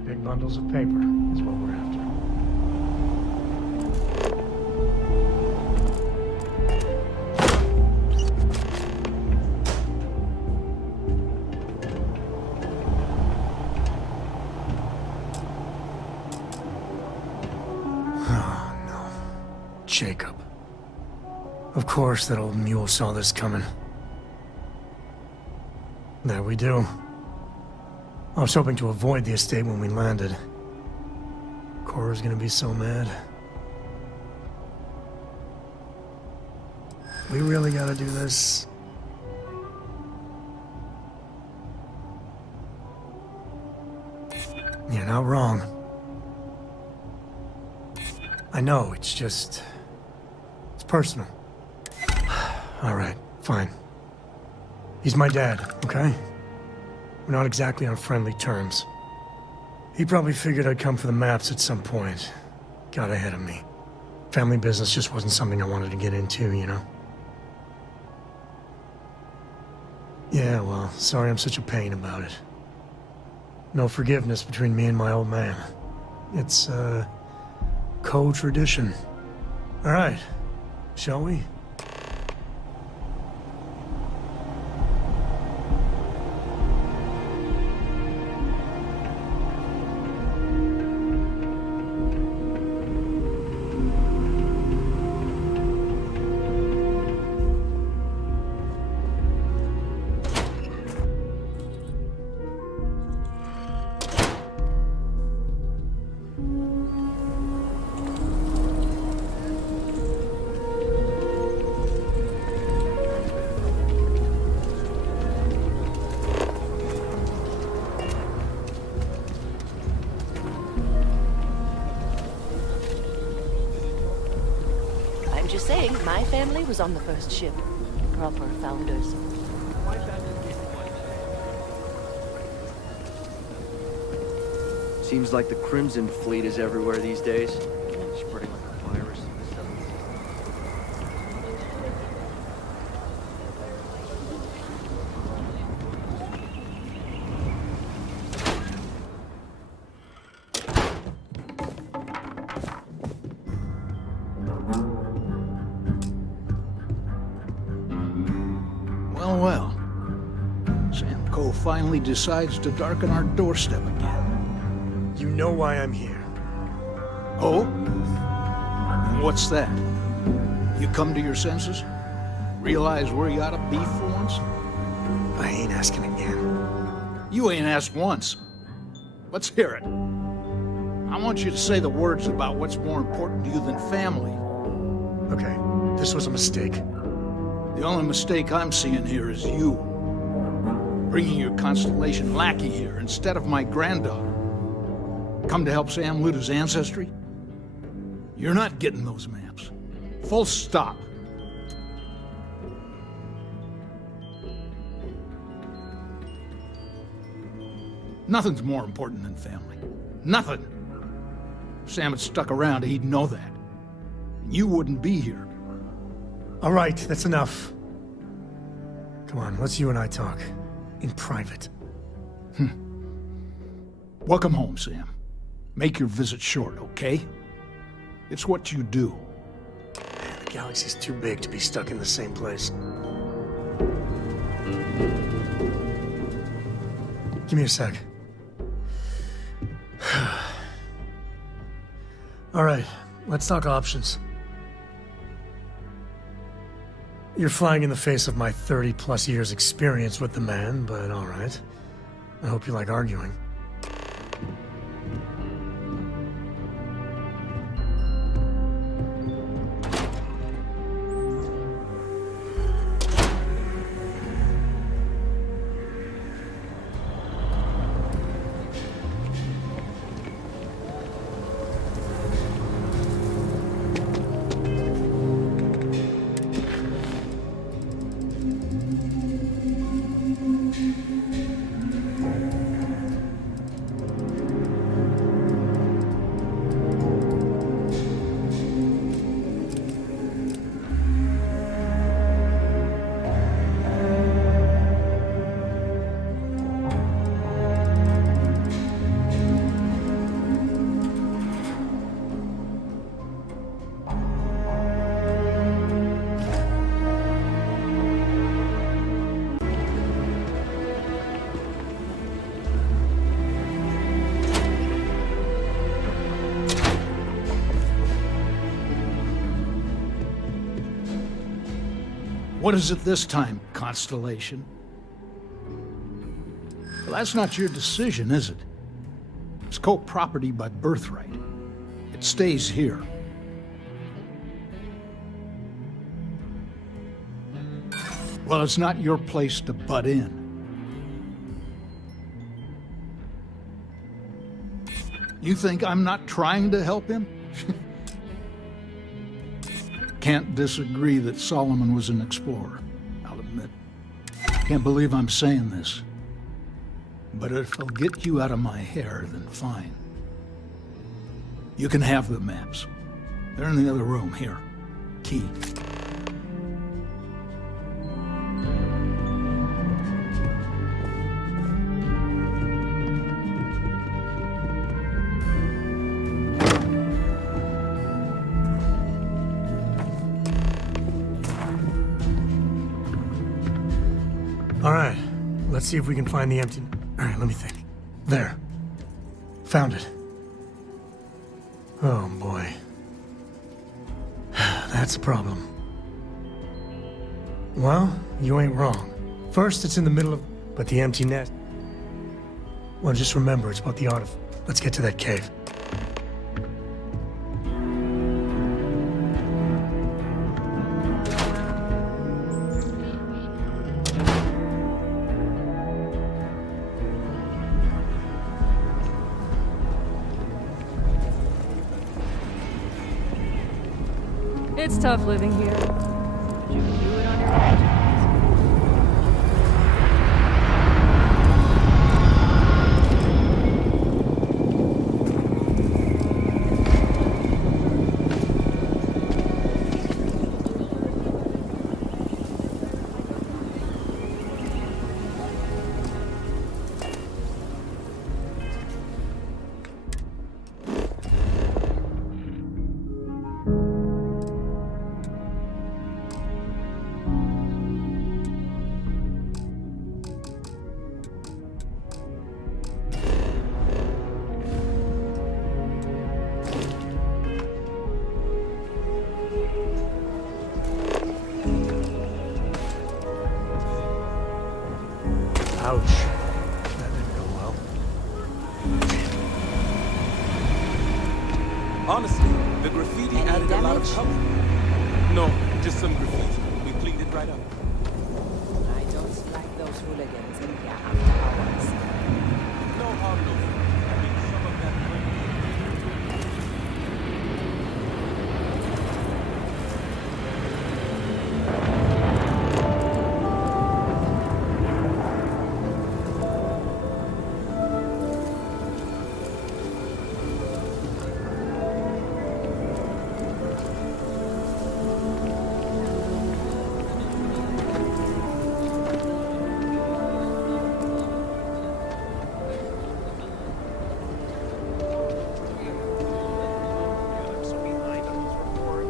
Big bundles of paper is what we're after. Oh, no. Jacob. Of course that old mule saw this coming. There we do. I was hoping to avoid the estate when we landed. Cora's gonna be so mad. We really gotta do this. You're not wrong. I know, it's just... it's personal. All right, fine. He's my dad, okay? We're not exactly on friendly terms. He probably figured I'd come for the maps at some point. Got ahead of me. Family business just wasn't something I wanted to get into, you know? Yeah, well, sorry I'm such a pain about it. No forgiveness between me and my old man. It's, co-tradition. All right, shall we? I'm just saying, my family was on the first ship. Proper founders. Seems like the Crimson Fleet is everywhere these days. Spreading like a virus. Well, well. Sam Coe finally decides to darken our doorstep again. You know why I'm here. Oh? And what's that? You come to your senses? Realize where you ought to be for once? I ain't asking again. You ain't asked once. Let's hear it. I want you to say the words about what's more important to you than family. Okay, this was a mistake. The only mistake I'm seeing here is you. Bringing your Constellation lackey here instead of my granddaughter. Come to help Sam loot his ancestry? You're not getting those maps. Full stop. Nothing's more important than family. Nothing. If Sam had stuck around, he'd know that. You wouldn't be here. All right, that's enough. Come on, let's you and I talk. In private. Welcome home, Sam. Make your visit short, okay? It's what you do. Man, the galaxy's too big to be stuck in the same place. Give me a sec. All right, let's talk options. You're flying in the face of my 30-plus years experience with the man, but all right. I hope you like arguing. What is it this time, Constellation? Well, that's not your decision, is it? It's co-property by birthright. It stays here. Well, it's not your place to butt in. You think I'm not trying to help him? Can't disagree that Solomon was an explorer, I'll admit. Can't believe I'm saying this. But if it'll get you out of my hair, then fine. You can have the maps. They're in the other room, here. Key. All right, let's see if we can find the empty... All right, let me think. There. Found it. Oh, boy. That's a problem. Well, you ain't wrong. First, it's in the middle of... But the empty nest... Well, just remember, it's about the art of... Let's get to that cave. It's tough living here. You can do it on your own. Ouch. That didn't go well. Honestly, the graffiti added a lot of color. No, just some graffiti. We cleaned it right up. I don't like those hooligans in here after hours. No harm, no foul. I mean, some of that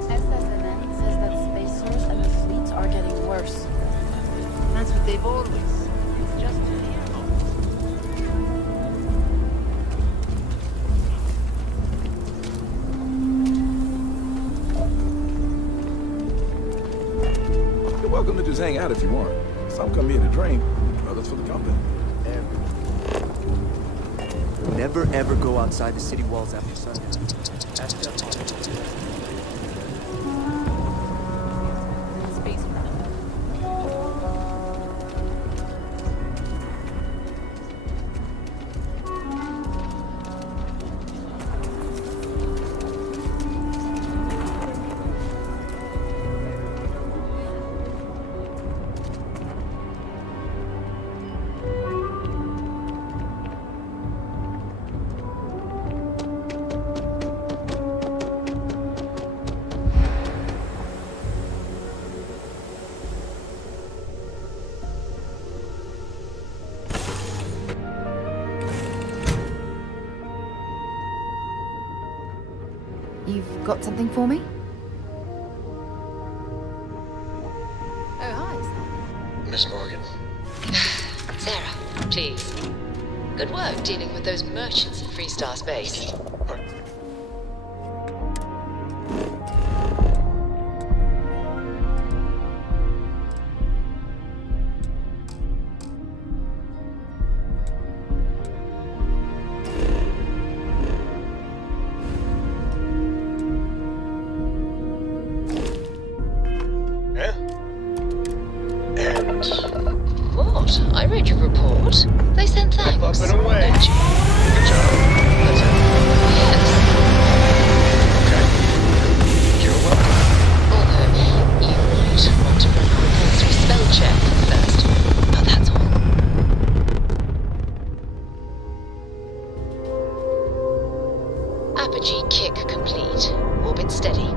SSNN says that spacers and the fleet are getting worse. That's what they've always. It's just You're welcome to just hang out if you want. Some come here to drink, others for the company. Never ever go outside the city walls after sundown. That's just You've got something for me? Oh, hi. Miss Morgan. Sarah, please. Good work dealing with those merchants in Freestar Space. What? I read your report. They sent thanks. Up and away. Didn't you? Good job. That's it. Yes. Okay. You're welcome. Although, you might want to run your report through spell check first. But that's all. Apogee kick complete. Orbit steady.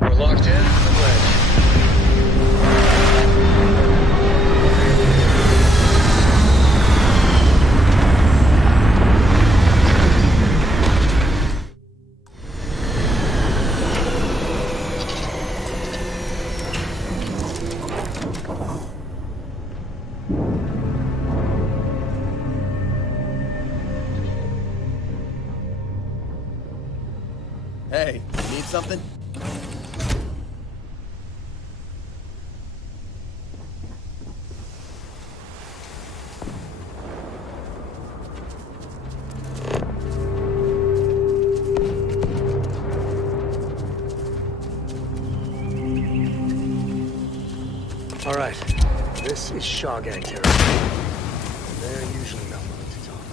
We're locked in. I'm ready. Hey, need something? All right. This is Shaw Gang territory. They're usually not willing to talk.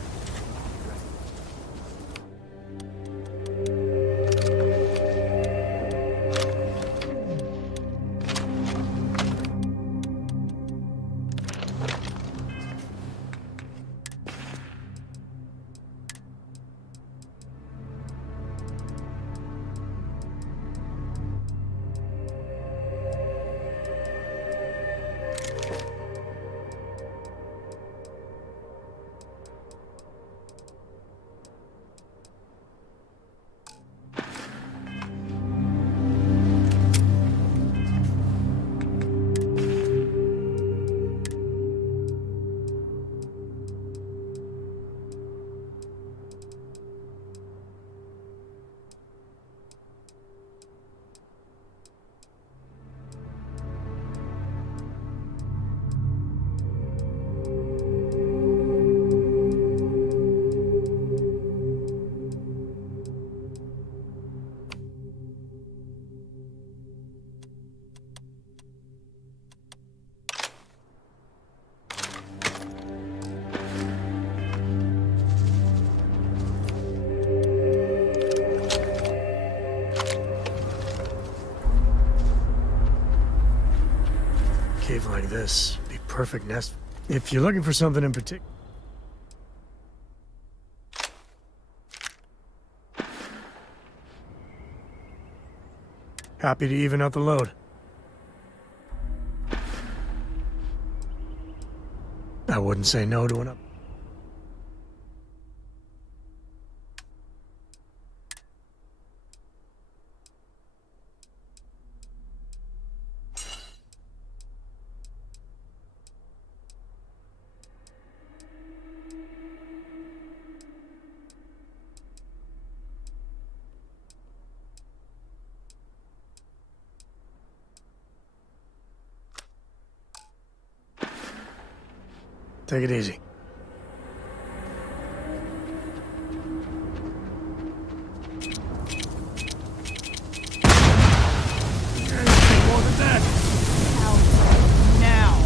like this, be perfect nest. If you're looking for something in particular. Happy to even out the load. I wouldn't say no to an up. Take it easy. More than that. Now.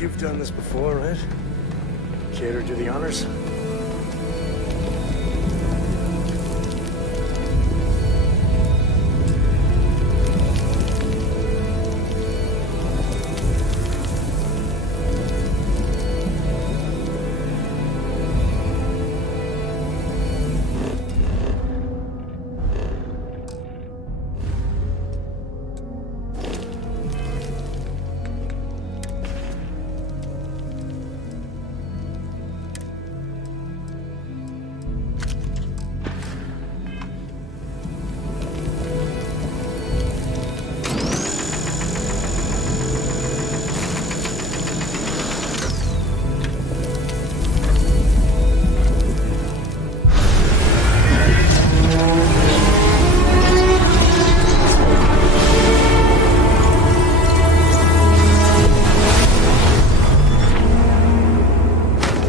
You've done this before, right? Care to do the honors?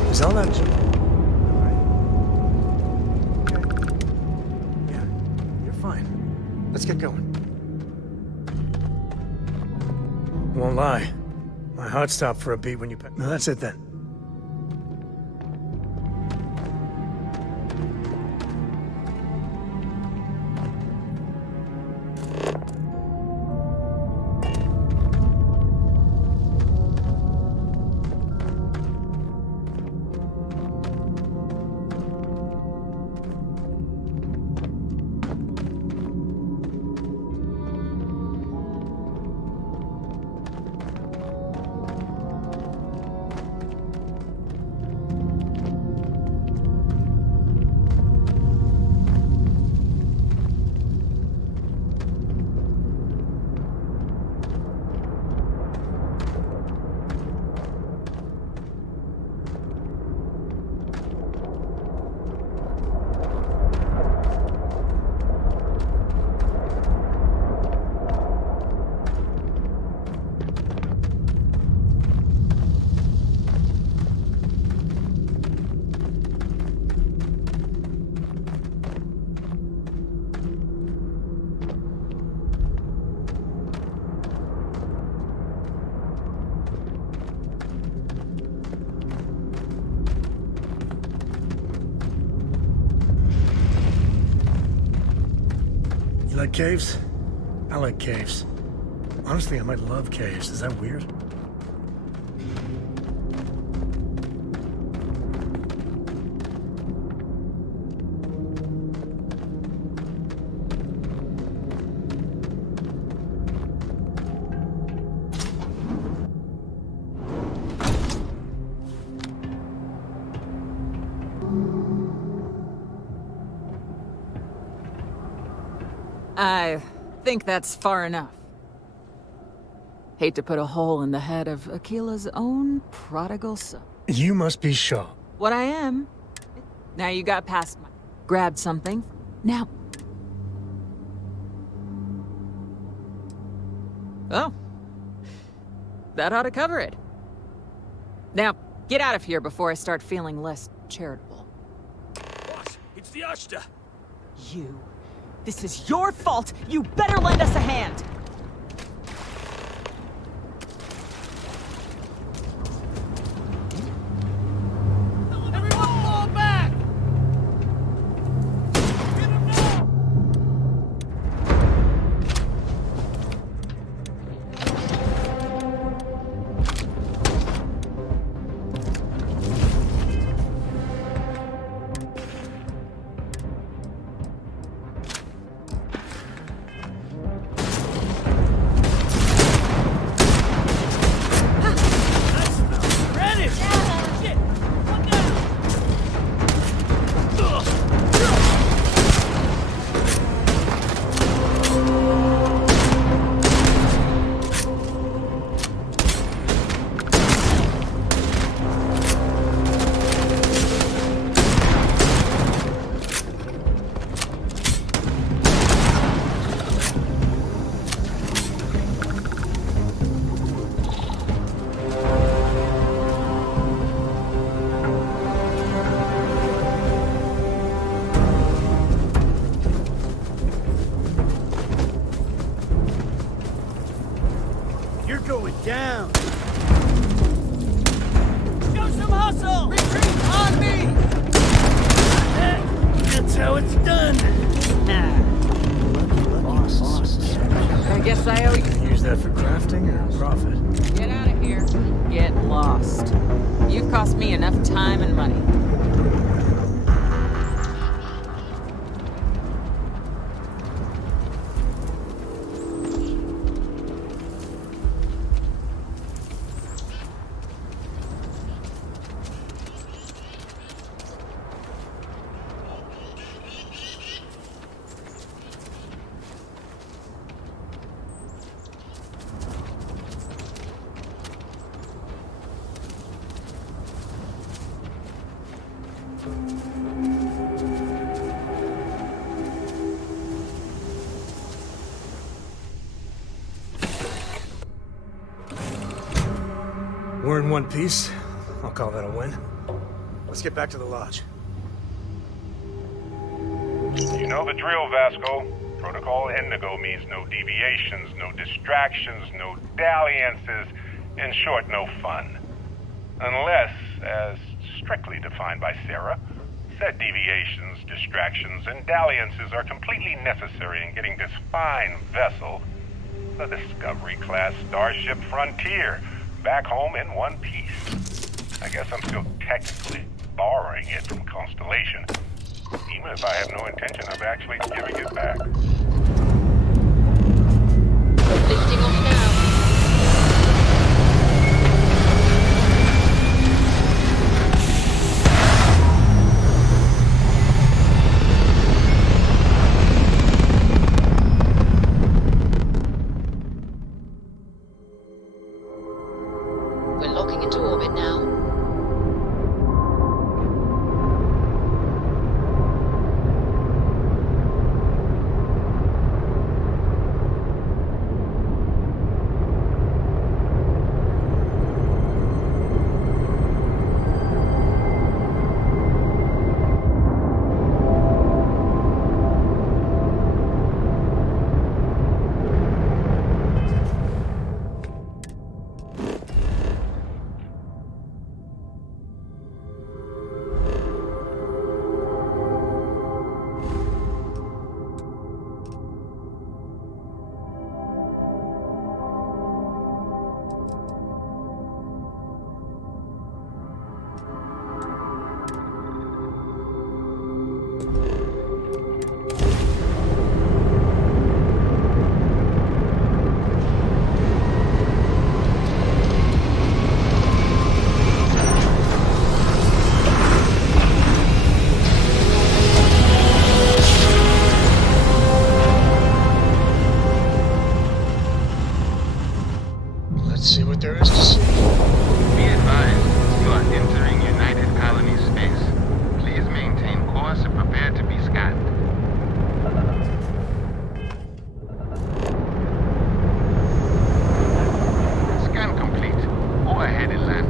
Is all that... Yeah, you're fine. Let's get going. Won't lie. My heart stopped for a beat when you... No, that's it then. You like caves? I like caves. Honestly, I might love caves. Is that weird? I think that's far enough. Hate to put a hole in the head of Akila's own prodigal son. You must be Shaw. What I am. Now you got past my... Grabbed something. Now... Oh. That ought to cover it. Now, get out of here before I start feeling less charitable. Boss, it's the Ashta. You. This is your fault! You better lend us a hand! Everyone fall back! Profit. Get out of here. Get lost. You've cost me enough time and money. We're in one piece. I'll call that a win. Let's get back to the lodge. You know the drill, Vasco. Protocol Indigo means no deviations, no distractions, no dalliances, in short, no fun. Unless, as strictly defined by Sarah, said deviations, distractions, and dalliances are completely necessary in getting this fine vessel, the Discovery-class Starship Frontier, back home in one piece. I guess I'm still technically borrowing it from Constellation, even if I have no intention of actually giving it back. Lifting off now. We're locking into orbit now. Let's see what there is to see. Be advised, you are entering United Colony space. Please maintain course and prepare to be scanned. Scan complete. Go ahead and land.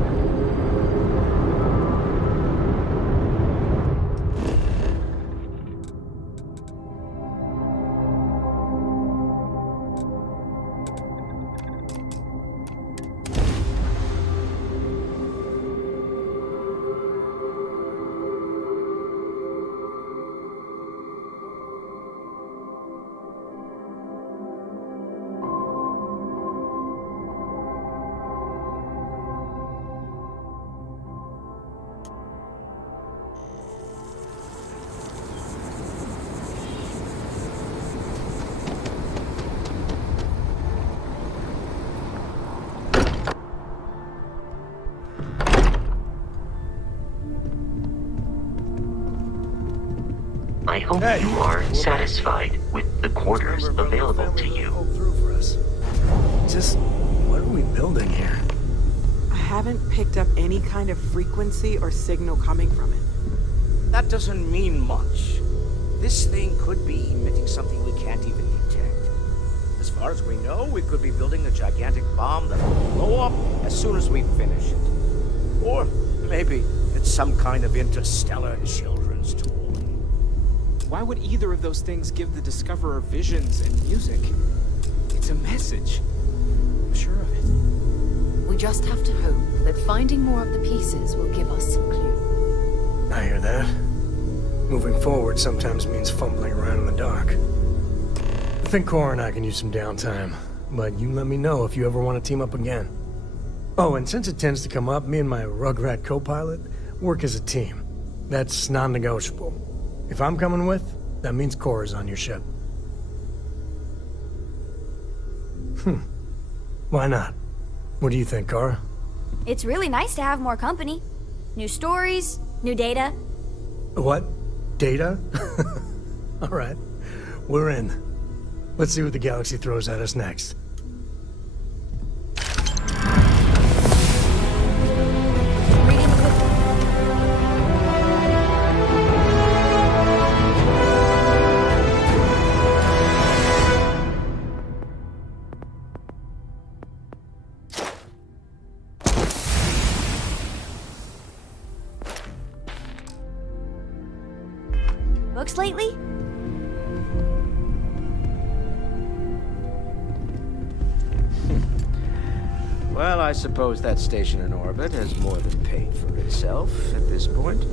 I hope you are satisfied with the quarters available to you. Just, what are we building here? I haven't picked up any kind of frequency or signal coming from it. That doesn't mean much. This thing could be emitting something we can't even detect. As far as we know, we could be building a gigantic bomb that will blow up as soon as we finish it. Or maybe it's some kind of interstellar children's toy. Why would either of those things give the Discoverer visions and music? It's a message. I'm sure of it. We just have to hope that finding more of the pieces will give us some clue. I hear that. Moving forward sometimes means fumbling around in the dark. I think Cora and I can use some downtime. but you let me know if you ever want to team up again. Oh, and since it tends to come up, me and my Rugrat co-pilot work as a team. That's non-negotiable. If I'm coming with, that means Cora's on your ship. Why not? What do you think, Cora? It's really nice to have more company. New stories, new data. What? Data? All right. We're in. Let's see what the galaxy throws at us next. Books lately? Well, I suppose that station in orbit has more than paid for itself at this point.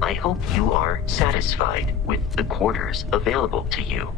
I hope you are satisfied with the quarters available to you.